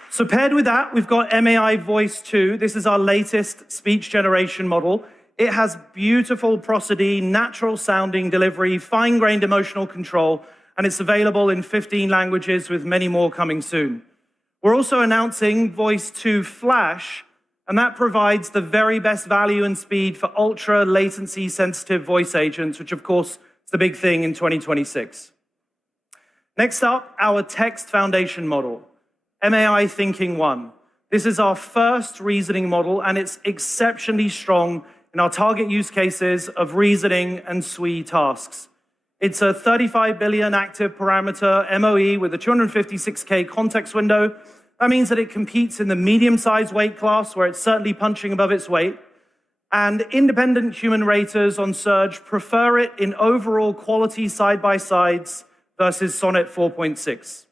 So paired with that, we've got MAI Voice 2. This is our latest speech generation model. It has beautiful prosody, natural sounding delivery, fine-grained emotional control, and it's available in 15 languages with many more coming soon. We're also announcing Voice 2 Flash, and that provides the very best value and speed for ultra latency sensitive voice agents, which of course is the big thing in 2026. Next up, our text foundation model, MAI Thinking 1. This is our first reasoning model, and it's exceptionally strong in our target use cases of reasoning and SWE tasks. It's a 35 billion active parameter MOE with a 256K context window. That means that it competes in the medium-sized weight class, where it's certainly punching above its weight. And independent human raters on Surge prefer it in overall quality side-by-sides versus Sonnet 4.6.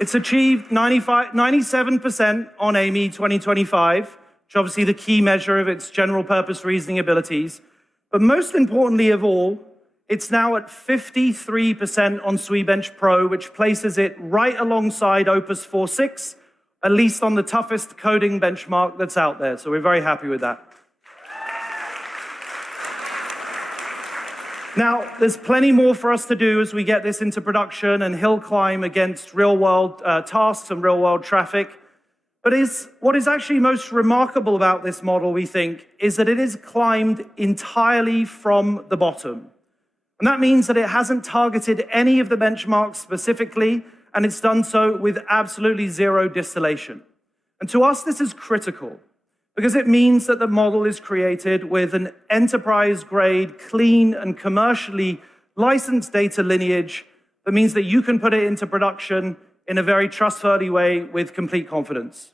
It's achieved 97% on AME 2025, which is obviously the key measure of its general purpose reasoning abilities. But most importantly of all, it's now at 53% on SWE-Bench Pro, which places it right alongside Opus 4.6, at least on the toughest coding benchmark that's out there. So we're very happy with that. Now, there's plenty more for us to do as we get this into production and hill climb against real-world tasks and real-world traffic. But what is actually most remarkable about this model, we think, is that it is climbed entirely from the bottom. And that means that it hasn't targeted any of the benchmarks specifically, and it's done so with absolutely zero distillation. And to us, this is critical, because it means that the model is created with an enterprise-grade, clean, and commercially licensed data lineage that means that you can put it into production in a very trustworthy way with complete confidence.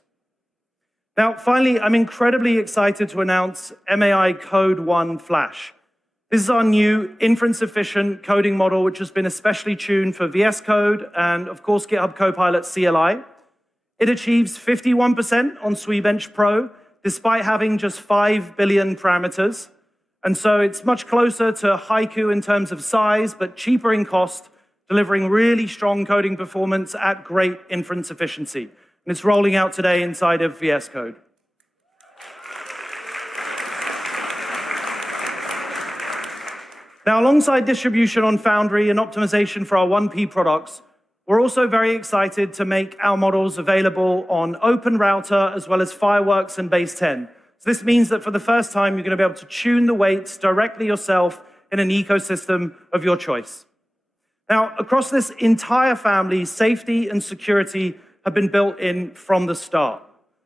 Now, finally, I'm incredibly excited to announce MAI Code 1 Flash. This is our new inference-efficient coding model, which has been especially tuned for VS Code and, of course, GitHub Copilot CLI. It achieves 51% on SWE-Bench Pro, despite having just 5 billion parameters. And so it's much closer to Haiku in terms of size, but cheaper in cost, delivering really strong coding performance at great inference efficiency. And it's rolling out today inside of VS Code. Now, alongside distribution on Foundry and optimization for our 1P products, we're also very excited to make our models available on Open Router as well as Fireworks and Base 10. So this means that for the first time, you're going to be able to tune the weights directly yourself in an ecosystem of your choice. Now, across this entire family, safety and security have been built in from the start.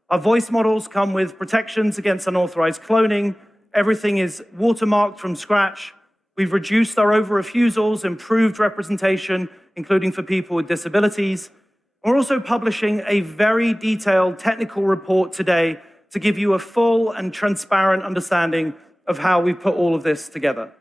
Our voice models come with protections against unauthorized cloning. Everything is watermarked from scratch. We've reduced our over-refusals, improved representation, including for people with disabilities. We're also publishing a very detailed technical report today to give you a full and transparent understanding of how we've put all of this together.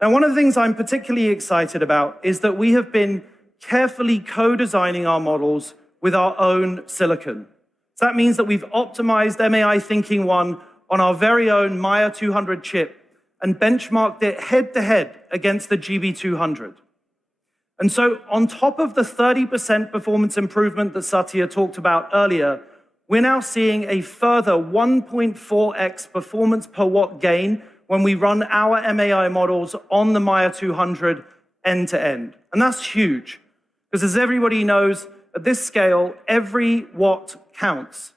Now, one of the things I'm particularly excited about is that we have been carefully co-designing our models with our own silicon. So that means that we've optimized MAI Thinking 1 on our very own Maya 200 chip and benchmarked it head-to-head against the GB200. And so on top of the 30% performance improvement that Satya talked about earlier, we're now seeing a further 1.4x performance per watt gain when we run our MAI models on the Maya 200 end-to-end. And that's huge, because as everybody knows, at this scale, every watt counts.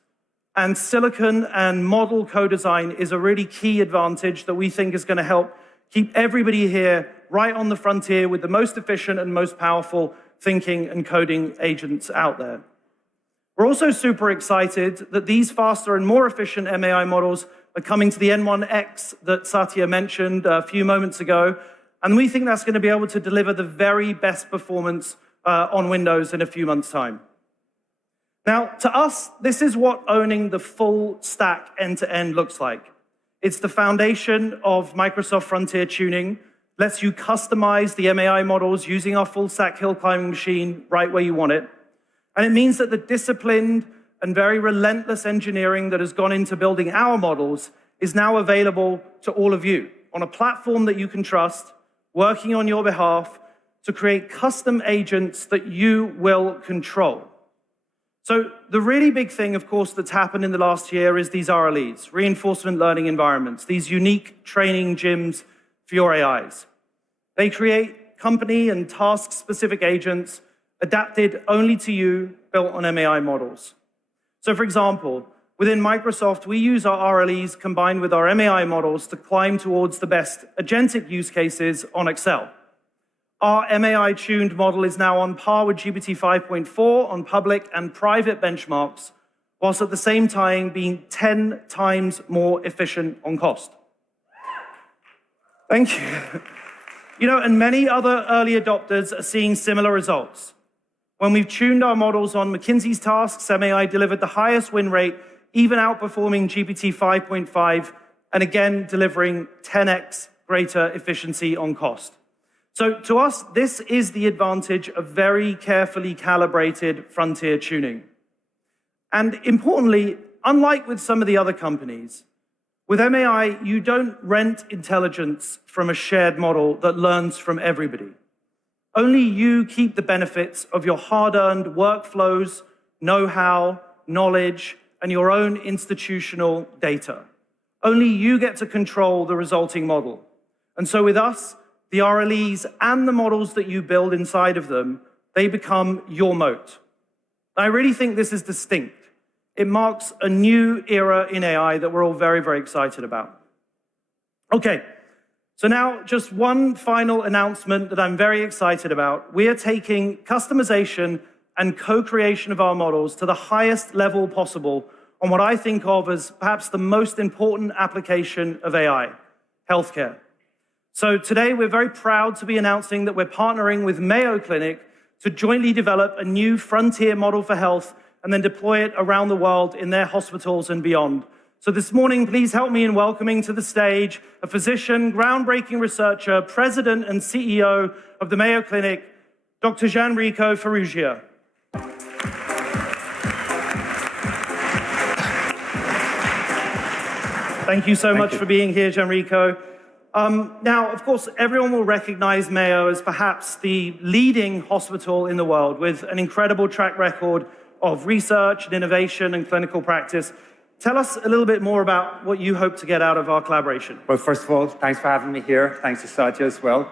And silicon and model co-design is a really key advantage that we think is going to help keep everybody here right on the frontier with the most efficient and most powerful thinking and coding agents out there. We're also super excited that these faster and more efficient MAI models are coming to the N1X that Satya mentioned a few moments ago. And we think that's going to be able to deliver the very best performance on Windows in a few months' time. Now, to us, this is what owning the full stack end-to-end looks like. It's the foundation of Microsoft Frontier Tuning, lets you customize the MAI models using our full stack hill climbing machine right where you want it. And it means that the disciplined and very relentless engineering that has gone into building our models is now available to all of you on a platform that you can trust, working on your behalf to create custom agents that you will control. So the really big thing, of course, that's happened in the last year is these RLEs, reinforcement learning environments, these unique training gyms for your AIs. They create company and task-specific agents adapted only to you, built on MAI models. So for example, within Microsoft, we use our RLEs combined with our MAI models to climb towards the best agentic use cases on Excel. Our MAI-tuned model is now on par with GPT 5.4 on public and private benchmarks, whilst at the same time being 10 times more efficient on cost. Thank you. You know, and many other early adopters are seeing similar results. When we've tuned our models on McKinsey's tasks, MAI delivered the highest win rate, even outperforming GPT 5.5, and again, delivering 10x greater efficiency on cost. So to us, this is the advantage of very carefully calibrated frontier tuning. And importantly, unlike with some of the other companies, with MAI, you don't rent intelligence from a shared model that learns from everybody. Only you keep the benefits of your hard-earned workflows, know-how, knowledge, and your own institutional data. Only you get to control the resulting model. And so with us, the RLEs and the models that you build inside of them, they become your moat. I really think this is distinct. It marks a new era in AI that we're all very, very excited about. Okay, so now just one final announcement that I'm very excited about. We are taking customization and co-creation of our models to the highest level possible on what I think of as perhaps the most important application of AI, healthcare. So today we're very proud to be announcing that we're partnering with Mayo Clinic to jointly develop a new frontier model for health and then deploy it around the world in their hospitals and beyond. So this morning, please help me in welcoming to the stage a physician, groundbreaking researcher, president and CEO of the Mayo Clinic, Dr. Gianrico Ferrugia. Thank you so much for being here, Gianrico. Now, of course, everyone will recognize Mayo as perhaps the leading hospital in the world with an incredible track record of research and innovation and clinical practice. Tell us a little bit more about what you hope to get out of our collaboration. Well, first of all, thanks for having me here. Thanks to Satya as well.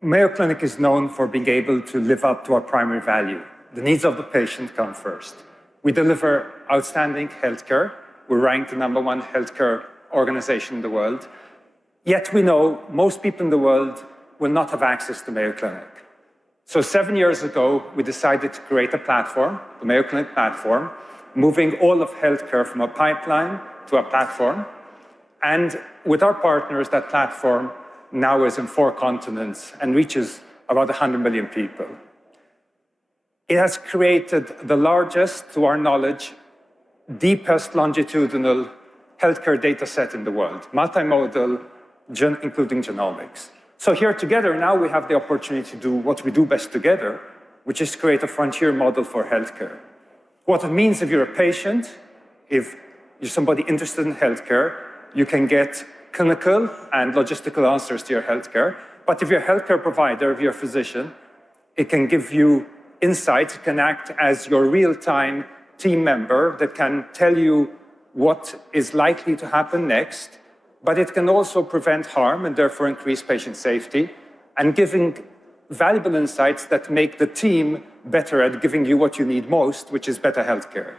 Mayo Clinic is known for being able to live up to our primary value. The needs of the patient come first. We deliver outstanding healthcare. We're ranked the #1 healthcare organization in the world. Yet we know most people in the world will not have access to Mayo Clinic. So 7 years ago, we decided to create a platform, the Mayo Clinic platform, moving all of healthcare from a pipeline to a platform. And with our partners, that platform now is in 4 continents and reaches about 100 million people. It has created the largest, to our knowledge, deepest longitudinal healthcare data set in the world, multimodal, including genomics. So here together, now we have the opportunity to do what we do best together, which is create a frontier model for healthcare. What it means if you're a patient, if you're somebody interested in healthcare, you can get clinical and logistical answers to your healthcare. But if you're a healthcare provider, if you're a physician, it can give you insights, it can act as your real-time team member that can tell you what is likely to happen next, but it can also prevent harm and therefore increase patient safety and giving valuable insights that make the team better at giving you what you need most, which is better healthcare.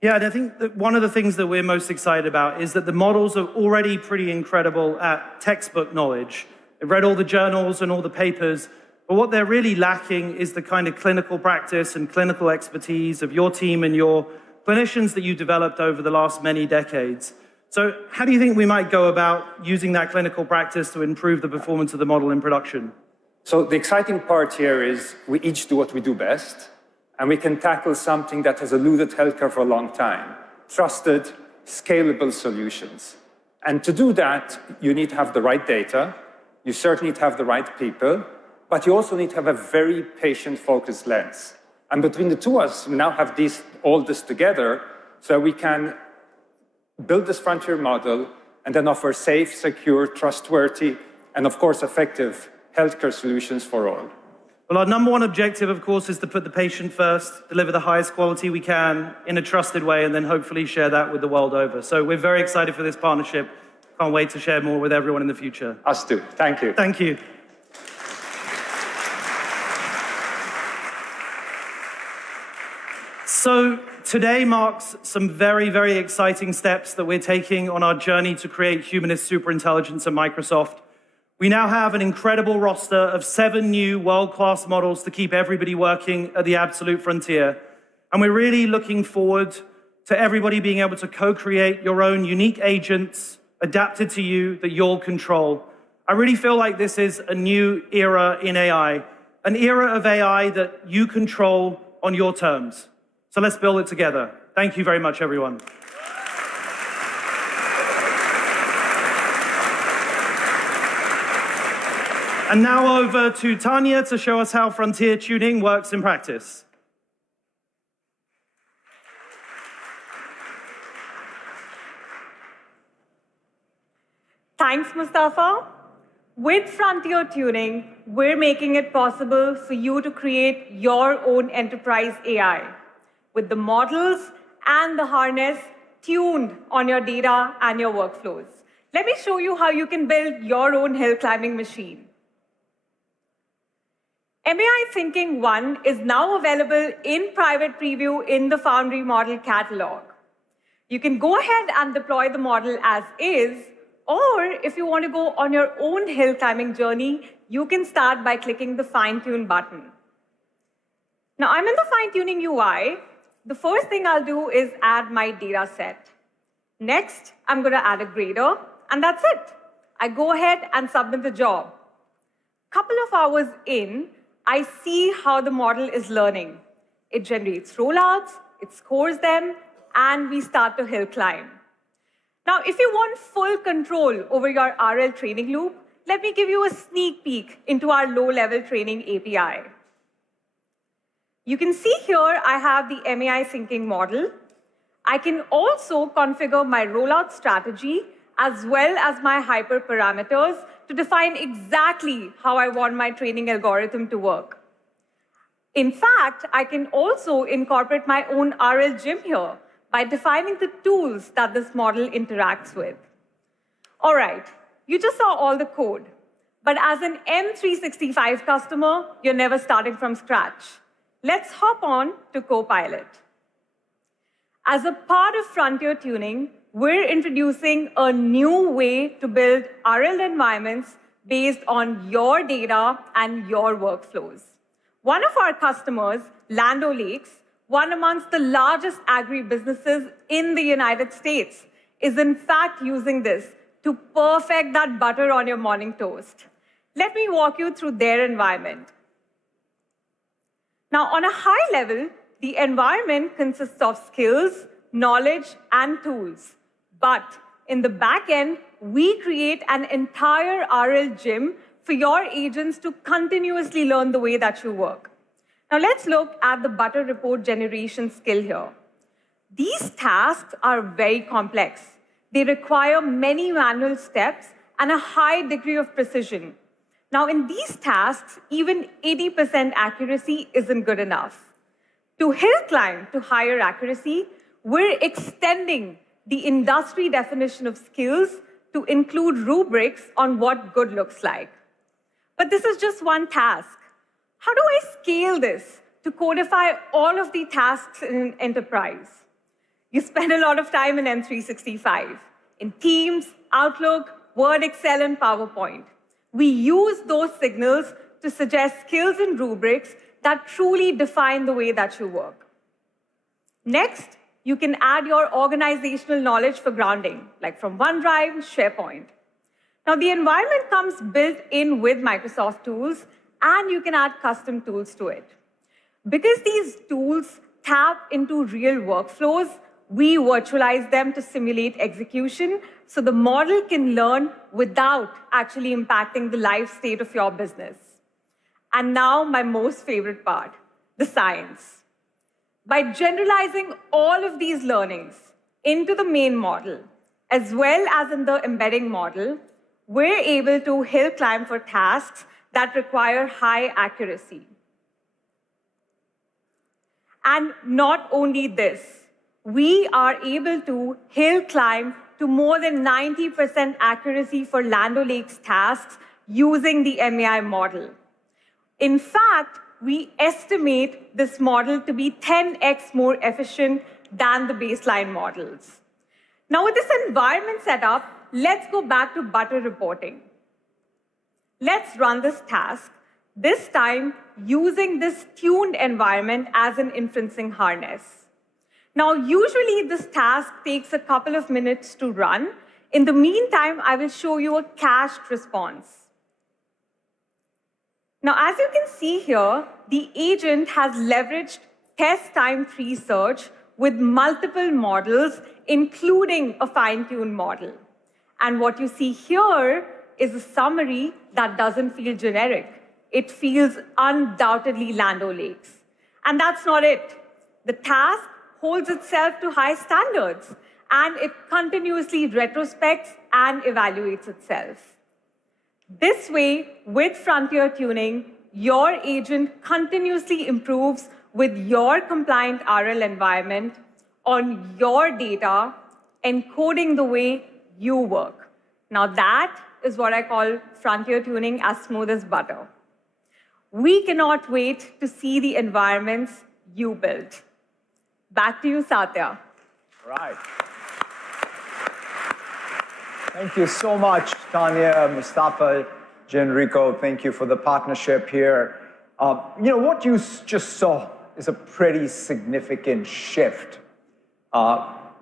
Yeah, and I think that one of the things that we're most excited about is that the models are already pretty incredible at textbook knowledge. They've read all the journals and all the papers, but what they're really lacking is the kind of clinical practice and clinical expertise of your team and your clinicians that you developed over the last many decades. So how do you think we might go about using that clinical practice to improve the performance of the model in production? So the exciting part here is we each do what we do best, and we can tackle something that has eluded healthcare for a long time, trusted, scalable solutions. And to do that, you need to have the right data, you certainly need to have the right people, but you also need to have a very patient-focused lens. And between the two of us, we now have all this together, so we can build this frontier model and then offer safe, secure, trustworthy, and of course, effective healthcare solutions for all. Well, our #1 objective, of course, is to put the patient first, deliver the highest quality we can in a trusted way, and then hopefully share that with the world over. So we're very excited for this partnership. Can't wait to share more with everyone in the future. Us too. Thank you. Thank you. So today marks some very, very exciting steps that we're taking on our journey to create humanist superintelligence at Microsoft. We now have an incredible roster of 7 new world-class models to keep everybody working at the absolute frontier. And we're really looking forward to everybody being able to co-create your own unique agents adapted to you that you'll control. I really feel like this is a new era in AI, an era of AI that you control on your terms. So let's build it together. Thank you very much, everyone. And now over to Tanya to show us how frontier tuning works in practice. Thanks, Mustafa. With frontier tuning, we're making it possible for you to create your own enterprise AI with the models and the harness tuned on your data and your workflows. Let me show you how you can build your own hill climbing machine. MAI Thinking 1 is now available in private preview in the Foundry model catalog. You can go ahead and deploy the model as is, or if you want to go on your own hill climbing journey, you can start by clicking the fine-tune button. Now I'm in the fine-tuning UI. The first thing I'll do is add my data set. Next, I'm going to add a grader, and that's it. I go ahead and submit the job. Couple of hours in, I see how the model is learning. It generates rollouts, it scores them, and we start to hill climb. Now, if you want full control over your RL training loop, let me give you a sneak peek into our low-level training API. You can see here I have the MAI Thinking model. I can also configure my rollout strategy as well as my hyperparameters to define exactly how I want my training algorithm to work. In fact, I can also incorporate my own RL gym here by defining the tools that this model interacts with. All right, you just saw all the code. But as an M365 customer, you're never starting from scratch. Let's hop on to Copilot. As a part of frontier tuning, we're introducing a new way to build RL environments based on your data and your workflows. One of our customers, Land O'Lakes, one amongst the largest agribusinesses in the United States, is in fact using this to perfect that butter on your morning toast. Let me walk you through their environment. Now, on a high level, the environment consists of skills, knowledge, and tools. But in the back end, we create an entire RL gym for your agents to continuously learn the way that you work. Now let's look at the butter report generation skill here. These tasks are very complex. They require many manual steps and a high degree of precision. Now in these tasks, even 80% accuracy isn't good enough. To hill climb to higher accuracy, we're extending the industry definition of skills to include rubrics on what good looks like. But this is just one task. How do I scale this to codify all of the tasks in an enterprise? You spend a lot of time in M365, in Teams, Outlook, Word, Excel, and PowerPoint. We use those signals to suggest skills and rubrics that truly define the way that you work. Next, you can add your organizational knowledge for grounding, like from OneDrive, SharePoint. Now, the environment comes built in with Microsoft tools, and you can add custom tools to it. Because these tools tap into real workflows, we virtualize them to simulate execution so the model can learn without actually impacting the live state of your business. And now, my most favorite part, the science. By generalizing all of these learnings into the main model, as well as in the embedding model, we're able to hill climb for tasks that require high accuracy. And not only this, we are able to hill climb to more than 90% accuracy for Land O'Lakes tasks using the MAI model. In fact, we estimate this model to be 10x more efficient than the baseline models. Now, with this environment set up, let's go back to butter reporting. Let's run this task, this time using this tuned environment as an inferencing harness. Now, usually this task takes a couple of minutes to run. In the meantime, I will show you a cached response. Now, as you can see here, the agent has leveraged test time tree search with multiple models, including a fine-tuned model. And what you see here is a summary that doesn't feel generic. It feels undoubtedly Land O'Lakes. And that's not it. The task holds itself to high standards, and it continuously retrospects and evaluates itself. This way, with frontier tuning, your agent continuously improves with your compliant RL environment on your data, encoding the way you work. Now that is what I call frontier tuning as smooth as butter. We cannot wait to see the environments you build. Back to you, Satya. Right. Thank you so much, Tanya, Mustafa, Genrico. Thank you for the partnership here. What you just saw is a pretty significant shift.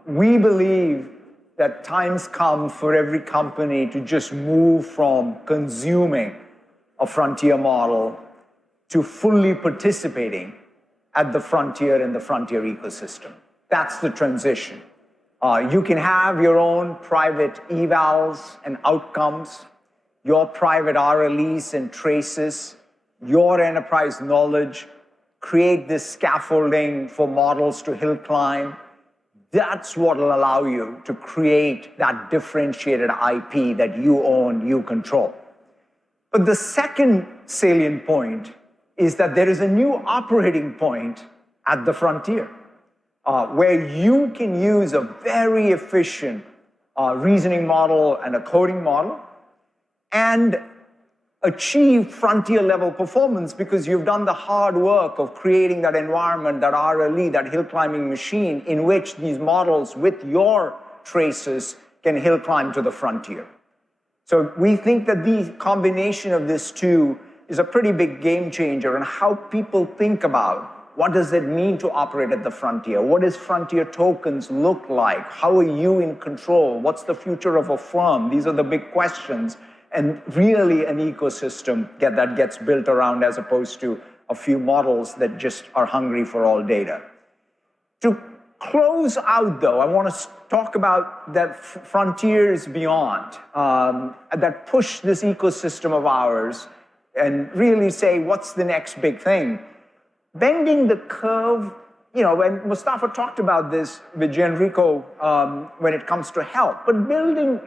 We believe that times come for every company to just move from consuming a frontier model to fully participating at the frontier in the frontier ecosystem. That's the transition. You can have your own private evals and outcomes, your private RLEs and traces, your enterprise knowledge, create this scaffolding for models to hill climb. That's what will allow you to create that differentiated IP that you own, you control. But the second salient point is that there is a new operating point at the frontier, where you can use a very efficient reasoning model and a coding model and achieve frontier level performance because you've done the hard work of creating that environment, that RLE, that hill climbing machine in which these models with your traces can hill climb to the frontier. So we think that the combination of this two is a pretty big game changer in how people think about what does it mean to operate at the frontier? What does frontier tokens look like? How are you in control? What's the future of a firm? These are the big questions. And really an ecosystem that gets built around as opposed to a few models that just are hungry for all data. To close out though, I want to talk about the frontiers beyond that push this ecosystem of ours and really say, what's the next big thing? Bending the curve, when Mustafa talked about this with Genrico when it comes to health, but building,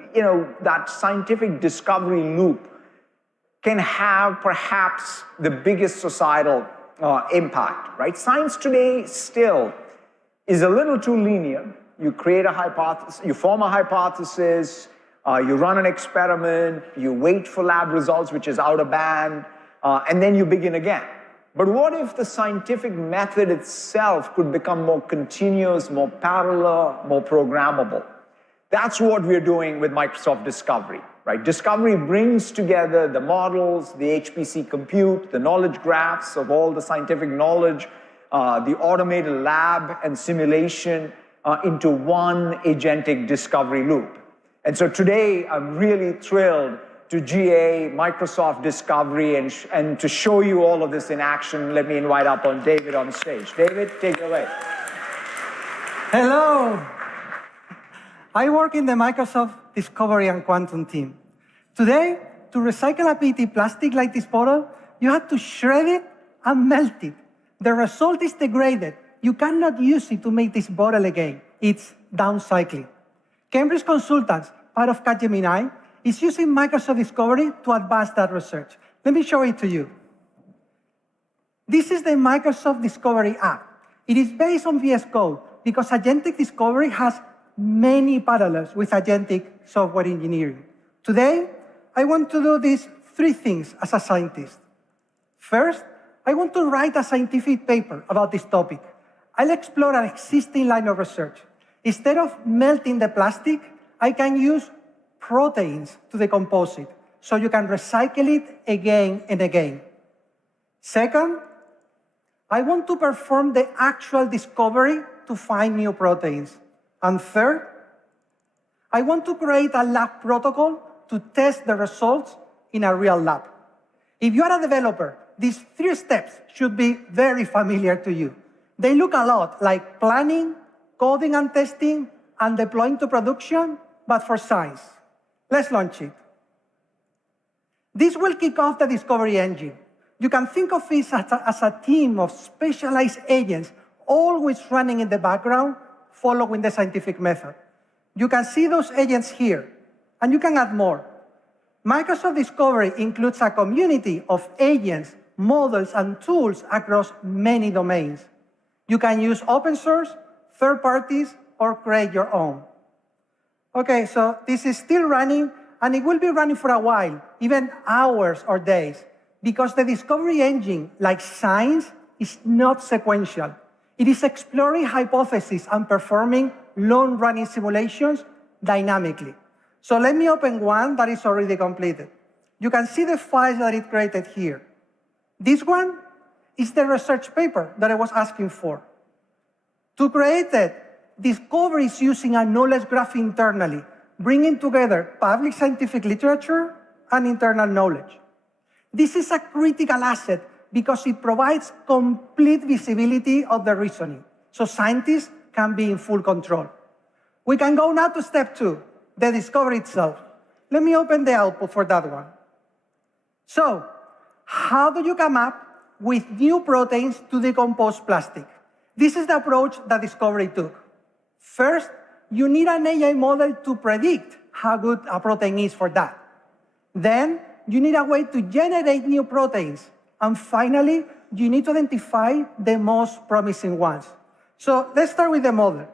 that scientific discovery loop can have perhaps the biggest societal impact, right? Science today still is a little too linear. You create a hypothesis, you form a hypothesis, you run an experiment, you wait for lab results, which is out of band, and then you begin again. But what if the scientific method itself could become more continuous, more parallel, more programmable? That's what we're doing with Microsoft Discovery, right? Discovery brings together the models, the HPC compute, the knowledge graphs of all the scientific knowledge, the automated lab and simulation into one agentic discovery loop. And so today, I'm really thrilled to GA Microsoft Discovery and to show you all of this in action. Let me invite up on David on stage. David, take it away. Hello. I work in the Microsoft Discovery and Quantum team. Today, to recycle a PET plastic like this bottle, you have to shred it and melt it. The result is degraded. You cannot use it to make this bottle again. It's downcycling. Cambridge Consultants, part of Capgemini, is using Microsoft Discovery to advance that research. Let me show it to you. This is the Microsoft Discovery app. It is based on VS Code because agentic discovery has many parallels with agentic software engineering. Today, I want to do these three things as a scientist. First, I want to write a scientific paper about this topic. I'll explore an existing line of research. Instead of melting the plastic, I can use proteins to decompose it, so you can recycle it again and again. Second, I want to perform the actual discovery to find new proteins. And third, I want to create a lab protocol to test the results in a real lab. If you are a developer, these 3 steps should be very familiar to you. They look a lot like planning, coding and testing, and deploying to production, but for science. Let's launch it. This will kick off the discovery engine. You can think of it as a team of specialized agents always running in the background, following the scientific method. You can see those agents here, and you can add more. Microsoft Discovery includes a community of agents, models, and tools across many domains. You can use open source, third parties, or create your own. Okay, so this is still running, and it will be running for a while, even hours or days, because the discovery engine, like science, is not sequential. It is exploring hypotheses and performing long-running simulations dynamically. So let me open one that is already completed. You can see the files that it created here. This one is the research paper that I was asking for. To create it, Discovery is using a knowledge graph internally, bringing together public scientific literature and internal knowledge. This is a critical asset because it provides complete visibility of the reasoning, so scientists can be in full control. We can go now to step 2, the discovery itself. Let me open the output for that one. So, how do you come up with new proteins to decompose plastic? This is the approach that Discovery took. First, you need an AI model to predict how good a protein is for that. Then, you need a way to generate new proteins. And finally, you need to identify the most promising ones. So let's start with the model.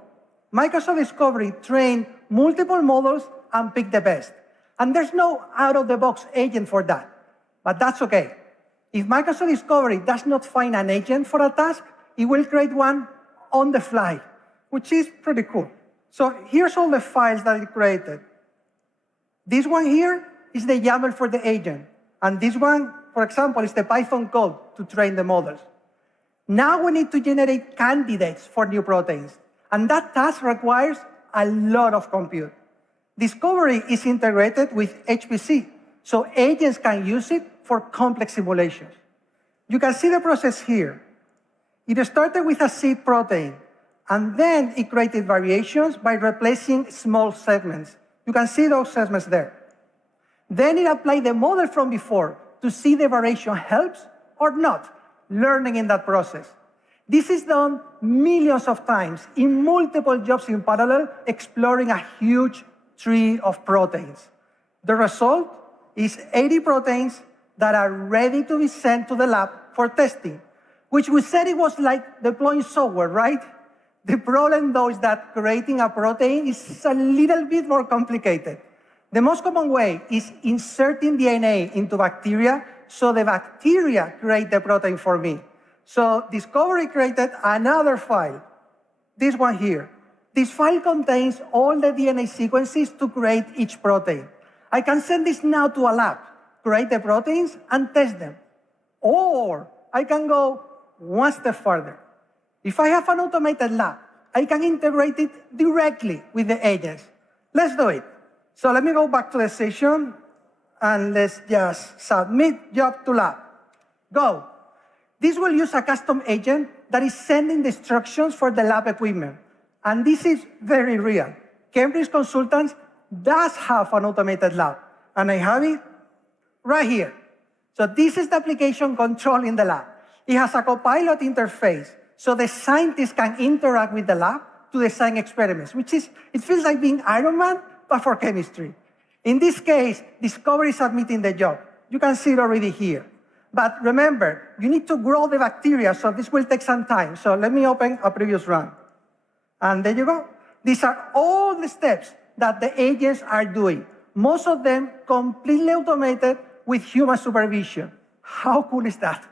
Microsoft Discovery trained multiple models and picked the best. And there's no out-of-the-box agent for that. But that's okay. If Microsoft Discovery does not find an agent for a task, it will create one on the fly, which is pretty cool. So here's all the files that it created. This one here is the YAML for the agent. And this one, for example, is the Python code to train the models. Now we need to generate candidates for new proteins. And that task requires a lot of compute. Discovery is integrated with HPC, so agents can use it for complex simulations. You can see the process here. It started with a seed protein, and then it created variations by replacing small segments. You can see those segments there. Then it applied the model from before to see the variation helps or not, learning in that process. This is done millions of times in multiple jobs in parallel, exploring a huge tree of proteins. The result is 80 proteins that are ready to be sent to the lab for testing, which we said it was like deploying software, right? The problem, though, is that creating a protein is a little bit more complicated. The most common way is inserting DNA into bacteria, so the bacteria create the protein for me. So Discovery created another file, this one here. This file contains all the DNA sequences to create each protein. I can send this now to a lab, create the proteins, and test them. Or I can go one step further. If I have an automated lab, I can integrate it directly with the agents. Let's do it. So let me go back to the session, and let's just submit job to lab. Go. This will use a custom agent that is sending the instructions for the lab equipment. And this is very real. Cambridge Consultants does have an automated lab, and I have it right here. So this is the application controlling the lab. It has a Copilot interface, so the scientists can interact with the lab to design experiments, it feels like being Iron Man, but for chemistry. In this case, Discovery is submitting the job. You can see it already here. But remember, you need to grow the bacteria, so this will take some time. So let me open a previous run. And there you go. These are all the steps that the agents are doing. Most of them completely automated with human supervision. How cool is that?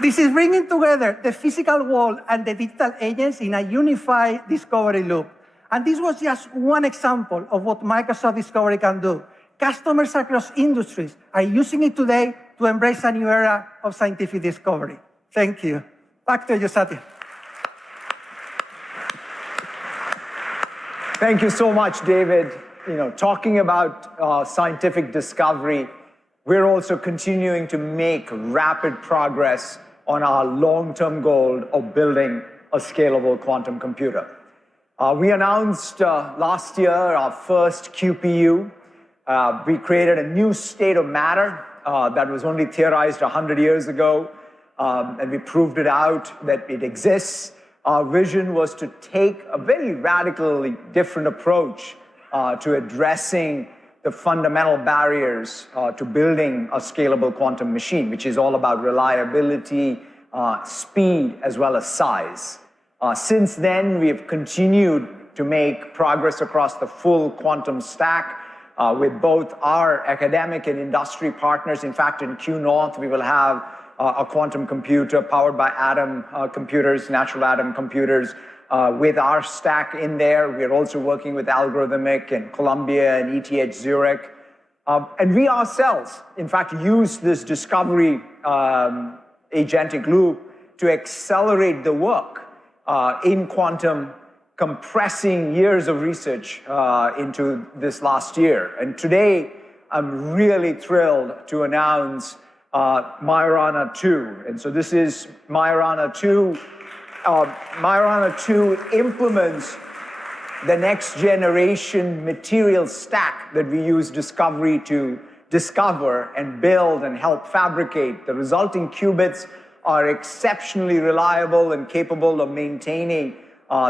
This is bringing together the physical world and the digital agents in a unified discovery loop. And this was just one example of what Microsoft Discovery can do. Customers across industries are using it today to embrace a new era of scientific discovery. Thank you. Back to you, Satya. Thank you so much, David. Talking about scientific discovery, we're also continuing to make rapid progress on our long-term goal of building a scalable quantum computer. We announced last year our first QPU. We created a new state of matter that was only theorized 100 years ago, and we proved it out that it exists. Our vision was to take a very radically different approach to addressing the fundamental barriers to building a scalable quantum machine, which is all about reliability, speed, as well as size. Since then, we have continued to make progress across the full quantum stack with both our academic and industry partners. In fact, in Keynote, we will have a quantum computer powered by atom computers, natural atom computers, with our stack in there. We are also working with Algorithmic and Columbia and ETH Zurich. And we ourselves, in fact, use this discovery agentic loop to accelerate the work in quantum, compressing years of research into this last year. And today, I'm really thrilled to announce Majorana 2. And so this is Majorana 2. Majorana 2 implements the next generation material stack that we use discovery to discover and build and help fabricate. The resulting qubits are exceptionally reliable and capable of maintaining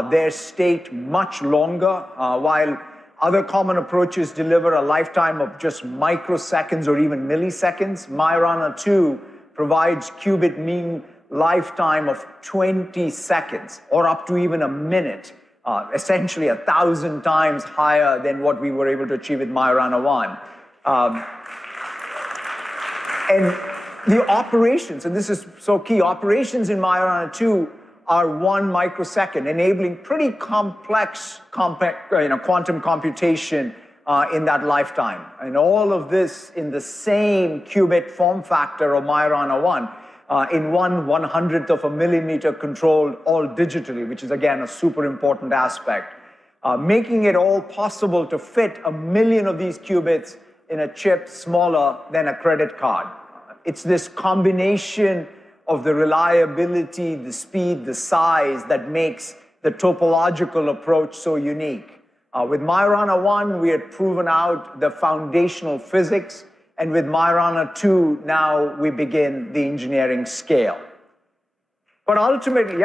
their state much longer, while other common approaches deliver a lifetime of just microseconds or even milliseconds. Majorana 2 provides qubit mean lifetime of 20 seconds or up to even a minute, essentially 1,000 times higher than what we were able to achieve with Majorana 1. And the operations, and this is so key, operations in Majorana 2 are 1 microsecond, enabling pretty complex quantum computation in that lifetime. And all of this in the same qubit form factor of Majorana 1, in 1/100th of a millimeter controlled all digitally, which is again a super important aspect, making it all possible to fit 1 million of these qubits in a chip smaller than a credit card. It's this combination of the reliability, the speed, the size that makes the topological approach so unique. With Majorana 1, we had proven out the foundational physics, and with Majorana 2, now we begin the engineering scale. But ultimately,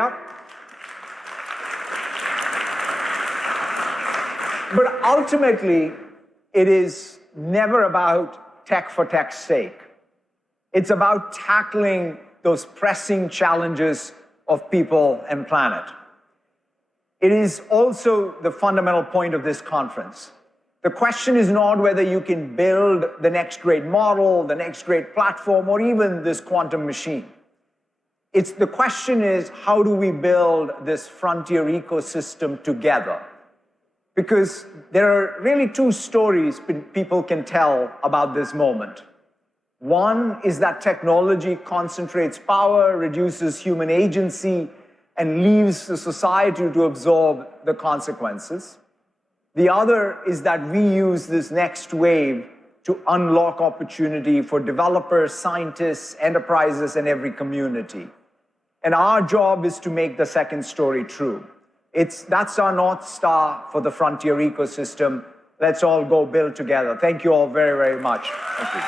it is never about tech for tech's sake. It's about tackling those pressing challenges of people and planet. It is also the fundamental point of this conference. The question is not whether you can build the next great model, the next great platform, or even this quantum machine. The question is, how do we build this frontier ecosystem together? Because there are really 2 stories people can tell about this moment. One is that technology concentrates power, reduces human agency, and leaves the society to absorb the consequences. The other is that we use this next wave to unlock opportunity for developers, scientists, enterprises, and every community. And our job is to make the second story true. That's our North Star for the frontier ecosystem. Let's all go build together. Thank you all very, very much. Thank you.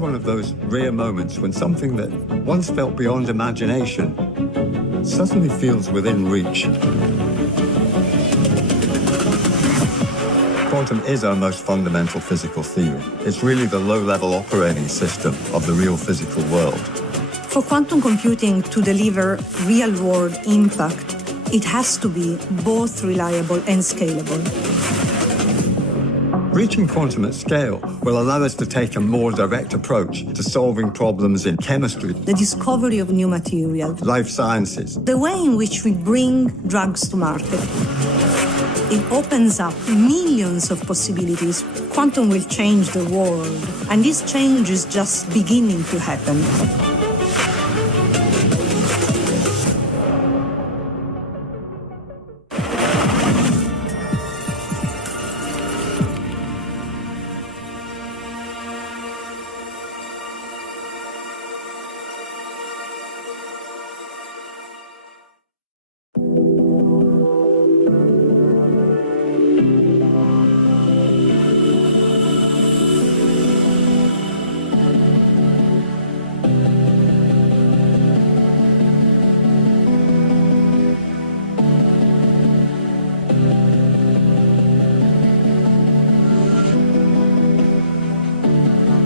one of those rare moments when something that once felt beyond imagination suddenly feels within reach. Quantum is our most fundamental physical theory. It's really the low-level operating system of the real physical world. For quantum computing to deliver real-world impact, it has to be both reliable and scalable. Reaching quantum at scale will allow us to take a more direct approach to solving problems in chemistry, The discovery of new material, life sciences, the way in which we bring drugs to market. It opens up millions of possibilities. Quantum will change the world, and this change is just beginning to happen.